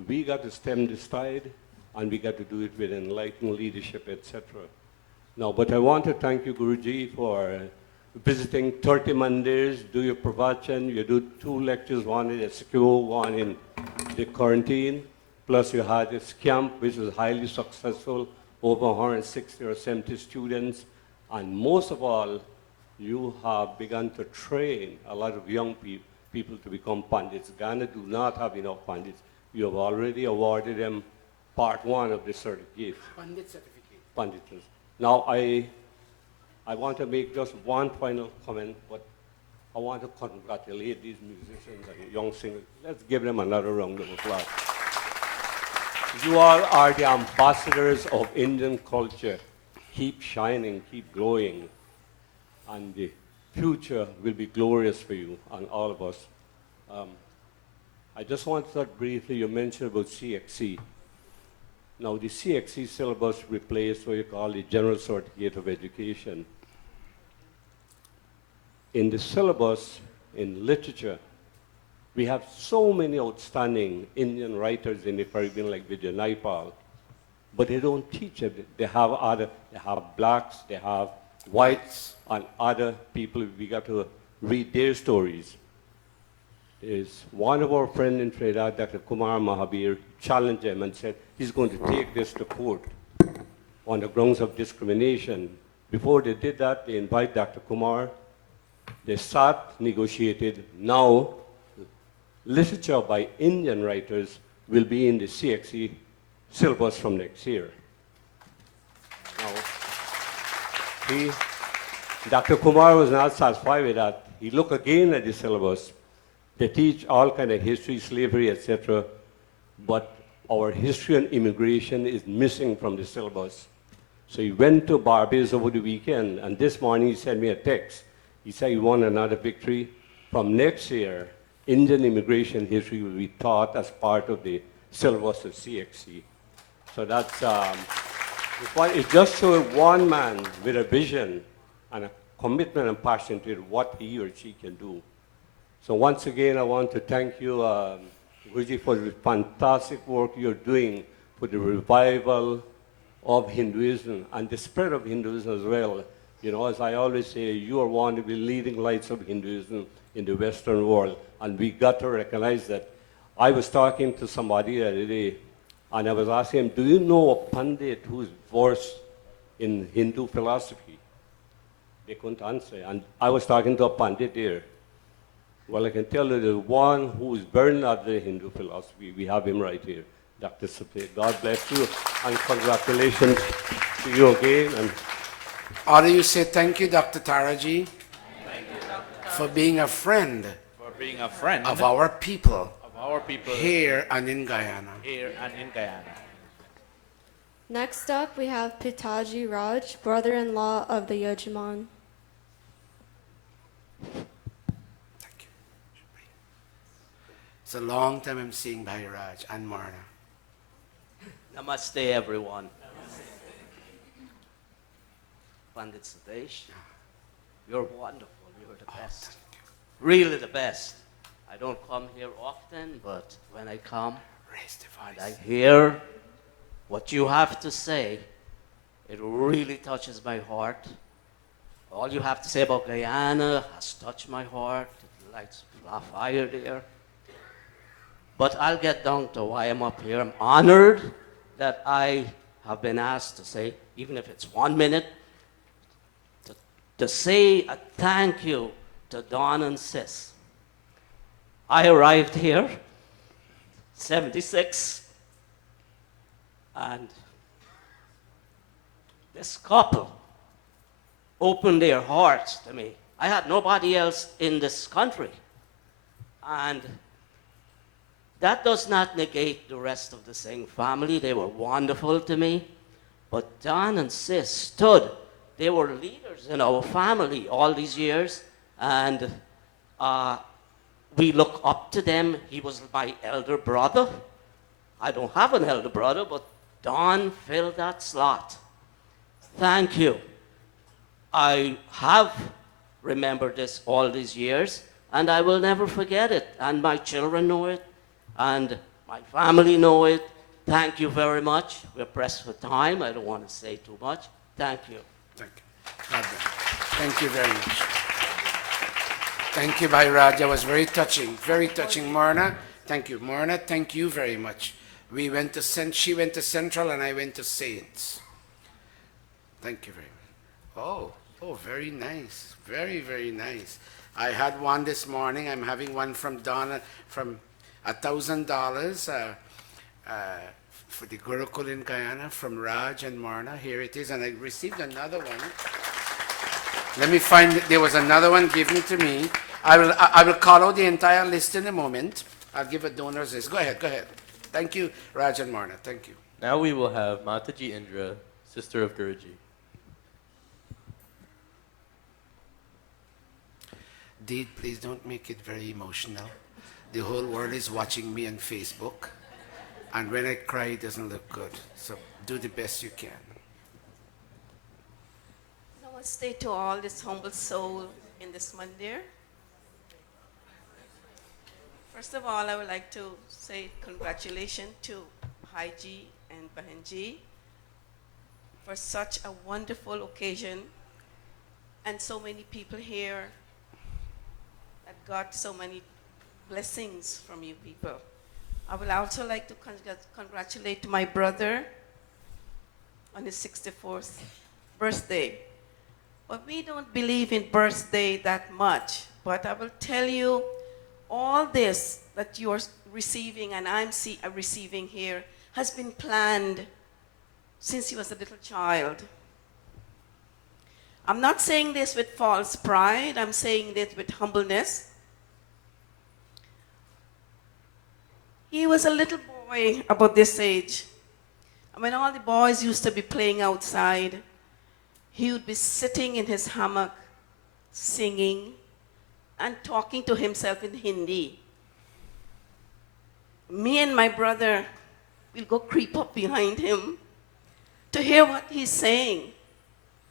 We got to stem this tide, and we got to do it with enlightened leadership, etc. Now, but I want to thank you, Guruji, for visiting 30 Mondays, do your pravachan. You do 2 lectures, one in SQ, one in the quarantine. Plus you had this camp, which was highly successful, over 160 or 70 students. And most of all, you have begun to train a lot of young people to become pandits. Ghana do not have enough pandits. You have already awarded them part 1 of the certificate. Pandit certificate. Pandits. Now, I want to make just one final comment, but I want to congratulate these musicians and young singers. Let's give them another round of applause. You all are the ambassadors of Indian culture. Keep shining, keep growing, and the future will be glorious for you and all of us. I just want to talk briefly, you mentioned about CXC. Now, the CXC syllabus replaced what you call the General Certificate of Education. In the syllabus, in literature, we have so many outstanding Indian writers in the Caribbean, like Vijay Naipal, but they don't teach it. They have blacks, they have whites, and other people. We got to read their stories. Is one of our friends in Trinidad, Dr. Kumar Mahabir, challenged him and said he's going to take this to court on the grounds of discrimination. Before they did that, they invited Dr. Kumar. They sat, negotiated. Now, literature by Indian writers will be in the CXC syllabus from next year. Now, Dr. Kumar was not satisfied with that. He looked again at the syllabus. They teach all kind of history, slavery, etc. But our history and immigration is missing from the syllabus. So he went to Barbados over the weekend, and this morning he sent me a text. He said he won another victory. From next year, Indian immigration history will be taught as part of the syllabus of CXC. So that's, it just shows one man with a vision and a commitment and passion to what he or she can do. So once again, I want to thank you, Guruji, for the fantastic work you're doing for the revival of Hinduism and the spread of Hinduism as well. You know, as I always say, you are one of the leading lights of Hinduism in the Western world, and we got to recognize that. I was talking to somebody the other day, and I was asking him, do you know a Pandit who's versed in Hindu philosophy? They couldn't answer, and I was talking to a Pandit here. Well, I can tell you there's one who is very not the Hindu philosophy. We have him right here, Dr. Sapir. God bless you, and congratulations to you again. And Or do you say thank you, Dr. Taraji, for being a friend, of our people, here and in Guyana. Next up, we have Pitaji Raj, brother-in-law of the Yajman. It's a long time I'm seeing Bhai Raj and Marna. Namaste, everyone. Pandit Sadesh, you're wonderful. You're the best. Really the best. I don't come here often, but when I come, and I hear what you have to say, it really touches my heart. All you have to say about Guyana has touched my heart. It lights a fire there. But I'll get down to why I'm up here. I'm honored that I have been asked to say, even if it's 1 minute, to say a thank you to Don and Sis. I arrived here, 76, and this couple opened their hearts to me. I had nobody else in this country. And that does not negate the rest of the Singh family. They were wonderful to me. But Don and Sis stood. They were leaders in our family all these years. And we look up to them. He was my elder brother. I don't have an elder brother, but Don filled that slot. Thank you. I have remembered this all these years, and I will never forget it. And my children know it, and my family know it. Thank you very much. We're pressed for time. I don't want to say too much. Thank you. Thank you. God bless. Thank you very much. Thank you, Bhai Raja. Was very touching. Very touching. Morna, thank you. Morna, thank you very much. We went to she went to Central and I went to Saints. Thank you very much. Oh, very nice. Very, very nice. I had one this morning. I'm having one from Donna, from $1,000 for the Gurukul in Guyana from Raj and Marna. Here it is. And I received another one. Let me find it. There was another one given to me. I will call out the entire list in a moment. I'll give a donor's list. Go ahead. Thank you, Raj and Marna. Thank you. Now we will have Mataji Indra, sister of Guruji. Deed, please don't make it very emotional. The whole world is watching me on Facebook. And when I cry, it doesn't look good. So do the best you can. Namaste to all this humble soul in this mandir. First of all, I would like to say congratulations to Haiji and Bahanji for such a wonderful occasion and so many people here that got so many blessings from you people. I would also like to congratulate my brother on his 64th birthday. But we don't believe in birthday that much. But I will tell you, all this that you're receiving and I'm receiving here has been planned since he was a little child. I'm not saying this with false pride. I'm saying this with humbleness. He was a little boy about this age. And when all the boys used to be playing outside, he would be sitting in his hammock, singing and talking to himself in Hindi. Me and my brother will go creep up behind him to hear what he's saying.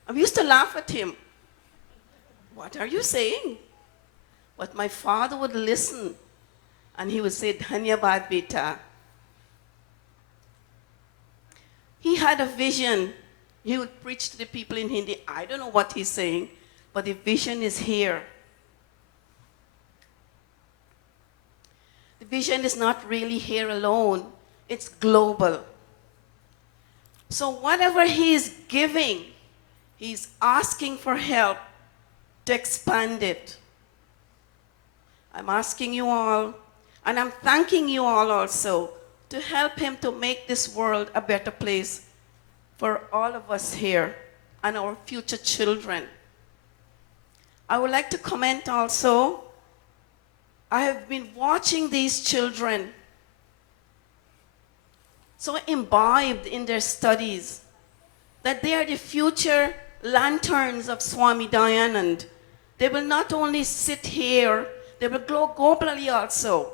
And we used to laugh at him. What are you saying? But my father would listen and he would say, Dhanyabad beta. He had a vision. He would preach to the people in Hindi. I don't know what he's saying, but the vision is here. The vision is not really here alone. It's global. So whatever he is giving, he's asking for help to expand it. I'm asking you all, and I'm thanking you all also, to help him to make this world a better place for all of us here and our future children. I would like to comment also, I have been watching these children so imbibed in their studies that they are the future lanterns of Swami Dayananda. They will not only sit here, they will go globally also,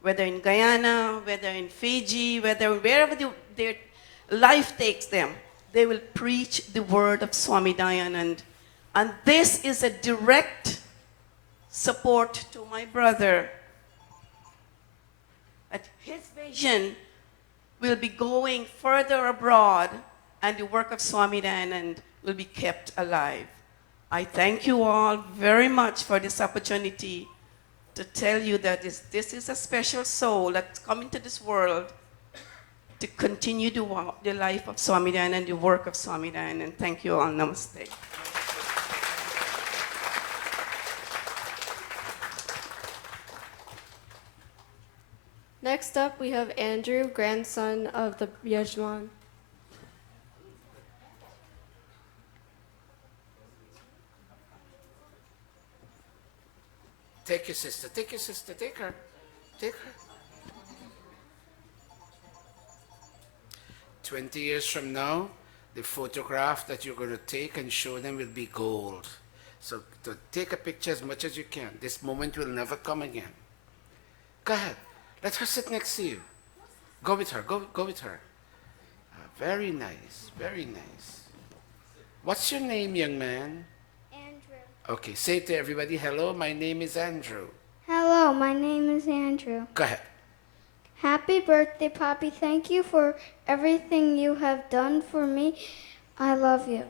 whether in Guyana, whether in Fiji, wherever their life takes them, they will preach the word of Swami Dayananda. And this is a direct support to my brother. That his vision will be going further abroad and the work of Swami Dayananda will be kept alive. I thank you all very much for this opportunity to tell you that this is a special soul that's come into this world to continue the life of Swami Dayananda and the work of Swami Dayananda. Thank you all. Namaste. Next up, we have Andrew, grandson of the Yajman. Take your sister, take her. 20 years from now, the photograph that you're going to take and show them will be gold. So to take a picture as much as you can. This moment will never come again. Go ahead. Let her sit next to you. Go with her. Go with her. Very nice. Very nice. What's your name, young man? Andrew. Okay, say to everybody, hello, my name is Andrew. Hello, my name is Andrew. Go ahead. Happy birthday, Poppy. Thank you for everything you have done for me. I love you.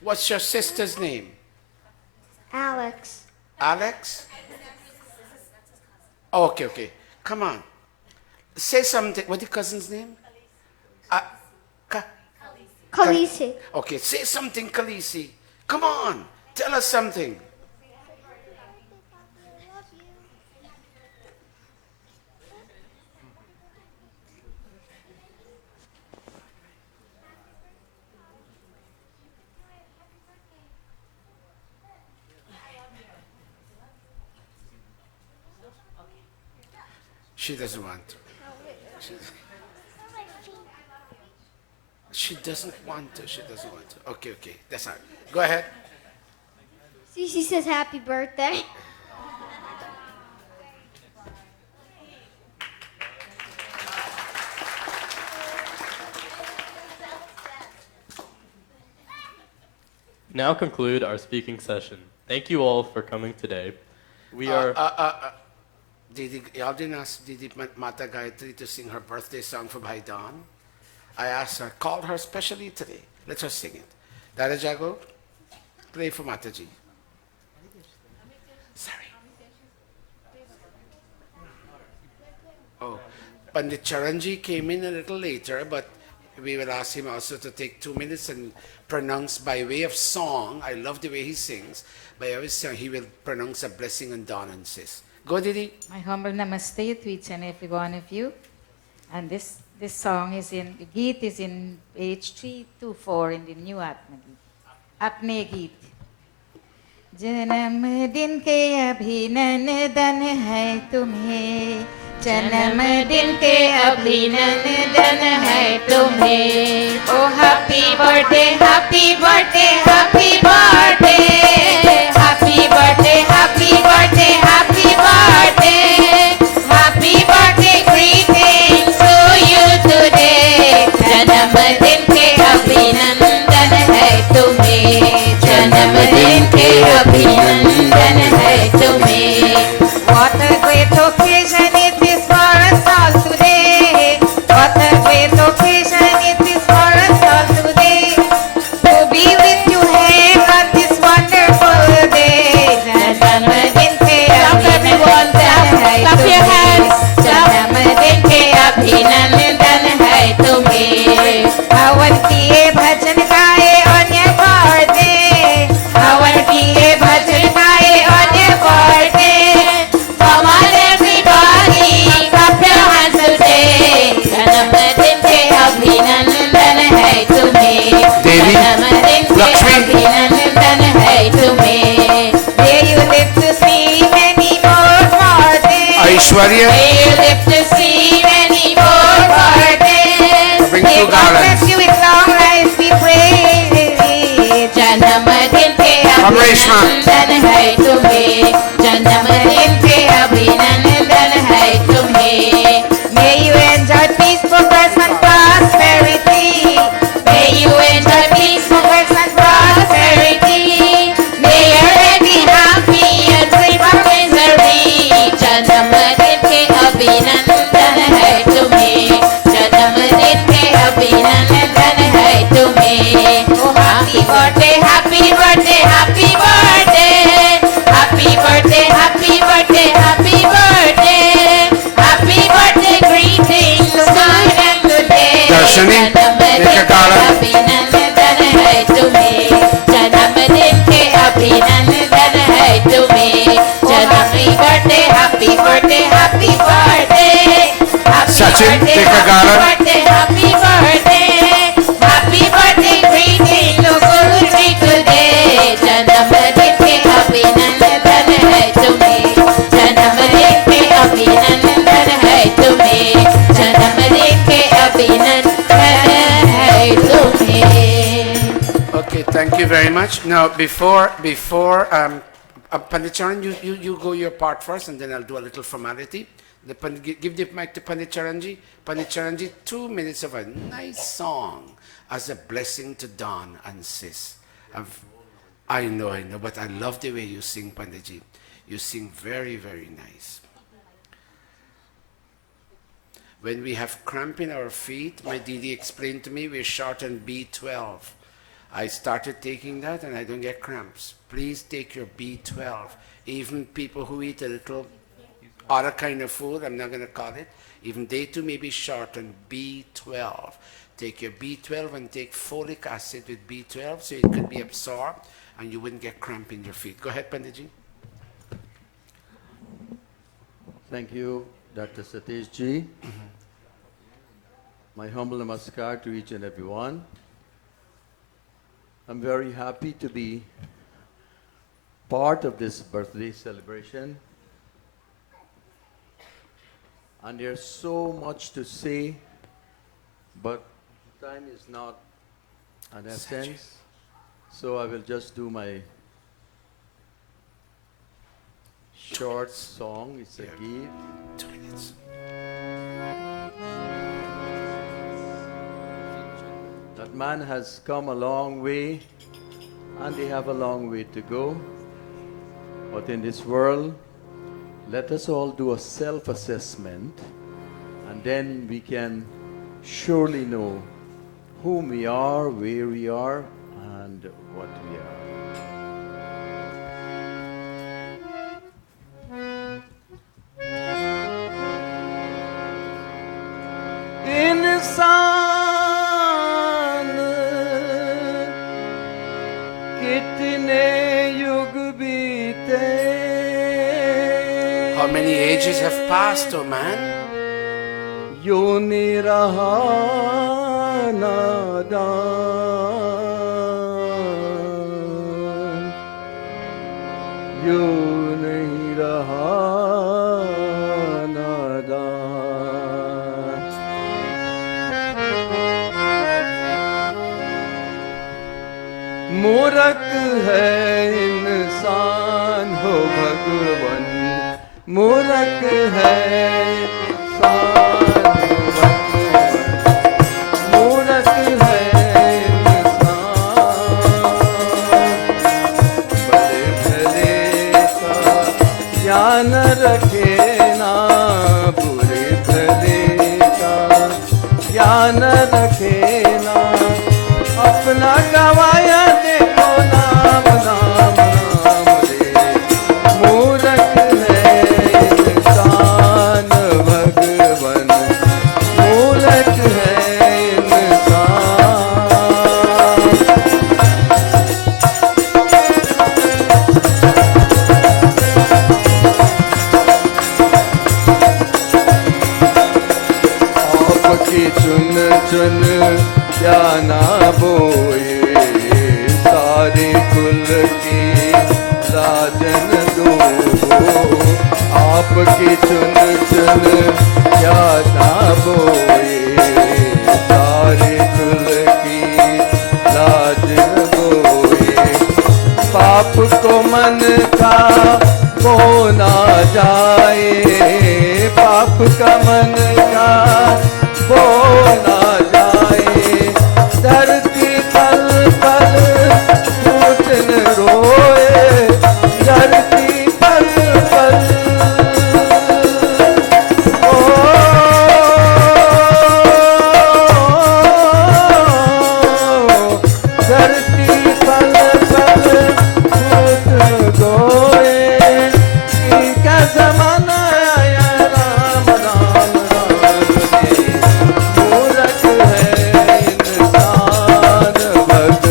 What's your sister's name? Alex. Alex? Oh, okay, okay. Come on. Say something. What's your cousin's name? Khaleesi. Okay, say something, Khaleesi. Come on. Tell us something. She doesn't want to. She doesn't want to. She doesn't want to. Okay, okay. That's all right. Go ahead. Cece says happy birthday. Now conclude our speaking session. Thank you all for coming today. We are... Y'all didn't ask Didi Mata Gayatri to sing her birthday song for Bhai Don. I asked her, called her specially today. Let her sing it. Dada Jago, play for Mataji. Sorry. Oh, Pandit Charanji came in a little later, but we will ask him also to take 2 minutes and pronounce by way of song. I love the way he sings. By way of song, he will pronounce a blessing on Don and Sis. Go, Didi. My humble namaste to each and every one of you. And this song is in, the Geet is in page 324 in the new Apne Geet. जन्मदिन के अभिनंदन है तुम्हें जन्मदिन के अभिनंदन है तुम्हें ओ happy birthday happy birthday happy birthday happy birthday happy birthday happy birthday happy birthday greetings to you today जन्मदिन के अभिनंदन है तुम्हें जन्मदिन के अभिनंदन है तुम्हें What a great occasion it is for us all today What a great occasion it is for us all today To be with you here on this wonderful day जन्मदिन के अभिनंदन है तुम्हें जन्मदिन के अभिनंदन है तुम्हें हवन किए भजन गाए on your birthday हवन किए भजन गाए on your birthday Come on everybody clap your hands today जन्मदिन के अभिनंदन है तुम्हें जन्मदिन के अभिनंदन है तुम्हें May you live to see many more birthdays Aishwarya. May you live to see many more birthdays Bring May two God garlands. bless you with long life we pray जन्मदिन के अभिनंदन है तुम्हें जन्मदिन के अभिनंदन है तुम्हें May you enjoy peace, progress and prosperity May you enjoy peace, progress and prosperity May your head be happy and free from misery जन्मदिन के अभिनंदन है तुम्हें जन्मदिन के अभिनंदन है तुम्हें Oh happy birthday, happy birthday, happy birthday Happy birthday, happy birthday, happy birthday Happy birthday greetings good and good day Darshani, जन्मदिन एक के garland. अभिनंदन है तुम्हें जन्मदिन के अभिनंदन है तुम्हें happy birthday, happy birthday Happy Sachin, birthday, take a happy garland. birthday, happy birthday Happy birthday greeting to Guruji today जन्मदिन के अभिनंदन है तुम्हें जन्मदिन के अभिनंदन है तुम्हें जन्मदिन के अभिनंदन है तुम्हें Okay, thank you very much. Now, before Pandit Charan, you go your part first, and then I'll do a little formality. Give the mic to Pandit Charanji. Pandit Charanji, 2 minutes of a nice song as a blessing to Don and Sis. I know, but I love the way you sing, Panditji. You sing very, very nice. When we have cramp in our feet, my Didi explained to me we're short on B12. I started taking that and I don't get cramps. Please take your B12. Even people who eat a little other kind of food, I'm not going to call it, even they too may be short on B12. Take your B12 and take folic acid with B12 so it could be absorbed and you wouldn't get cramp in your feet. Go ahead, Panditji. Thank you, Dr. Satish ji. My humble namaskar to each and every one. I'm very happy to be part of this birthday celebration. And there's so much to say, but time is not an essence. So I will just do my short song. It's a gift. 2 minutes. That man has come a long way, and they have a long way to go. But in this world, let us all do a self-assessment, and then we can surely know whom we are, where we are, and what we are. इंसान कितने युग बीते. How many ages have passed, oh man? यूं नहीं रहा नादान, यूं नहीं रहा नादान. मूर्ख है इंसान हो भगवन, मूर्ख है न रखे ना अपना गवाया देखो नाम नाम नाम रे. मूर्ख है इंसान भगवन, मूर्ख है चुन चुन क्या ना बोए, सारे कुल की राजन दो. आपकी चुन चुन क्या ना बोए, सारे कुल की राजन बोए. पाप को मन का बो ना जाए, पाप का मन का बोना जाए. धरती पल पल फूटन रोए, धरती पल पल ओ धरती पल पल फूट गोए. इनका जमाना आया राम राम राम रे. मूर्ख है इंसान भगवन,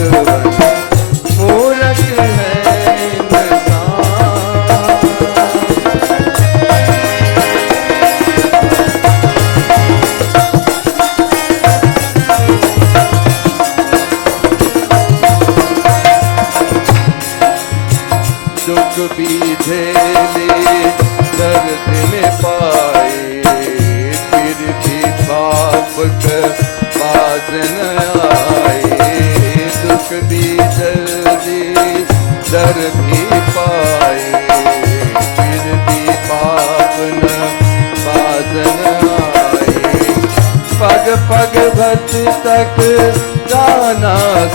मूर्ख है दुख भी झेले दर्द में पाए, फिर भी पाप का बाज न आए. दुख भी झेले दर्द भी पाए, फिर भी पाप न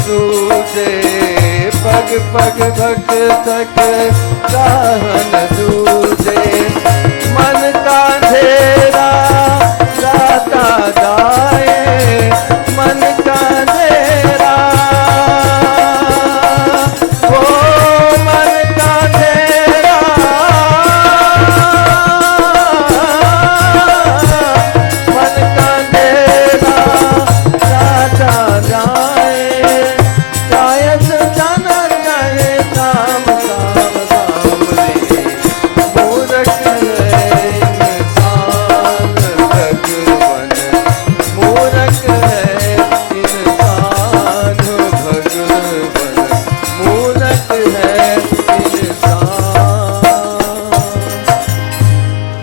सूझे पग पग भक्त तक राहन दूजे मन का अंधेरा राता जाए मन का अंधेरा ओ मन का अंधेरा मन का अंधेरा राता जाए शायद जाना चाहे शाम शाम शाम रे मूरख है इंसान भगवन मूरख है इंसान भगवन मूरख है इंसान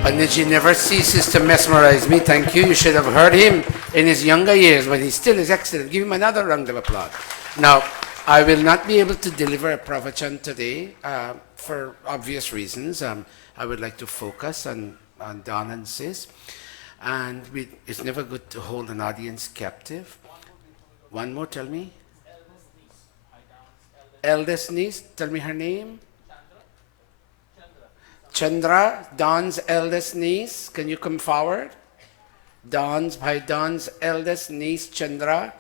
Panditji never ceases to mesmerize me. Thank you. You should have heard him in his younger years, but he still is excellent. Give him another round of applause. Now, I will not be able to deliver a pravachan today for obvious reasons. I would like to focus on Don and Sis. And it's never good to hold an audience captive. One more, tell me. Eldest niece, tell me her name. Chandra, Don's eldest niece. Can you come forward? Don's eldest niece, Chandra.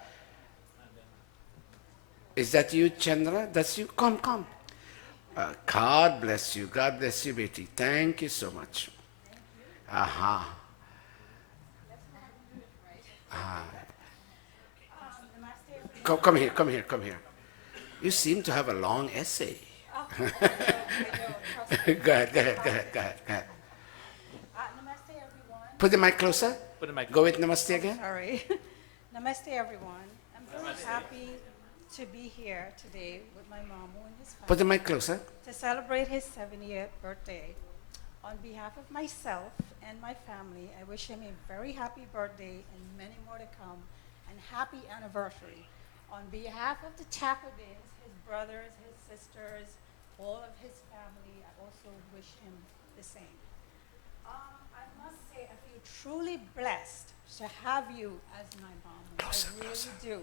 Is that you, Chandra? That's you? Come, come. God bless you. God bless you, Betty. Thank you so much. Aha. Come here, come here, come here. You seem to have a long essay. Go ahead, go ahead, go ahead, go ahead, go ahead. Namaste, everyone. Put the mic closer. Put the mic. Go with Namaste again. Sorry. Namaste, everyone. I'm very happy to be here today with my mom and his family. Put the mic closer. To celebrate his 70th birthday. On behalf of myself and my family, I wish him a very happy birthday and many more to come, and happy anniversary. On behalf of the Chapelbins, his brothers, his sisters, all of his family, I also wish him the same. I must say, I feel truly blessed to have you as my mom. I really do.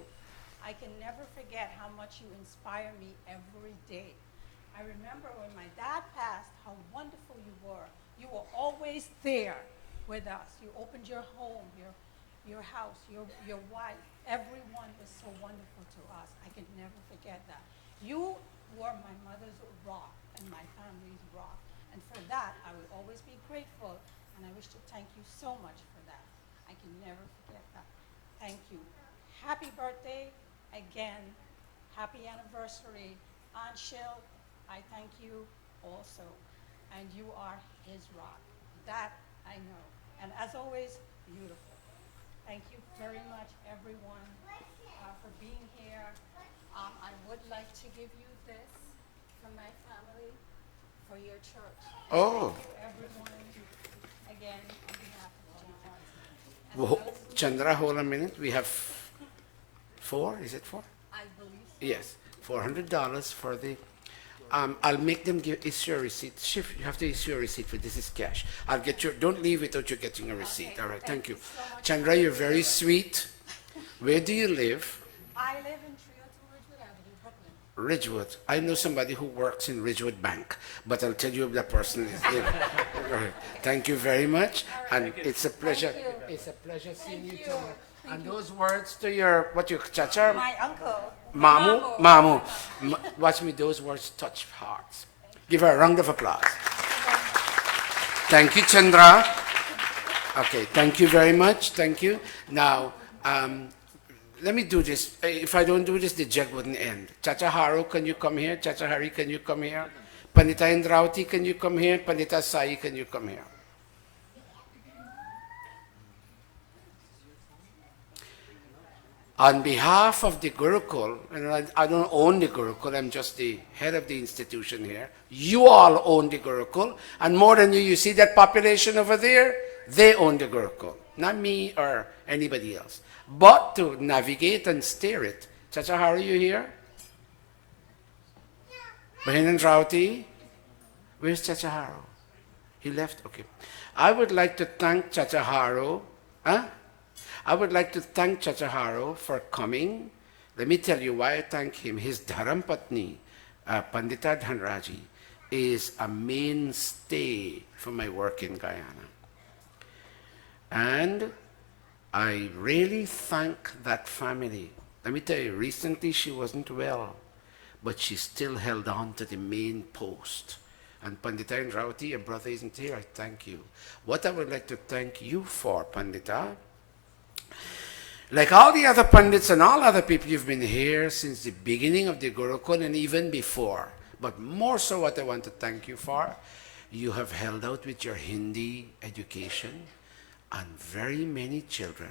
I can never forget how much you inspire me every day. I remember when my dad passed, how wonderful you were. You were always there with us. You opened your home, your house, your wife. Everyone was so wonderful to us. I can never forget that. You were my mother's rock and my family's rock. And for that, I will always be grateful. And I wish to thank you so much for that. I can never forget that. Thank you. Happy birthday again. Happy anniversary. Aunt Shil, I thank you also. And you are his rock. That I know. And as always, beautiful. Thank you very much, everyone, for being here. I would like to give you this from my family for your church. Oh. Thank you, everyone, again, on behalf of Jesus. Chandra, hold a minute. We have 4. Is it 4? I believe so. Yes. $400 for the. I'll make them issue a receipt. Shift, you have to issue a receipt for this is cash. I'll get your. Don't leave without you getting a receipt. Okay, All right. Thank you. so much. Chandra, you're very sweet. Where do you live? I live in 302 Ridgewood Avenue, Brooklyn. Ridgewood. I know somebody who works in Ridgewood Bank, but I'll tell you if that person is there. All right. Thank you very much, and it's a pleasure. It's a pleasure seeing you too. And those words to your chacha? My uncle. Mamu. Watch me. Those words touch hearts. Give her a round of applause. Thank you, Chandra. Okay. Thank you very much. Thank you. Now. Let me do this. If I don't do this, the jug wouldn't end. Chacha Haru, can you come here? Chacha Hari, can you come here? Pandita Indravati, can you come here? Pandita Sai, can you come here? On behalf of the Gurukul, and I don't own the Gurukul, I'm just the head of the institution here. You all own the Gurukul, and more than you, you see that population over there? They own the Gurukul, not me or anybody else. But to navigate and steer it. Chacha, how are you here? Bahinan Rauti? Where's Chachaharo? He left? Okay. I would like to thank Chachaharo. I would like to thank Chachaharo for coming Let me tell you why I thank him. His Dharampatni, Pandita Dhanraji, is a mainstay for my work in Guyana. And I really thank that family. Let me tell you, recently she wasn't well, but she still held on to the main post. And Pandita Indravati, your brother isn't here, I thank you. What I would like to thank you for, Pandita, like all the other Pandits and all other people, you've been here since the beginning of the Gurukul and even before. But more so what I want to thank you for, you have held out with your Hindi education, and very many children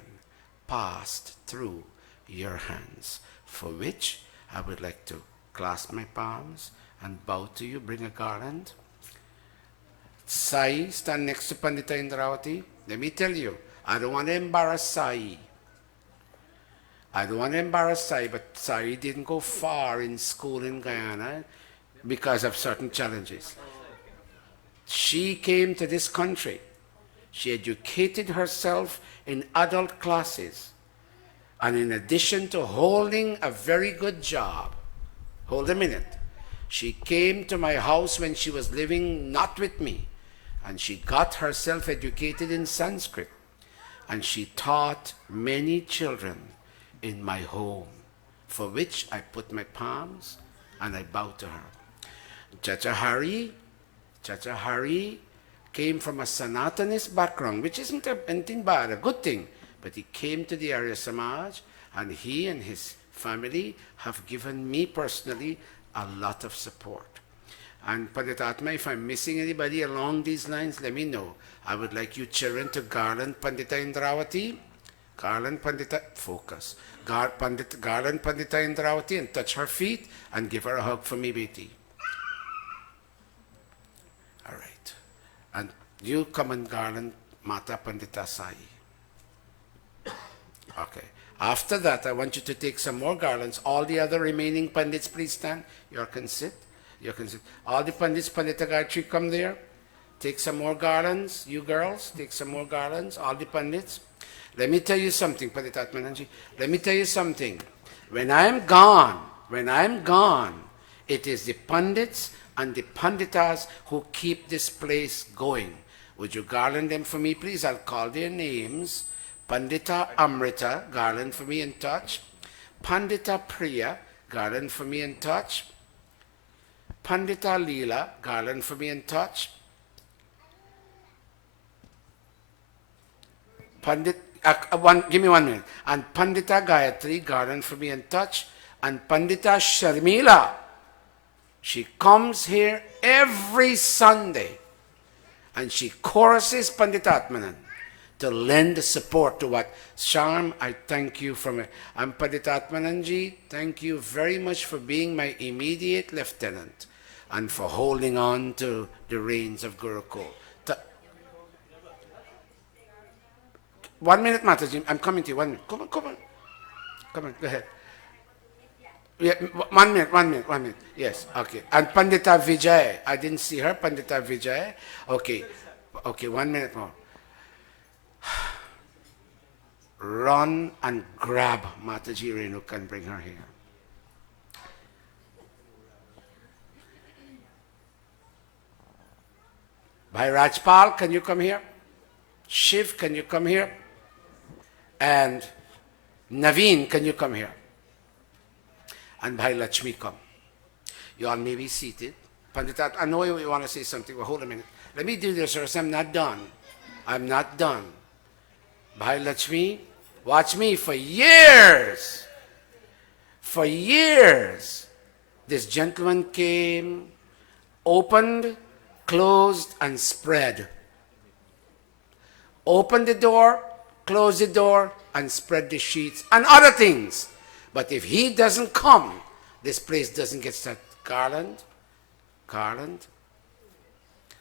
passed through your hands, for which I would like to clasp my palms and bow to you. Bring a garland. Sai, stand next to Pandita Indravati. Let me tell you, I don't want to embarrass Sai. I don't want to embarrass Sai, but Sai didn't go far in school in Guyana because of certain challenges. She came to this country. She educated herself in adult classes. And in addition to holding a very good job, hold a minute, she came to my house when she was living not with me, and she got herself educated in Sanskrit, and she taught many children in my home, for which I put my palms and I bow to her. Chacha Hari came from a Sanatanist background, which isn't anything bad, a good thing. But he came to the Arya Samaj, and he and his family have given me personally a lot of support. And Panditatma, if I'm missing anybody along these lines, let me know. I would like you children to garland Pandita Indravati, garland Pandita, focus, garland Pandita Indravati and touch her feet and give her a hug for me, Beti. All right. And you come and garland Mata Pandita Sai. Okay. After that, I want you to take some more garlands. All the other remaining Pandits, please stand. You can sit. You can sit. All the Pandits, Pandita Gayatri, come there. Take some more garlands. You girls, take some more garlands. All the Pandits. Let me tell you something, Pandita Atmananji. Let me tell you something. When I'm gone, it is the Pandits and the Panditas who keep this place going. Would you garland them for me, please? I'll call their names. Pandita Amrita, garland for me and touch. Pandita Priya, garland for me and touch. Pandita Leela, garland for me and touch. Give me 1 minute. And Pandita Gayatri, garland for me and touch. And Pandita Sharmila, she comes here every Sunday and she choruses Pandita Atmanan to lend support to what. Sharm, I thank you from it. And Pandita Atmananji, thank you very much for being my immediate lieutenant and for holding on to the reins of Gurukul. 1 minute, Mataji. I'm coming to you. 1 minute. Come on. Come on, go ahead. Yeah, 1 minute. Yes, okay. And Pandita Vijay. I didn't see her. Pandita Vijay. Okay, 1 minute more. Run and grab Mataji Renuk and bring her here. Bhai Rajpal, can you come here? Shiv, can you come here? And Naveen, can you come here? And Bhai Lakshmi, come. You all may be seated. Pandita, I know you want to say something, but hold a minute. Let me do this, or I'm not done. I'm not done. Bhai Lakshmi, watch me for years. For years, this gentleman came, opened, closed, and spread. Open the door, close the door, and spread the sheets and other things. But if he doesn't come, this place doesn't get started. Garland.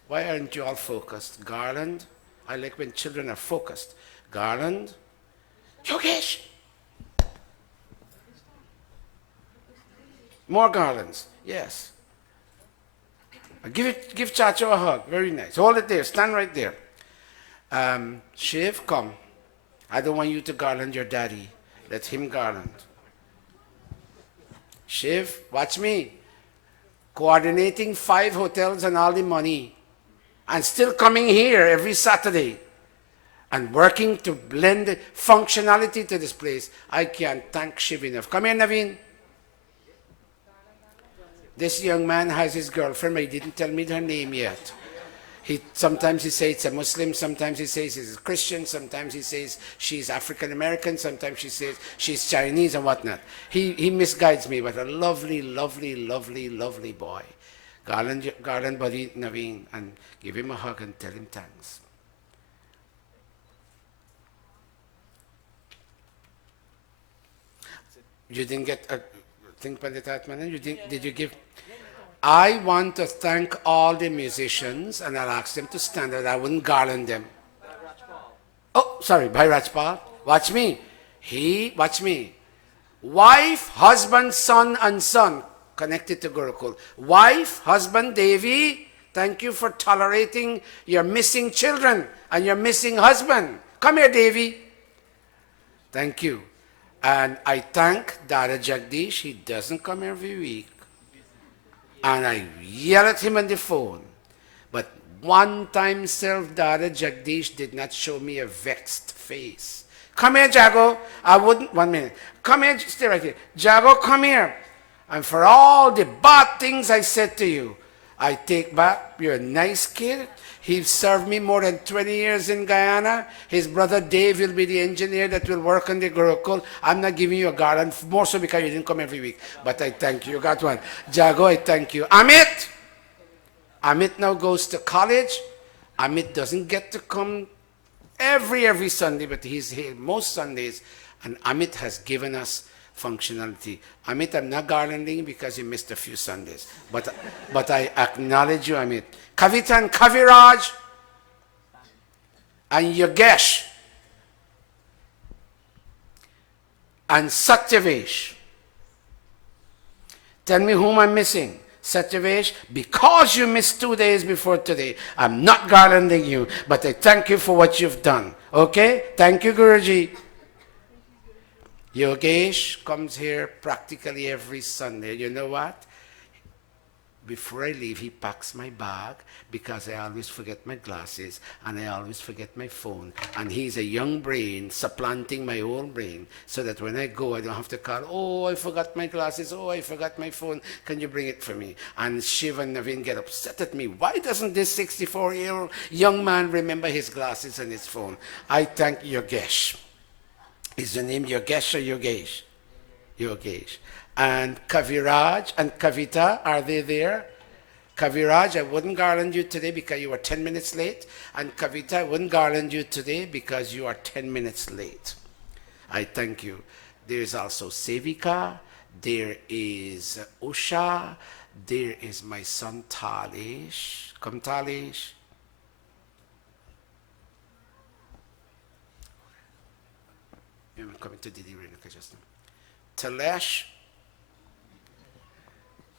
Why aren't you all focused? Garland. I like when children are focused. Garland. Yogesh. More garlands. Yes. Give Chacho a hug. Very nice. Hold it there. Stand right there. Shiv, come. I don't want you to garland your daddy. Let him garland. Shiv, watch me. Coordinating 5 hotels and all the money. And still coming here every Saturday. And working to blend functionality to this place. I can't thank Shiv enough. Come here, Naveen. This young man has his girlfriend, but he didn't tell me her name yet. Sometimes he says it's a Muslim, sometimes he says he's a Christian, sometimes he says she's African American, sometimes she says she's Chinese and whatnot. He misguides me, but a lovely, lovely, lovely, lovely boy. Garland buddy Naveen, and give him a hug and tell him thanks. You didn't get a thing, Pandit Atmanan? Did you give? I want to thank all the musicians, and I'll ask them to stand up. I wouldn't garland them. Oh, sorry, Bhai Rajpal. Watch me. Watch me. Wife, husband, son, and son, connected to Gurukul. Wife, husband, Devi, thank you for tolerating your missing children and your missing husband. Come here, Devi. Thank you. And I thank Dada Jagdish. He doesn't come every week. And I yell at him on the phone. But one time self, Dada Jagdish did not show me a vexed face. Come here, Jago. I wouldn't, 1 minute. Come here, stay right here. Jago, come here. And for all the bad things I said to you, I take back. You're a nice kid. He served me more than 20 years in Guyana. His brother Dave will be the engineer that will work on the Gurukul. I'm not giving you a garland, more so because you didn't come every week. But I thank you. You got one. Jago, I thank you. Amit! Amit now goes to college. Amit doesn't get to come every Sunday, but he's here most Sundays. And Amit has given us functionality. Amit, I'm not garlanding because you missed a few Sundays. But I acknowledge you, Amit. Kavita and Kaviraj and Yogesh and Satyavesh. Tell me whom I'm missing. Satyavesh, because you missed 2 days before today, I'm not garlanding you, but I thank you for what you've done. Okay? Thank you, Guruji. Yogesh comes here practically every Sunday. You know what? Before I leave, he packs my bag because I always forget my glasses and I always forget my phone. And he's a young brain supplanting my old brain so that when I go, I don't have to call, oh, I forgot my glasses, oh, I forgot my phone, can you bring it for me? And Shiv and Naveen get upset at me. Why doesn't this 64-year-old young man remember his glasses and his phone? I thank Yogesh. Is the name Yogesh or Yogesh? Yogesh. And Kaviraj and Kavita, are they there? Kaviraj, I wouldn't garland you today because you were 10 minutes late. And Kavita, I wouldn't garland you today because you are 10 minutes late. I thank you. There is also Sevika. There is Usha. There is my son Talish. Come, Talish. I'm coming to Didi Renuka just now. Talesh.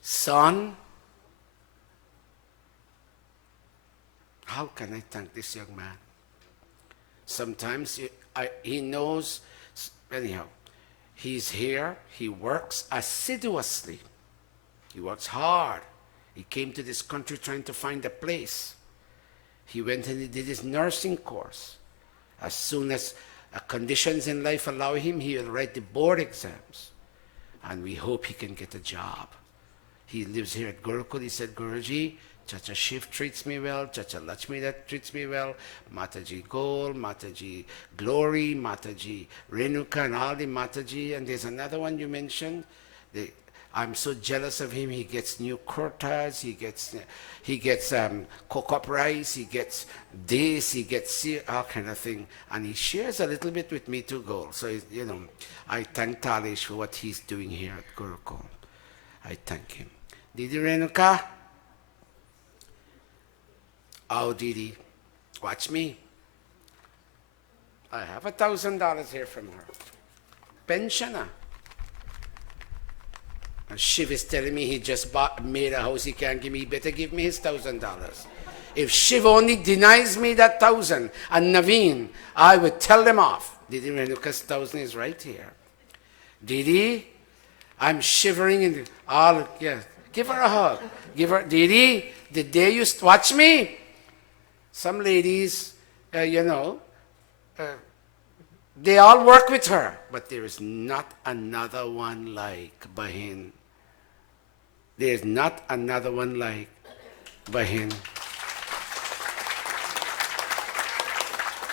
Son, how can I thank this young man? Sometimes he knows, anyhow, he's here, he works assiduously. He works hard. He came to this country trying to find a place. He went and he did his nursing course. As soon as conditions in life allow him, he will write the board exams. And we hope he can get a job. He lives here at Gurukul. He said, Guruji, Chacha Shiv treats me well, Chacha Lakshmi that treats me well, Mataji Gol, Mataji Glory, Mataji Renuka, and all the Mataji. And there's another one you mentioned. I'm so jealous of him. He gets new kurtas, he gets cook-up rice, he gets this, he gets all kind of thing. And he shares a little bit with me too, Gol. So, you know, I thank Talish for what he's doing here at Gurukul. I thank him. Didi Renuka? Oh, Didi, watch me. I have $1,000 here from her. Pensioner. And Shiv is telling me he just made a house he can't give me. He better give me his $1,000. If Shiv only denies me that 1,000 and Naveen, I would tell them off. Didi Renuka's 1,000 is right here. Didi, I'm shivering in all, yeah. Give her a hug. Give her, Didi, the day you watch me. Some ladies, they all work with her, but there is not another one like Bahin. There is not another one like Bahin.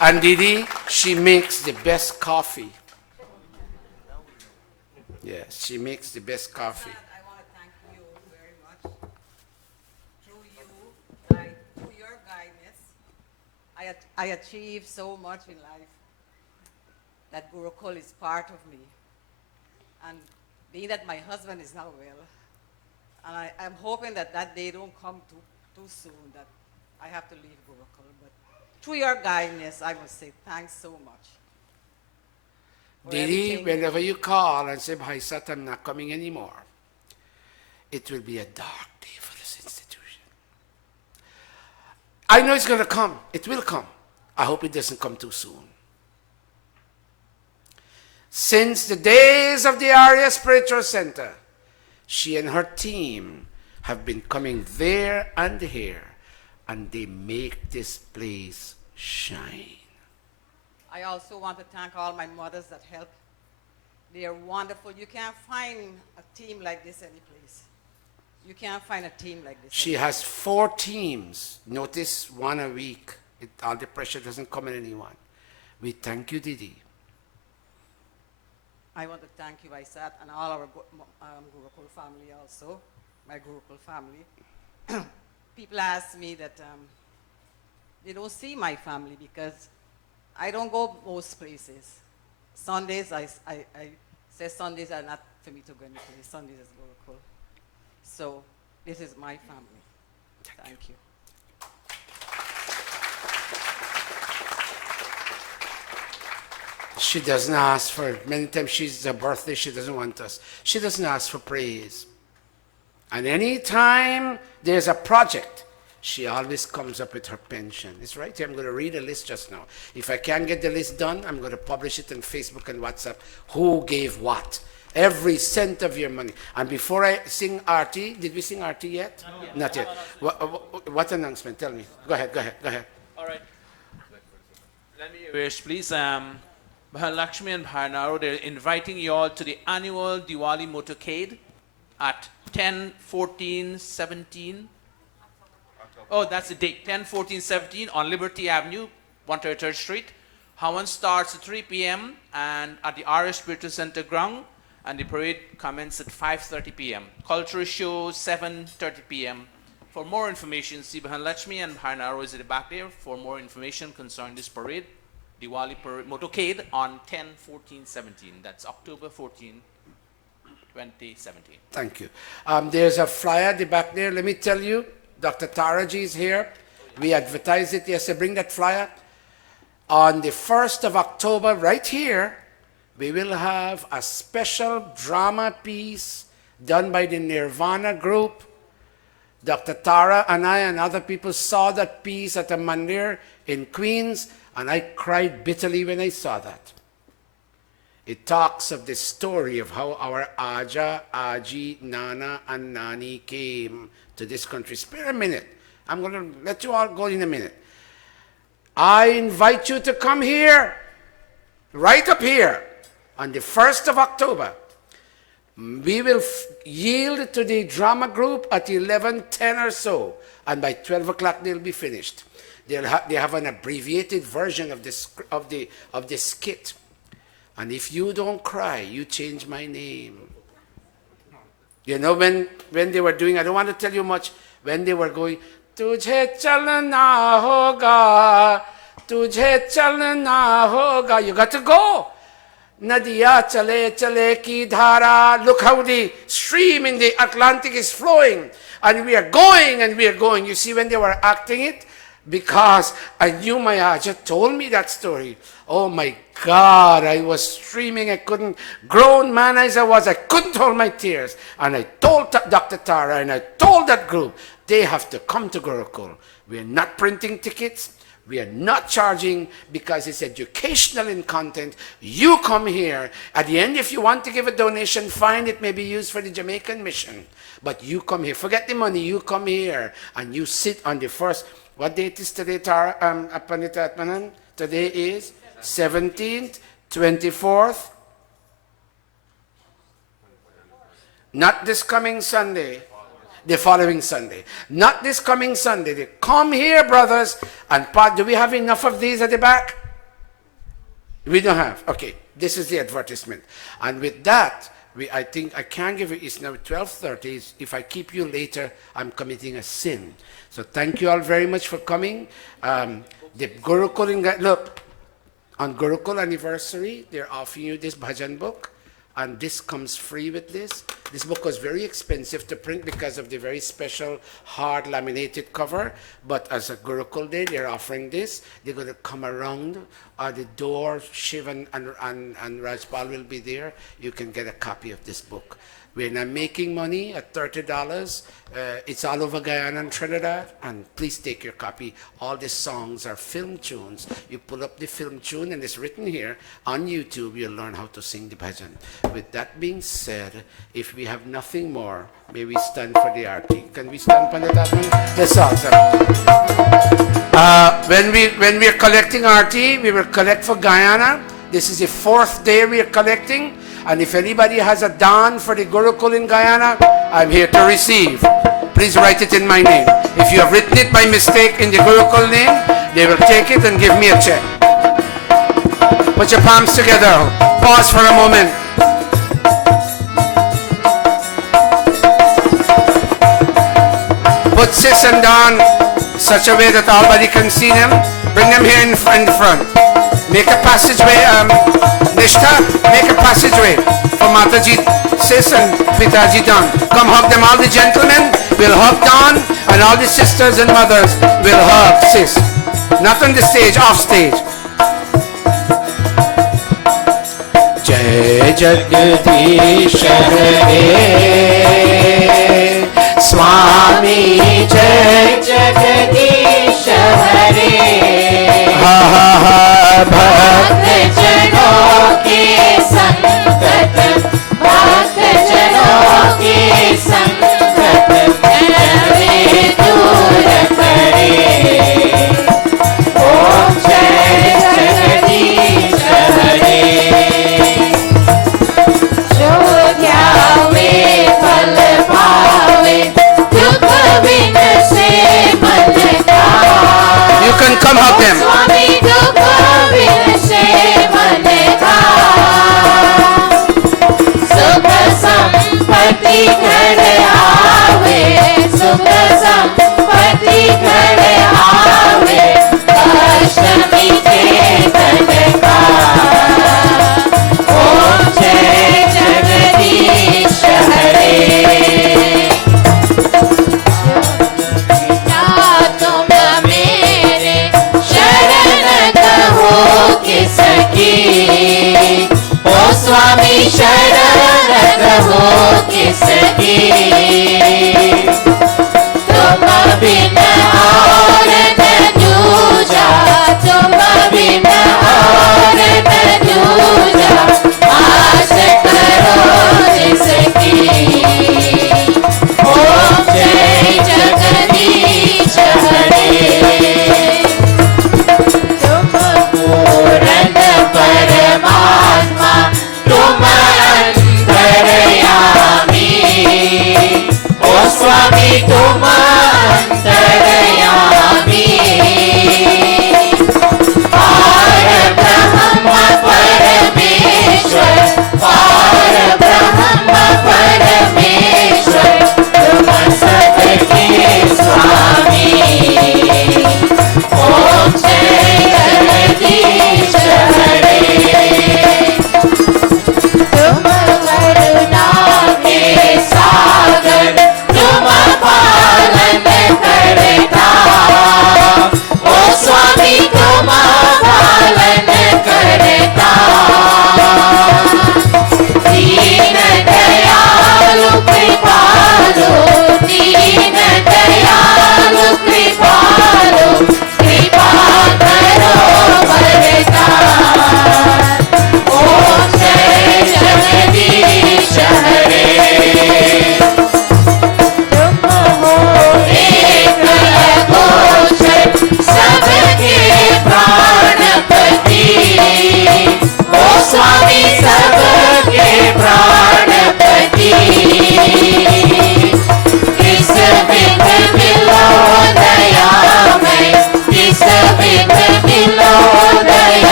And Didi, she makes the best coffee. Yes, she makes the best coffee. I want to thank you very much. Through you, through your guidance, I achieved so much in life. That Gurukul is part of me. And being that my husband is now well, and I'm hoping that that day don't come too soon, that I have to leave Gurukul. But through your guidance, I must say thanks so much. Didi, whenever you call and say, Bhaisat, I'm not coming anymore, it will be a dark day for this institution. I know it's going to come. It will come. I hope it doesn't come too soon. Since the days of the Arya Spiritual Center, she and her team have been coming there and here, and they make this place shine. I also want to thank all my mothers that help. They are wonderful. You can't find a team like this anyplace. You can't find a team like this. She has 4 teams. Notice, 1 a week. All the pressure doesn't come on anyone. We thank you, Didi. I want to thank you, Aisat, and all our Gurukul family also, my Gurukul family. People ask me that they don't see my family because I don't go most places. Sundays, I say Sundays are not for me to go any place. Sundays is Gurukul. So this is my family. Thank you. She doesn't ask for, many times she's her birthday, she doesn't want us. She doesn't ask for praise. And any time there's a project, she always comes up with her pension. It's right here. I'm going to read a list just now. If I can't get the list done, I'm going to publish it on Facebook and WhatsApp. Who gave what? Every cent of your money. And before I sing Arti, did we sing Arti yet? Not yet. What announcement? Tell me. Go ahead. All right. Let me wish, please. Lakshmi and Bharnaro, they're inviting you all to the annual Diwali motorcade at 10, 14, 17. Oh, that's the date. 10, 14, 17 on Liberty Avenue, 133rd Street. Havan starts at 3 p.m. and at the RS Spiritual Center ground, and the parade commences at 5:30 p.m. Cultural show 7:30 p.m. For more information, see Bhahan Lakshmi and Bharnaro is at the back there for more information concerning this parade. Diwali parade, motorcade on 10, 14, 17. That's October 14, 2017. Thank you. There's a flyer at the back there. Let me tell you, Dr. Taraji is here. We advertised it yesterday. Bring that flyer. On the 1st of October, right here, we will have a special drama piece done by the Nirvana group. Dr. Tara and I and other people saw that piece at a mandir in Queens, and I cried bitterly when I saw that. It talks of the story of how our Aja, Aji, Nana, and Nani came to this country. Spare a minute. I'm going to let you all go in a minute. I invite you to come here, right up here, on the 1st of October. We will yield to the drama group at 11:10 or so, and by 12 o'clock they'll be finished. They have an abbreviated version of the skit. And if you don't cry, you change my name. You know, when they were doing, I don't want to tell you much, when they were going, Tujhe chalna hoga, tujhe chalna hoga, you got to go. Nadiya chale chale ki dhara, look how the stream in the Atlantic is flowing. And we are going and we are going. You see, when they were acting it, because I knew my Aja told me that story. Oh my God, I was streaming. I couldn't, grown man as I was, I couldn't hold my tears. And I told Dr. Tara and I told that group, they have to come to Gurukul. We're not printing tickets. We are not charging because it's educational in content. You come here. At the end, if you want to give a donation, fine, it may be used for the Jamaican mission. But you come here. Forget the money. You come here and you sit on the first. What date is today, Pandita Atmanan? Today is 17th, 24th. Not this coming Sunday. The following Sunday. Not this coming Sunday. They come here, brothers, and do we have enough of these at the back? We don't have. Okay, this is the advertisement. And with that, I think I can give it. It's now 12:30. If I keep you later, I'm committing a sin. So thank you all very much for coming. The Gurukul, look, on Gurukul anniversary, they're offering you this bhajan book. And this comes free with this. This book was very expensive to print because of the very special hard laminated cover. But as a Gurukul Day, they're offering this. They're going to come around the door. Shiv and Rajpal will be there. You can get a copy of this book. We're not making money at $30. It's all over Guyana and Trinidad. And please take your copy. All the songs are film tunes. You pull up the film tune and it's written here. On YouTube, you'll learn how to sing the bhajan. With that being said, if we have nothing more, may we stand for the arti. Can we stand, Pandit Atman? Let's all stand. When we are collecting arti, we will collect for Guyana. This is the 4th day we are collecting. And if anybody has a dan for the Gurukul in Guyana, I'm here to receive. Please write it in my name. If you have written it by mistake in the Gurukul name, they will take it and give me a check. Put your palms together. Pause for a moment. Put sis and dan such a way that everybody can see them. Bring them here in the front. Make a passageway, Nishtha, make a passageway for Mataji, Sis and Pitaji Dan. Come hug them, all the gentlemen will hug Dan, and all the sisters and mothers will hug Sis. Not on the stage, off stage. Jai Jagdish Hare, Swami Jai Jagdish Hare. Ha ha ha. भक्त जनों के संकट, भक्त जनों के संकट हमें दूर करे। ओम जय जगदीश हरे। जो ध्यावे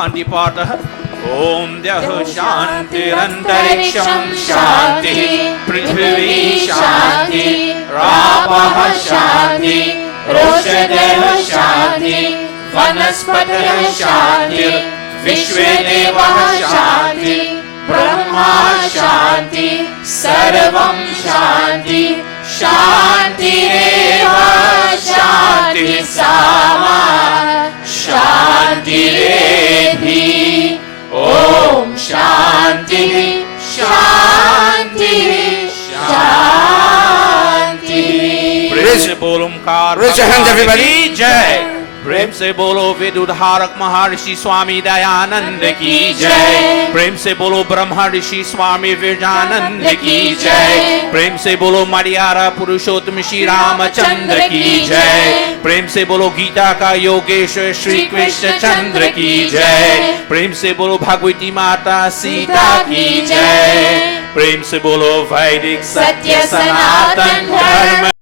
शांति पाठः ओम द्यः शान्तिरन्तरिक्षं शान्ति पृथिवी शान्ति रापः शान्ति रोषधयः शान्ति वनस्पतयः शान्ति विश्वे देवः शान्ति ब्रह्मा शान्ति सर्वं शान्ति शान्तिरेव शान्ति सामा शान्तिरेधि ओम शान्ति शान्ति शान्ति प्रेम से बोलो Omkar Raise your hands, everybody. जय प्रेम से बोलो विदुधारक महर्षि स्वामी दयानंद की जय प्रेम से बोलो ब्रह्मा ऋषि स्वामी विवेकानंद की जय प्रेम से बोलो मरियारा पुरुषोत्तम श्री रामचंद्र की जय प्रेम से बोलो गीता का योगेश्वर श्री कृष्ण चंद्र की जय प्रेम से बोलो भगवती माता सीता की जय प्रेम से बोलो वैदिक सत्य सनातन धर्म